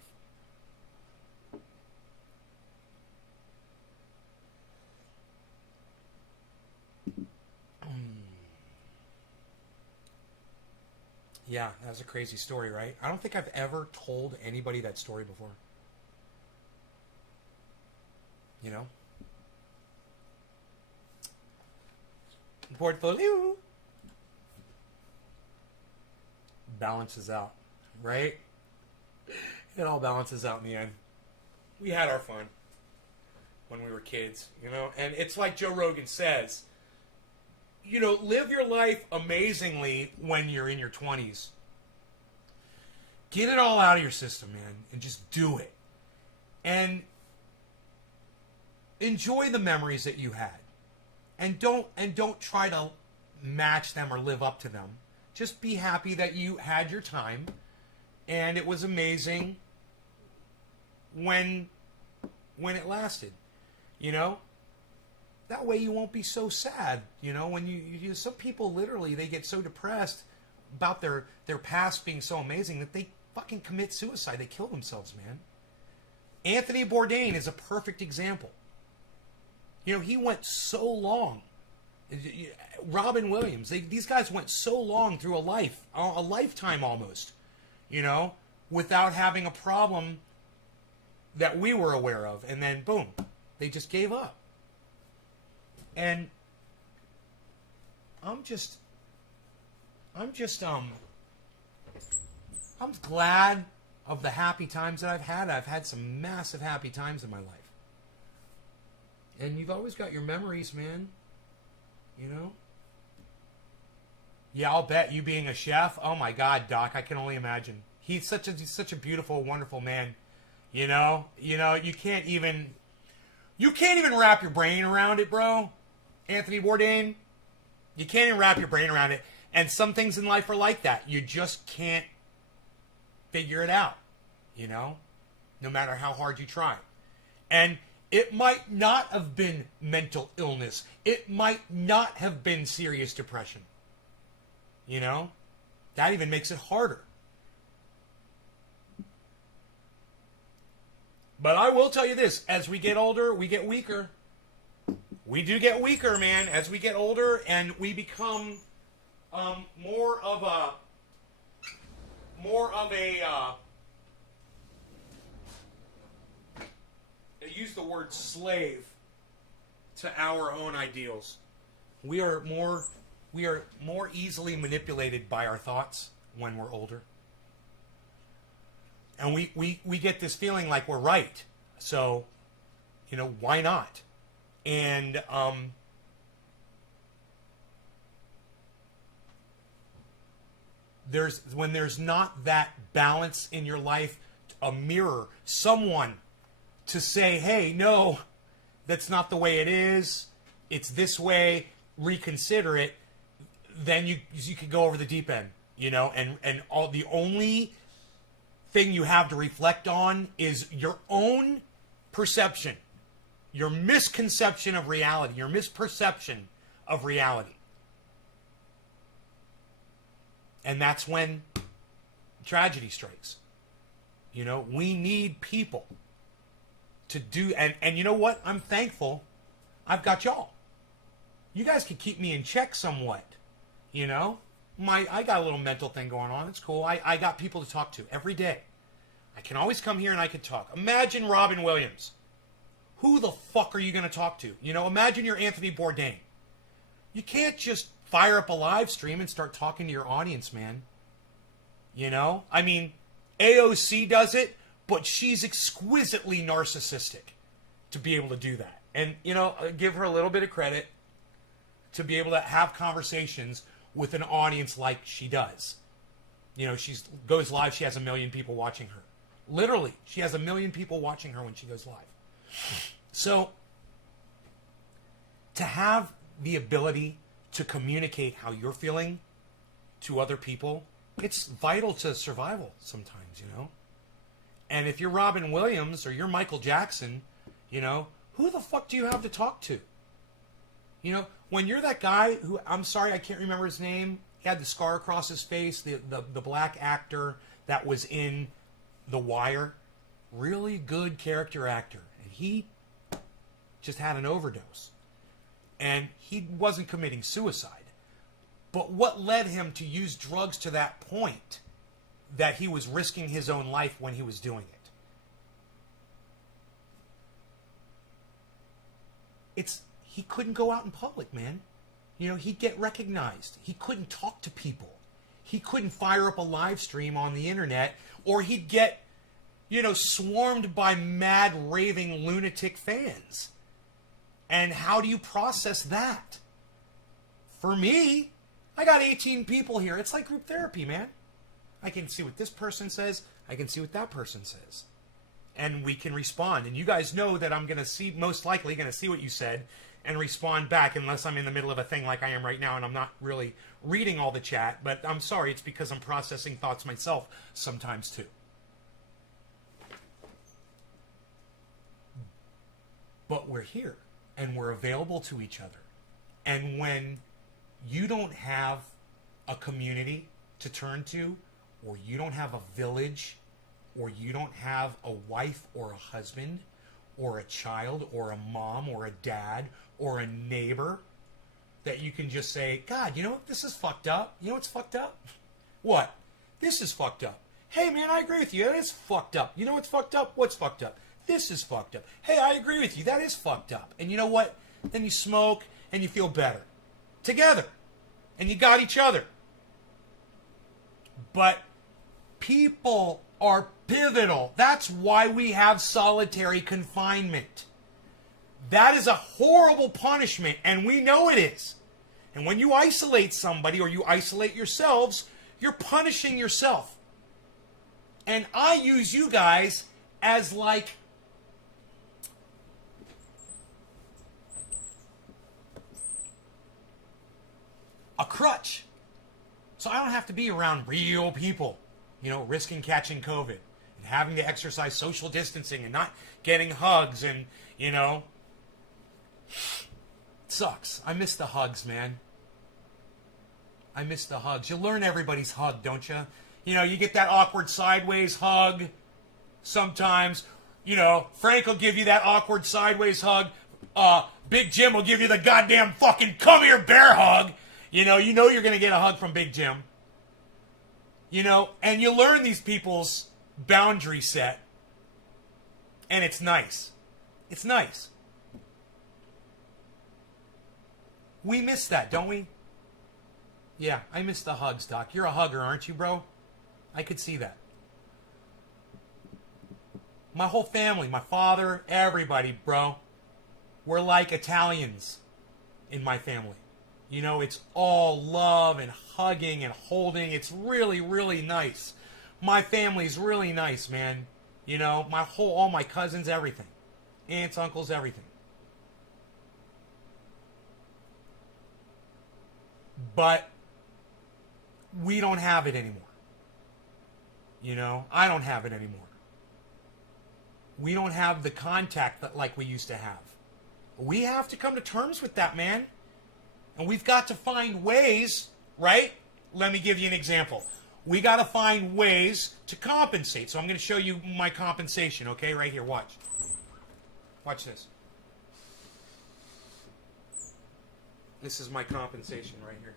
Yeah, that was a crazy story, right? I don't think I've ever told anybody that story before. You know? Portfolio balances out, right? It all balances out in the end. We had our fun when we were kids, and it's like Joe Rogan says, live your life amazingly when you're in your 20s. Get it all out of your system, man, and just do it. And enjoy the memories that you had. And don't try to match them or live up to them. Just be happy that you had your time, and it was amazing when it lasted. That way you won't be so sad. When you some people literally, they get so depressed about their past being so amazing that they fucking commit suicide. They kill themselves, man. Anthony Bourdain is a perfect example. He went so long. Robin Williams, these guys went so long through a lifetime almost, without having a problem that we were aware of. And then, boom, they just gave up. And I'm glad of the happy times that I've had. I've had some massive happy times in my life. And you've always got your memories, man. Yeah, I'll bet you being a chef. Oh my God, Doc, I can only imagine. He's such a beautiful, wonderful man. You know, you can't even wrap your brain around it, bro. Anthony Bourdain, you can't even wrap your brain around it. And some things in life are like that. You just can't figure it out, you know, no matter how hard you try. And it might not have been mental illness. It might not have been serious depression. You know, that even makes it harder. But I will tell you this, as we get older, we get weaker. We do get weaker, man, as we get older, and we become more of a use the word slave to our own ideals. We are more easily manipulated by our thoughts when we're older. And we get this feeling like we're right. So, you know, why not? And when there's not that balance in your life, a mirror, someone to say, hey, no, that's not the way it is. It's this way. Reconsider it. Then you could go over the deep end, you know, and all the only thing you have to reflect on is your own perception, your misconception of reality, your misperception of reality. And that's when tragedy strikes. You know, we need people to do, and you know what? I'm thankful I've got y'all. You guys can keep me in check somewhat, you know? I got a little mental thing going on. It's cool. I got people to talk to every day. I can always come here and I can talk. Imagine Robin Williams. Who the fuck are you going to talk to? You know, imagine you're Anthony Bourdain. You can't just fire up a live stream and start talking to your audience, man. You know? I mean, AOC does it, but she's exquisitely narcissistic to be able to do that. And, you know, give her a little bit of credit to be able to have conversations with an audience like she does. You know, she goes live, she has 1 million people watching her. Literally, she has 1 million people watching her when she goes live. So, to have the ability to communicate how you're feeling to other people, it's vital to survival sometimes, you know? And if you're Robin Williams or you're Michael Jackson, you know, who the fuck do you have to talk to? You know, when you're that guy who, I'm sorry, I can't remember his name. He had the scar across his face, the black actor that was in The Wire. Really good character actor. And he just had an overdose. And he wasn't committing suicide. But what led him to use drugs to that point that he was risking his own life when he was doing it? He couldn't go out in public, man. You know, he'd get recognized. He couldn't talk to people. He couldn't fire up a live stream on the internet, or he'd get, you know, swarmed by mad, raving, lunatic fans. And how do you process that? For me, I got 18 people here. It's like group therapy, man. I can see what this person says. I can see what that person says. And we can respond. And you guys know that I'm going to see, most likely going to see what you said and respond back, unless I'm in the middle of a thing like I am right now and I'm not really reading all the chat. But I'm sorry, it's because I'm processing thoughts myself sometimes too. But we're here and we're available to each other. And when you don't have a community to turn to, or you don't have a village, or you don't have a wife or a husband, or a child, or a mom, or a dad, or a neighbor, that you can just say, God, you know what? This is fucked up. You know what's fucked up? What? This is fucked up. Hey, man, I agree with you. That is fucked up. You know what's fucked up? What's fucked up? This is fucked up. Hey, I agree with you. That is fucked up. And you know what? Then you smoke and you feel better. Together. And you got each other. But people are pivotal. That's why we have solitary confinement. That is a horrible punishment, and we know it is. And when you isolate somebody or you isolate yourselves, you're punishing yourself. And I use you guys as like a crutch. So I don't have to be around real people, risking catching COVID and having to exercise social distancing and not getting hugs and, it sucks. I miss the hugs, man. I miss the hugs. You learn everybody's hug, don't you? You get that awkward sideways hug sometimes. Frank will give you that awkward sideways hug. Big Jim will give you the goddamn fucking come here bear hug. You're going to get a hug from Big Jim. And you learn these people's boundary set. And it's nice. It's nice. We miss that, don't we? Yeah, I miss the hugs, Doc. You're a hugger, aren't you, bro? I could see that. My whole family, my father, everybody, bro. We're like Italians in my family. It's all love and hugging and holding. It's really, really nice. My family's really nice, man. All my cousins, everything. Aunts, uncles, everything. But we don't have it anymore. I don't have it anymore. We don't have the contact that like we used to have. We have to come to terms with that, man. And we've got to find ways, right? Let me give you an example. We got to find ways to compensate. So I'm going to show you my compensation, okay? Right here, watch. Watch this. This is my compensation right here.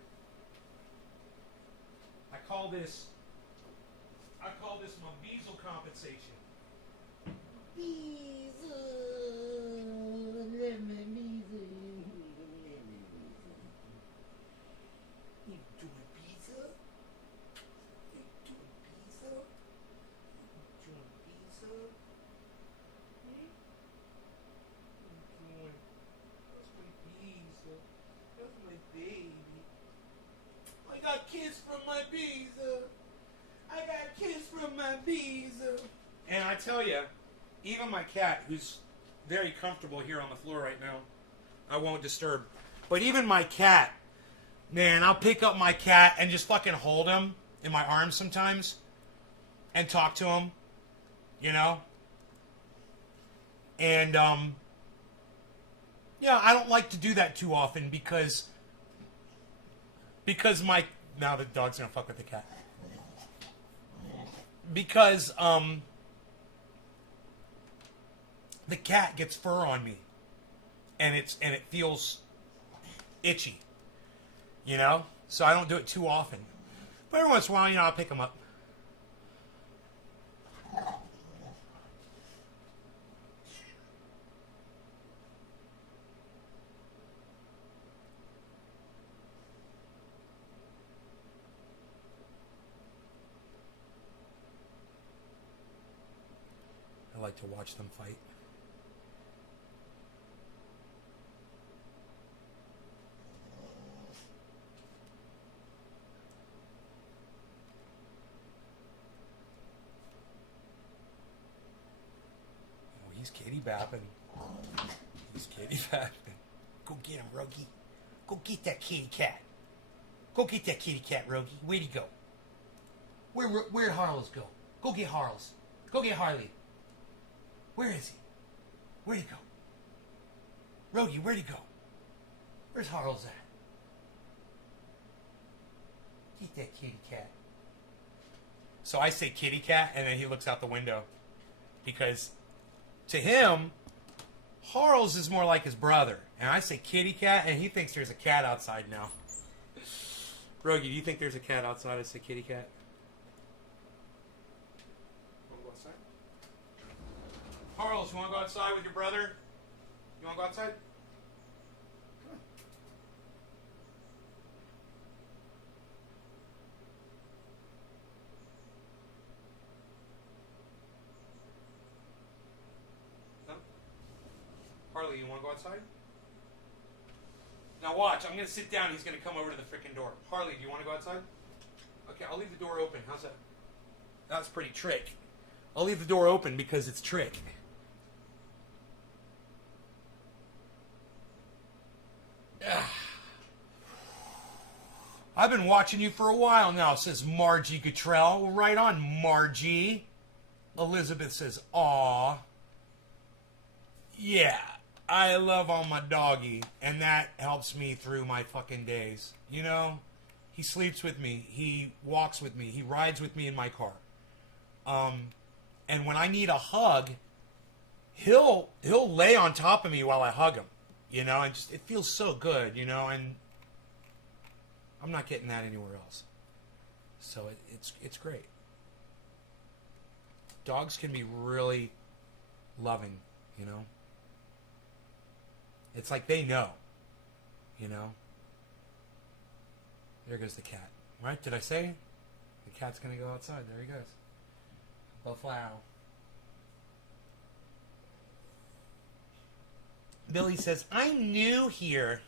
I call this my Beazle compensation. I got kiss from my Beazle. I got kiss from my Beazle. And I tell you, even my cat, who's very comfortable here on the floor right now, I won't disturb. But even my cat, man, I'll pick up my cat and just fucking hold him in my arms sometimes and talk to him, And, I don't like to do that too often because now the dog's gonna fuck with the cat. Because, the cat gets fur on me, and it feels itchy, So I don't do it too often, but every once in a while, I'll pick him up. I like to watch them fight. He's kitty bapping. He's kitty bapping. Go get him, Rogie. Go get that kitty cat. Go get that kitty cat, Rogie. Where'd he go? Where'd Harles go? Go get Harles. Go get Harley. Where is he? Where'd he go? Rogie, where'd he go? Where's Harles at? Get that kitty cat. So I say kitty cat, and then he looks out the window. Because to him, Harles is more like his brother. And I say kitty cat, and he thinks there's a cat outside now. Rogie, do you think there's a cat outside? I say kitty cat. Want to go outside? Harles, you want to go outside with your brother? You want to go outside? Come on. No? Harley, you want to go outside? Now watch, I'm going to sit down. He's going to come over to the freaking door. Harley, do you want to go outside? Okay, I'll leave the door open. How's that? That's pretty trick. I'll leave the door open because it's trick. I've been watching you for a while now, says Margie Guttrell. Well, right on, Margie. Elizabeth says, aw. Yeah, I love on my doggy, and that helps me through my fucking days. You know, he sleeps with me, he walks with me, he rides with me in my car. And when I need a hug, he'll lay on top of me while I hug him. You know, and just it feels so good, you know, and I'm not getting that anywhere else. So it's great. Dogs can be really loving, you know. It's like they know, you know. There goes the cat. Right? Did I say? The cat's going to go outside. There he goes. Buffalo. Billy says, I'm new here.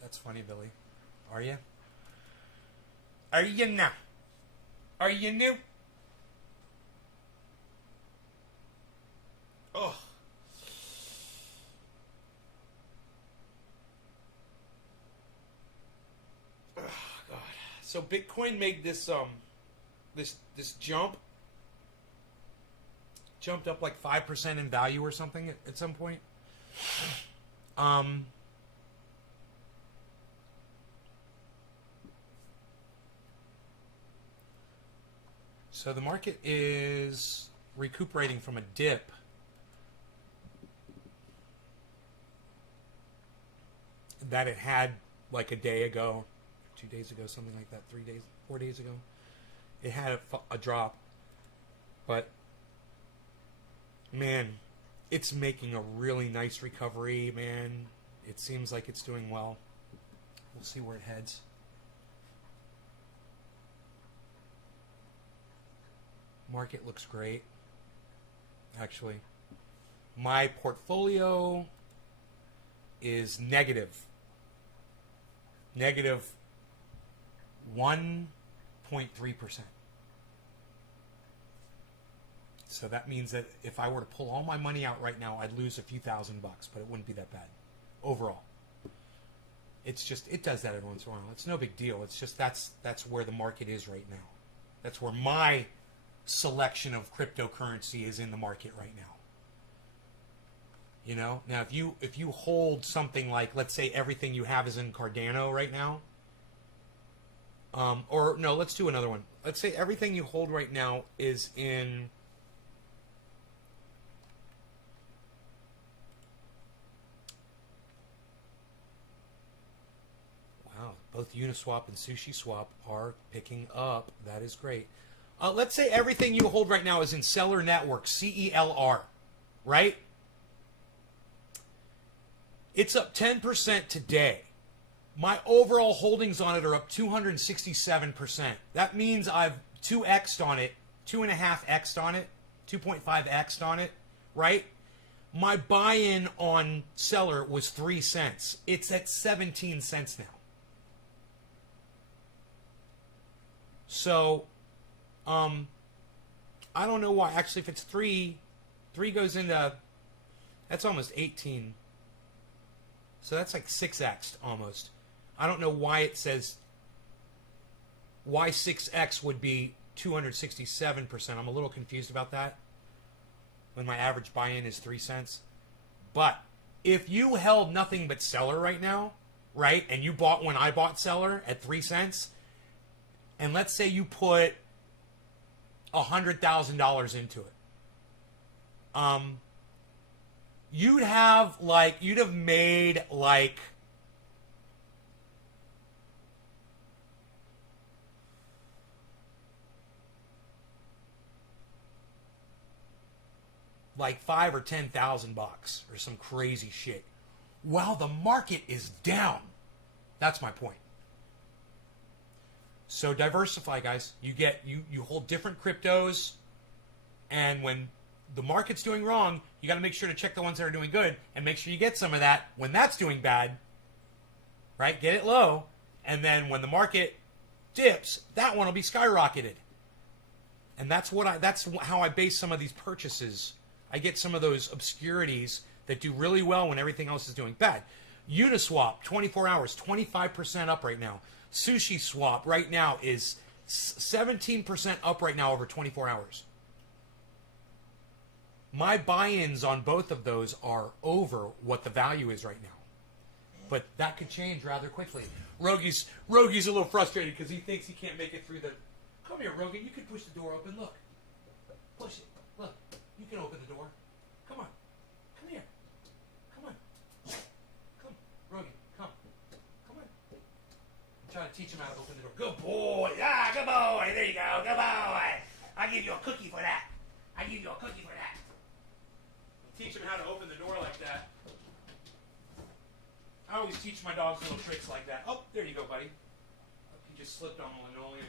That's funny, Billy. Are you? Are you now? Are you new? Oh. Oh, God. So Bitcoin made this this jump. Jumped up like 5% in value or something at some point. So the market is recuperating from a dip. That it had like a day ago, 2 days ago, something like that, 3 days, 4 days ago. It had a drop. But, man, it's making a really nice recovery, man. It seems like it's doing well. We'll see where it heads. Market looks great. Actually, my portfolio is negative 1.3%. So that means that if I were to pull all my money out right now, I'd lose a few $1,000, but it wouldn't be that bad overall. It's just, it does that every once in a while. It's no big deal. It's just that's where the market is right now. That's where my selection of cryptocurrency is in the market right now. You know, now if you hold something like, let's say everything you have is in Cardano right now, or no, let's do another one. Let's say everything you hold right now is in both Uniswap and SushiSwap are picking up. That is great. Let's say everything you hold right now is in Cellar Network, CELR, right? It's up 10% today. My overall holdings on it are up 267%. That means I've 2x'd on it, 2.5x'd on it, 2.5x'd on it, right? My buy-in on Cellar was 3 cents. It's at 17 cents now. So, I don't know why. Actually, if it's 3 goes into, that's almost 18. So that's like 6x almost. I don't know why it says, why 6x would be 267%. I'm a little confused about that when my average buy-in is 3 cents. But if you held nothing but Cellar right now, right, and you bought when I bought Cellar at 3 cents, and let's say you put $100,000 into it, you'd have made like $5,000 or $10,000 or some crazy shit while the market is down. That's my point. So diversify, guys. You hold different cryptos, and when the market's doing wrong, you got to make sure to check the ones that are doing good and make sure you get some of that when that's doing bad, right? Get it low, and then when the market dips, that one will be skyrocketed. And that's how I base some of these purchases. I get some of those obscurities that do really well when everything else is doing bad. Uniswap, 24 hours, 25% up right now. Sushi Swap right now is 17% up right now over 24 hours. My buy-ins on both of those are over what the value is right now. But that could change rather quickly. Rogi's a little frustrated because he thinks he can't make it through the... Come here, Rogi. You can push the door open. Look. Push it. Look. You can open the door. Come on. Come here. Come on. Come. Rogi, come. Come on. I'm trying to teach him how to open the door. Good boy. Ah, good boy. There you go. Good boy. I'll give you a cookie for that. I'll give you a cookie for that. Teach him how to open the door like that. I always teach my dogs little tricks like that. Oh, there you go, buddy. He just slipped on the linoleum.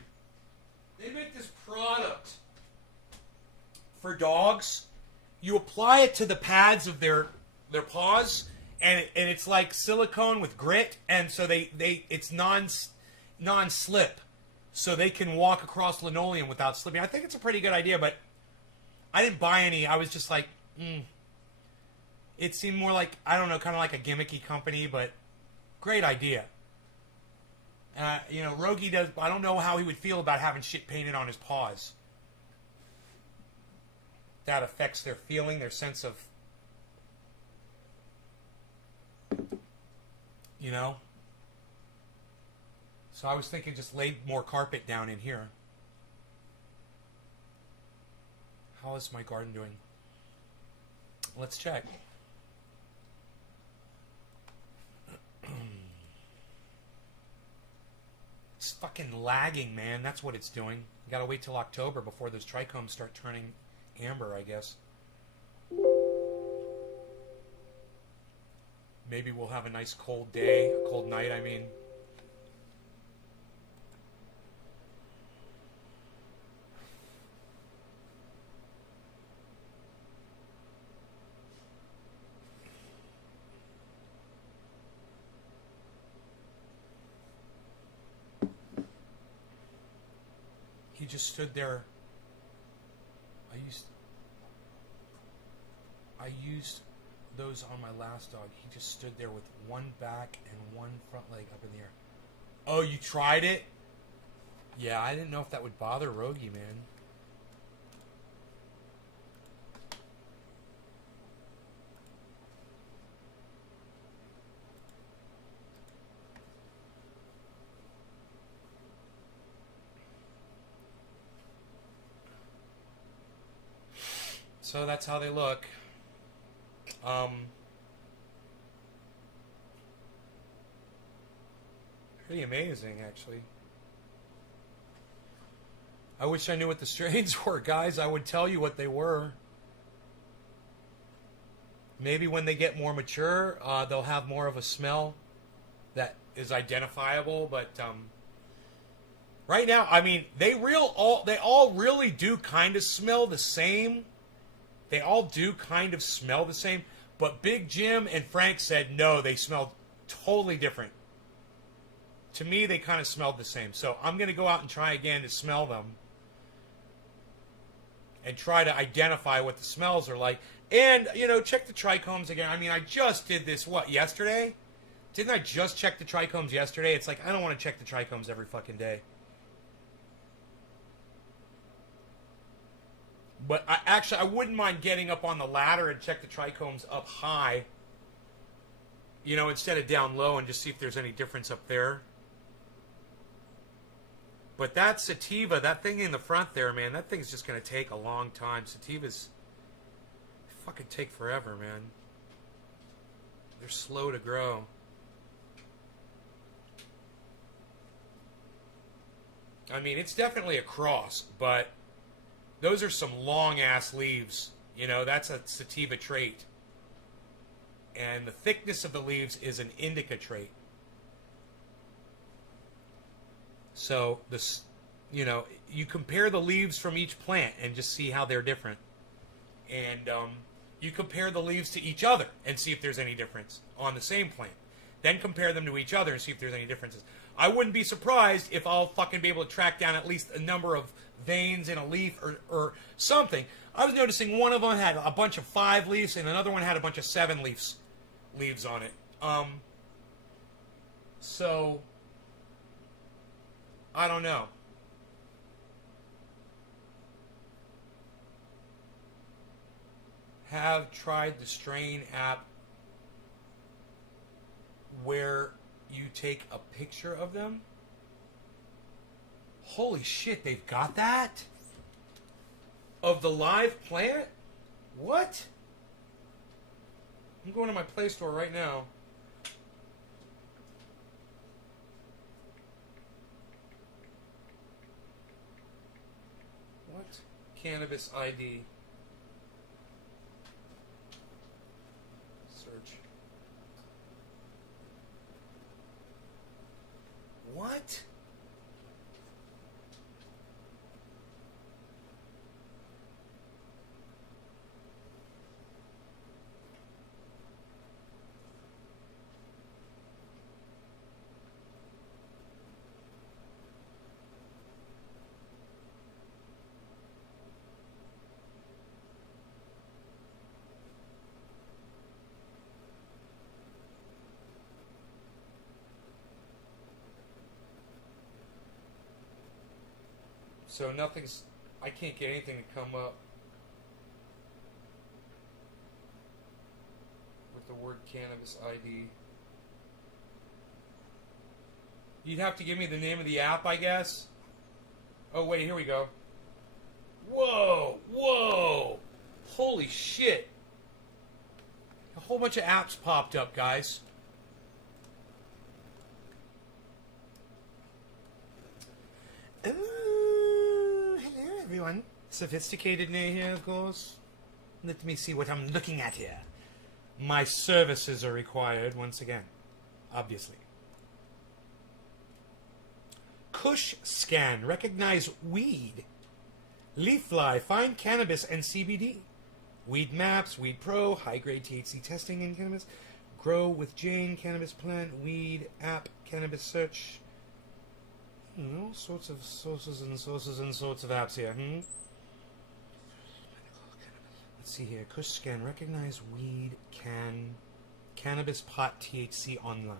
They make this product for dogs. You apply it to the pads of their paws, and it's like silicone with grit, and so it's non-slip, so they can walk across linoleum without slipping. I think it's a pretty good idea, but I didn't buy any. I was just like, It seemed more like, I don't know, kind of like a gimmicky company, but great idea. Rogi does. I don't know how he would feel about having shit painted on his paws. That affects their feeling, their sense of, So I was thinking just lay more carpet down in here. How is my garden doing? Let's check. It's fucking lagging, man. That's what it's doing. You gotta wait till October before those trichomes start turning amber, I guess. Maybe we'll have a nice cold day, a cold night, I mean. He just stood there. I used those on my last dog. He just stood there with one back and one front leg up in the air. Oh, you tried it? Yeah, I didn't know if that would bother Rogi, man. So that's how they look. Pretty amazing, actually. I wish I knew what the strains were, guys. I would tell you what they were. Maybe when they get more mature, they'll have more of a smell that is identifiable. But right now, I mean, they all really do kind of smell the same. They all do kind of smell the same. But Big Jim and Frank said no, they smelled totally different. To me, they kind of smelled the same. So I'm going to go out and try again to smell them. And try to identify what the smells are like. And, check the trichomes again. I mean, I just did this, yesterday? Didn't I just check the trichomes yesterday? It's like, I don't want to check the trichomes every fucking day. But I wouldn't mind getting up on the ladder and check the trichomes up high, instead of down low, and just see if there's any difference up there. But that sativa, that thing in the front there, man, that thing's just going to take a long time. Sativas fucking take forever, man. They're slow to grow. I mean, it's definitely a cross, but those are some long-ass leaves. That's a sativa trait. And the thickness of the leaves is an indica trait. So, you compare the leaves from each plant and just see how they're different. And you compare the leaves to each other and see if there's any difference on the same plant. Then compare them to each other and see if there's any differences. I wouldn't be surprised if I'll fucking be able to track down at least a number of veins in a leaf or something. I was noticing one of them had a bunch of 5 leaves and another one had a bunch of 7 leaves on it. So I don't know. Have tried the Strain app where you take a picture of them? Holy shit, they've got that? Of the live plant? What? I'm going to my Play Store right now. What? Cannabis ID. Search. What? So nothing's... I can't get anything to come up with the word cannabis ID. You'd have to give me the name of the app, I guess. Oh, wait, here we go. Whoa! Whoa! Holy shit. A whole bunch of apps popped up, guys. Hello, everyone. Sophisticated near here, of course. Let me see what I'm looking at here. My services are required once again. Obviously. Kush scan. Recognize weed. Leaf fly. Find cannabis and CBD. Weed maps. Weed Pro. High-grade THC testing in cannabis. Grow with Jane. Cannabis plant. Weed app. Cannabis search. All sorts of sources and sorts of apps here. Let's see here. Kush scan. Recognize weed can. Cannabis pot THC online.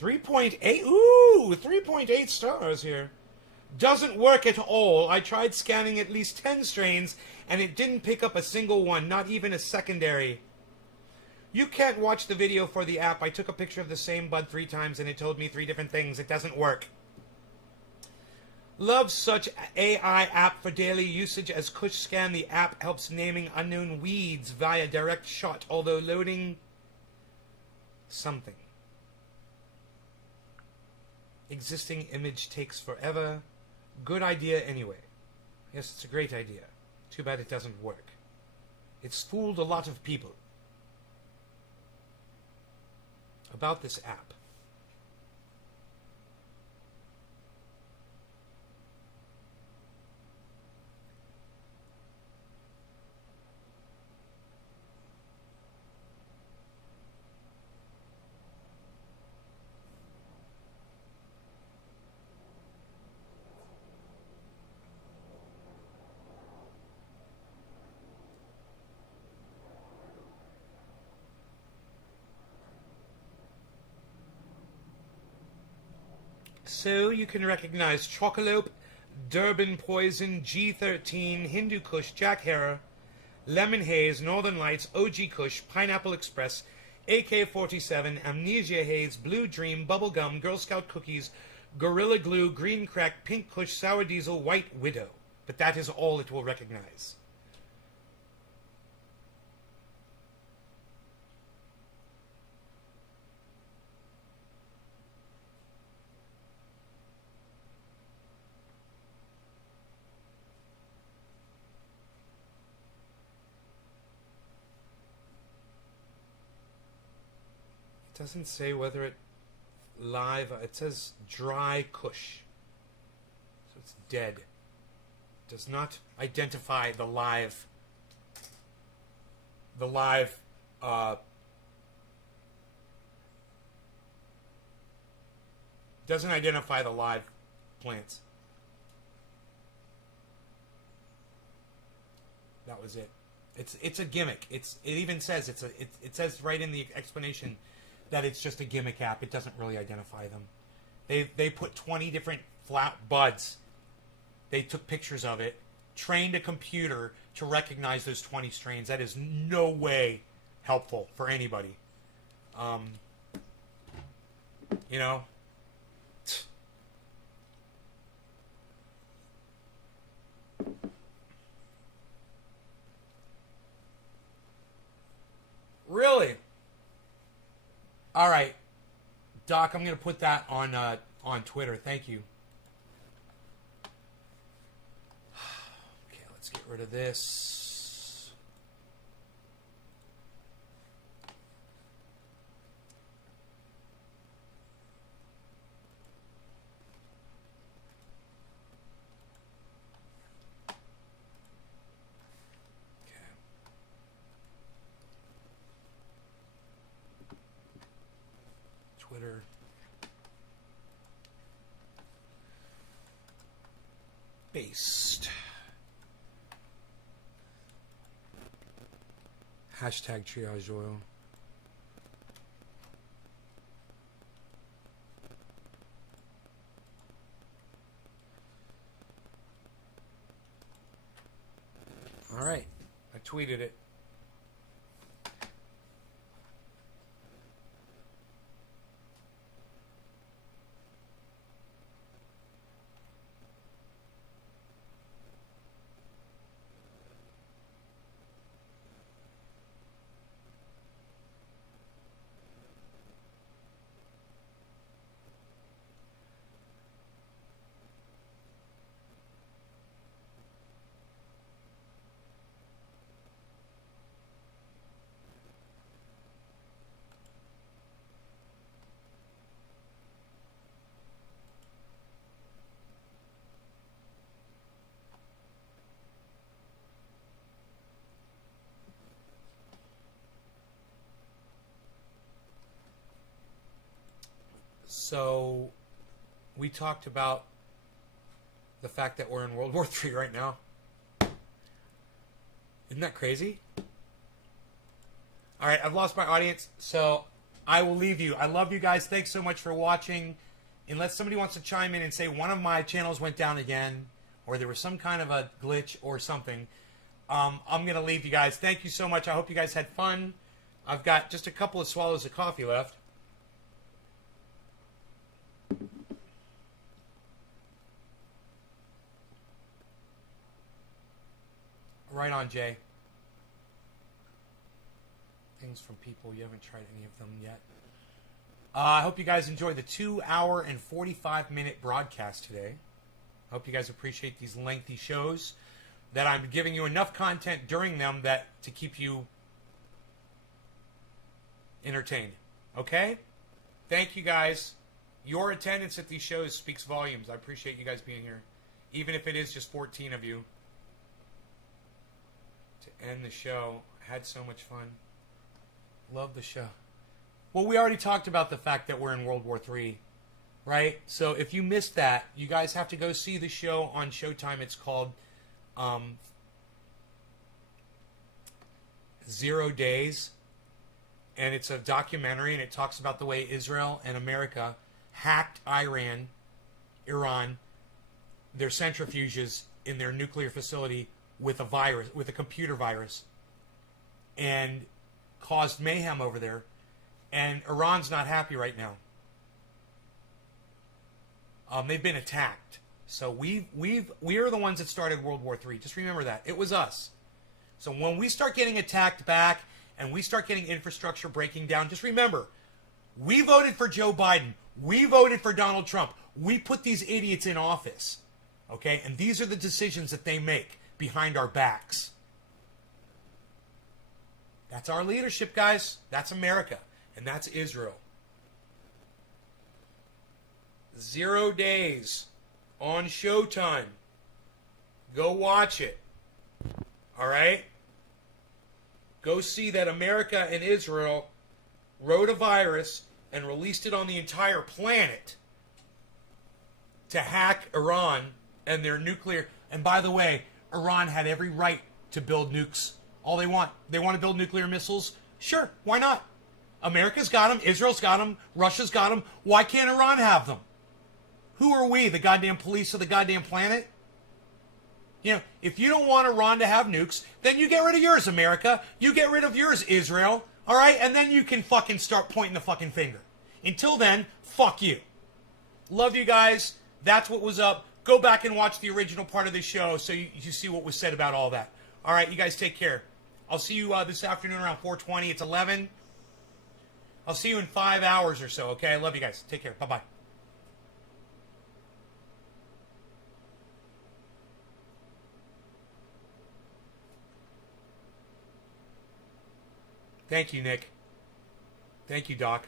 3.8. Ooh, 3.8 stars here. Doesn't work at all. I tried scanning at least 10 strains and it didn't pick up a single one, not even a secondary. You can't watch the video for the app. I took a picture of the same bud 3 times and it told me 3 different things. It doesn't work. Love such AI app for daily usage as Kush Scan. The app helps naming unknown weeds via direct shot, although loading something. Existing image takes forever. Good idea anyway. Yes, it's a great idea. Too bad it doesn't work. It's fooled a lot of people about this app. So you can recognize Chocolope, Durban Poison, G13, Hindu Kush, Jack Herer, Lemon Haze, Northern Lights, OG Kush, Pineapple Express, AK-47, Amnesia Haze, Blue Dream, Bubblegum, Girl Scout Cookies, Gorilla Glue, Green Crack, Pink Kush, Sour Diesel, White Widow. But that is all it will recognize. It doesn't say whether it live. It says dry Kush, so it's dead. It does not identify the live Doesn't identify the live plants. That was it. It's a gimmick. It even says it says right in the explanation that it's just a gimmick app. It doesn't really identify them. They put 20 different flat buds. They took pictures of it, trained a computer to recognize those 20 strains. That is no way helpful for anybody. You know. Really? All right, Doc. I'm going to put that on Twitter. Thank you. Okay, let's get rid of this. Twitter. Based. Hashtag triage oil. All right. I tweeted it. So, we talked about the fact that we're in World War III right now. Isn't that crazy? All right, I've lost my audience, so I will leave you. I love you guys. Thanks so much for watching. Unless somebody wants to chime in and say one of my channels went down again, or there was some kind of a glitch or something, I'm going to leave you guys. Thank you so much. I hope you guys had fun. I've got just a couple of swallows of coffee left. Right on, Jay. Things from people. You haven't tried any of them yet. I hope you guys enjoyed the 2-hour and 45-minute broadcast today. I hope you guys appreciate these lengthy shows, that I'm giving you enough content during them that to keep you entertained. Okay? Thank you guys. Your attendance at these shows speaks volumes. I appreciate you guys being here. Even if it is just 14 of you. To end the show. I had so much fun. Love the show. Well, we already talked about the fact that we're in World War III, right? So if you missed that, you guys have to go see the show on Showtime. It's called 0 Days. And it's a documentary, and it talks about the way Israel and America hacked Iran, their centrifuges in their nuclear facility with a virus, with a computer virus, and caused mayhem over there. And Iran's not happy right now. They've been attacked. So we are the ones that started World War III. Just remember that. It was us. So when we start getting attacked back and we start getting infrastructure breaking down, just remember, we voted for Joe Biden. We voted for Donald Trump. We put these idiots in office. Okay? And these are the decisions that they make behind our backs. That's our leadership, guys. That's America. And that's Israel. 0 Days on Showtime. Go watch it. All right? Go see that America and Israel wrote a virus and released it on the entire planet to hack Iran and their nuclear. And by the way, Iran had every right to build nukes. All they want. They want to build nuclear missiles? Sure, why not? America's got them. Israel's got them. Russia's got them. Why can't Iran have them? Who are we, the goddamn police of the goddamn planet? You know, if you don't want Iran to have nukes, then you get rid of yours, America. You get rid of yours, Israel. All right? And then you can fucking start pointing the fucking finger. Until then, fuck you. Love you guys. That's what was up. Go back and watch the original part of the show so you see what was said about all that. All right, you guys take care. I'll see you this afternoon around 4:20. It's 11. I'll see you in 5 hours or so, okay? I love you guys. Take care. Bye-bye. Thank you, Nick. Thank you, Doc.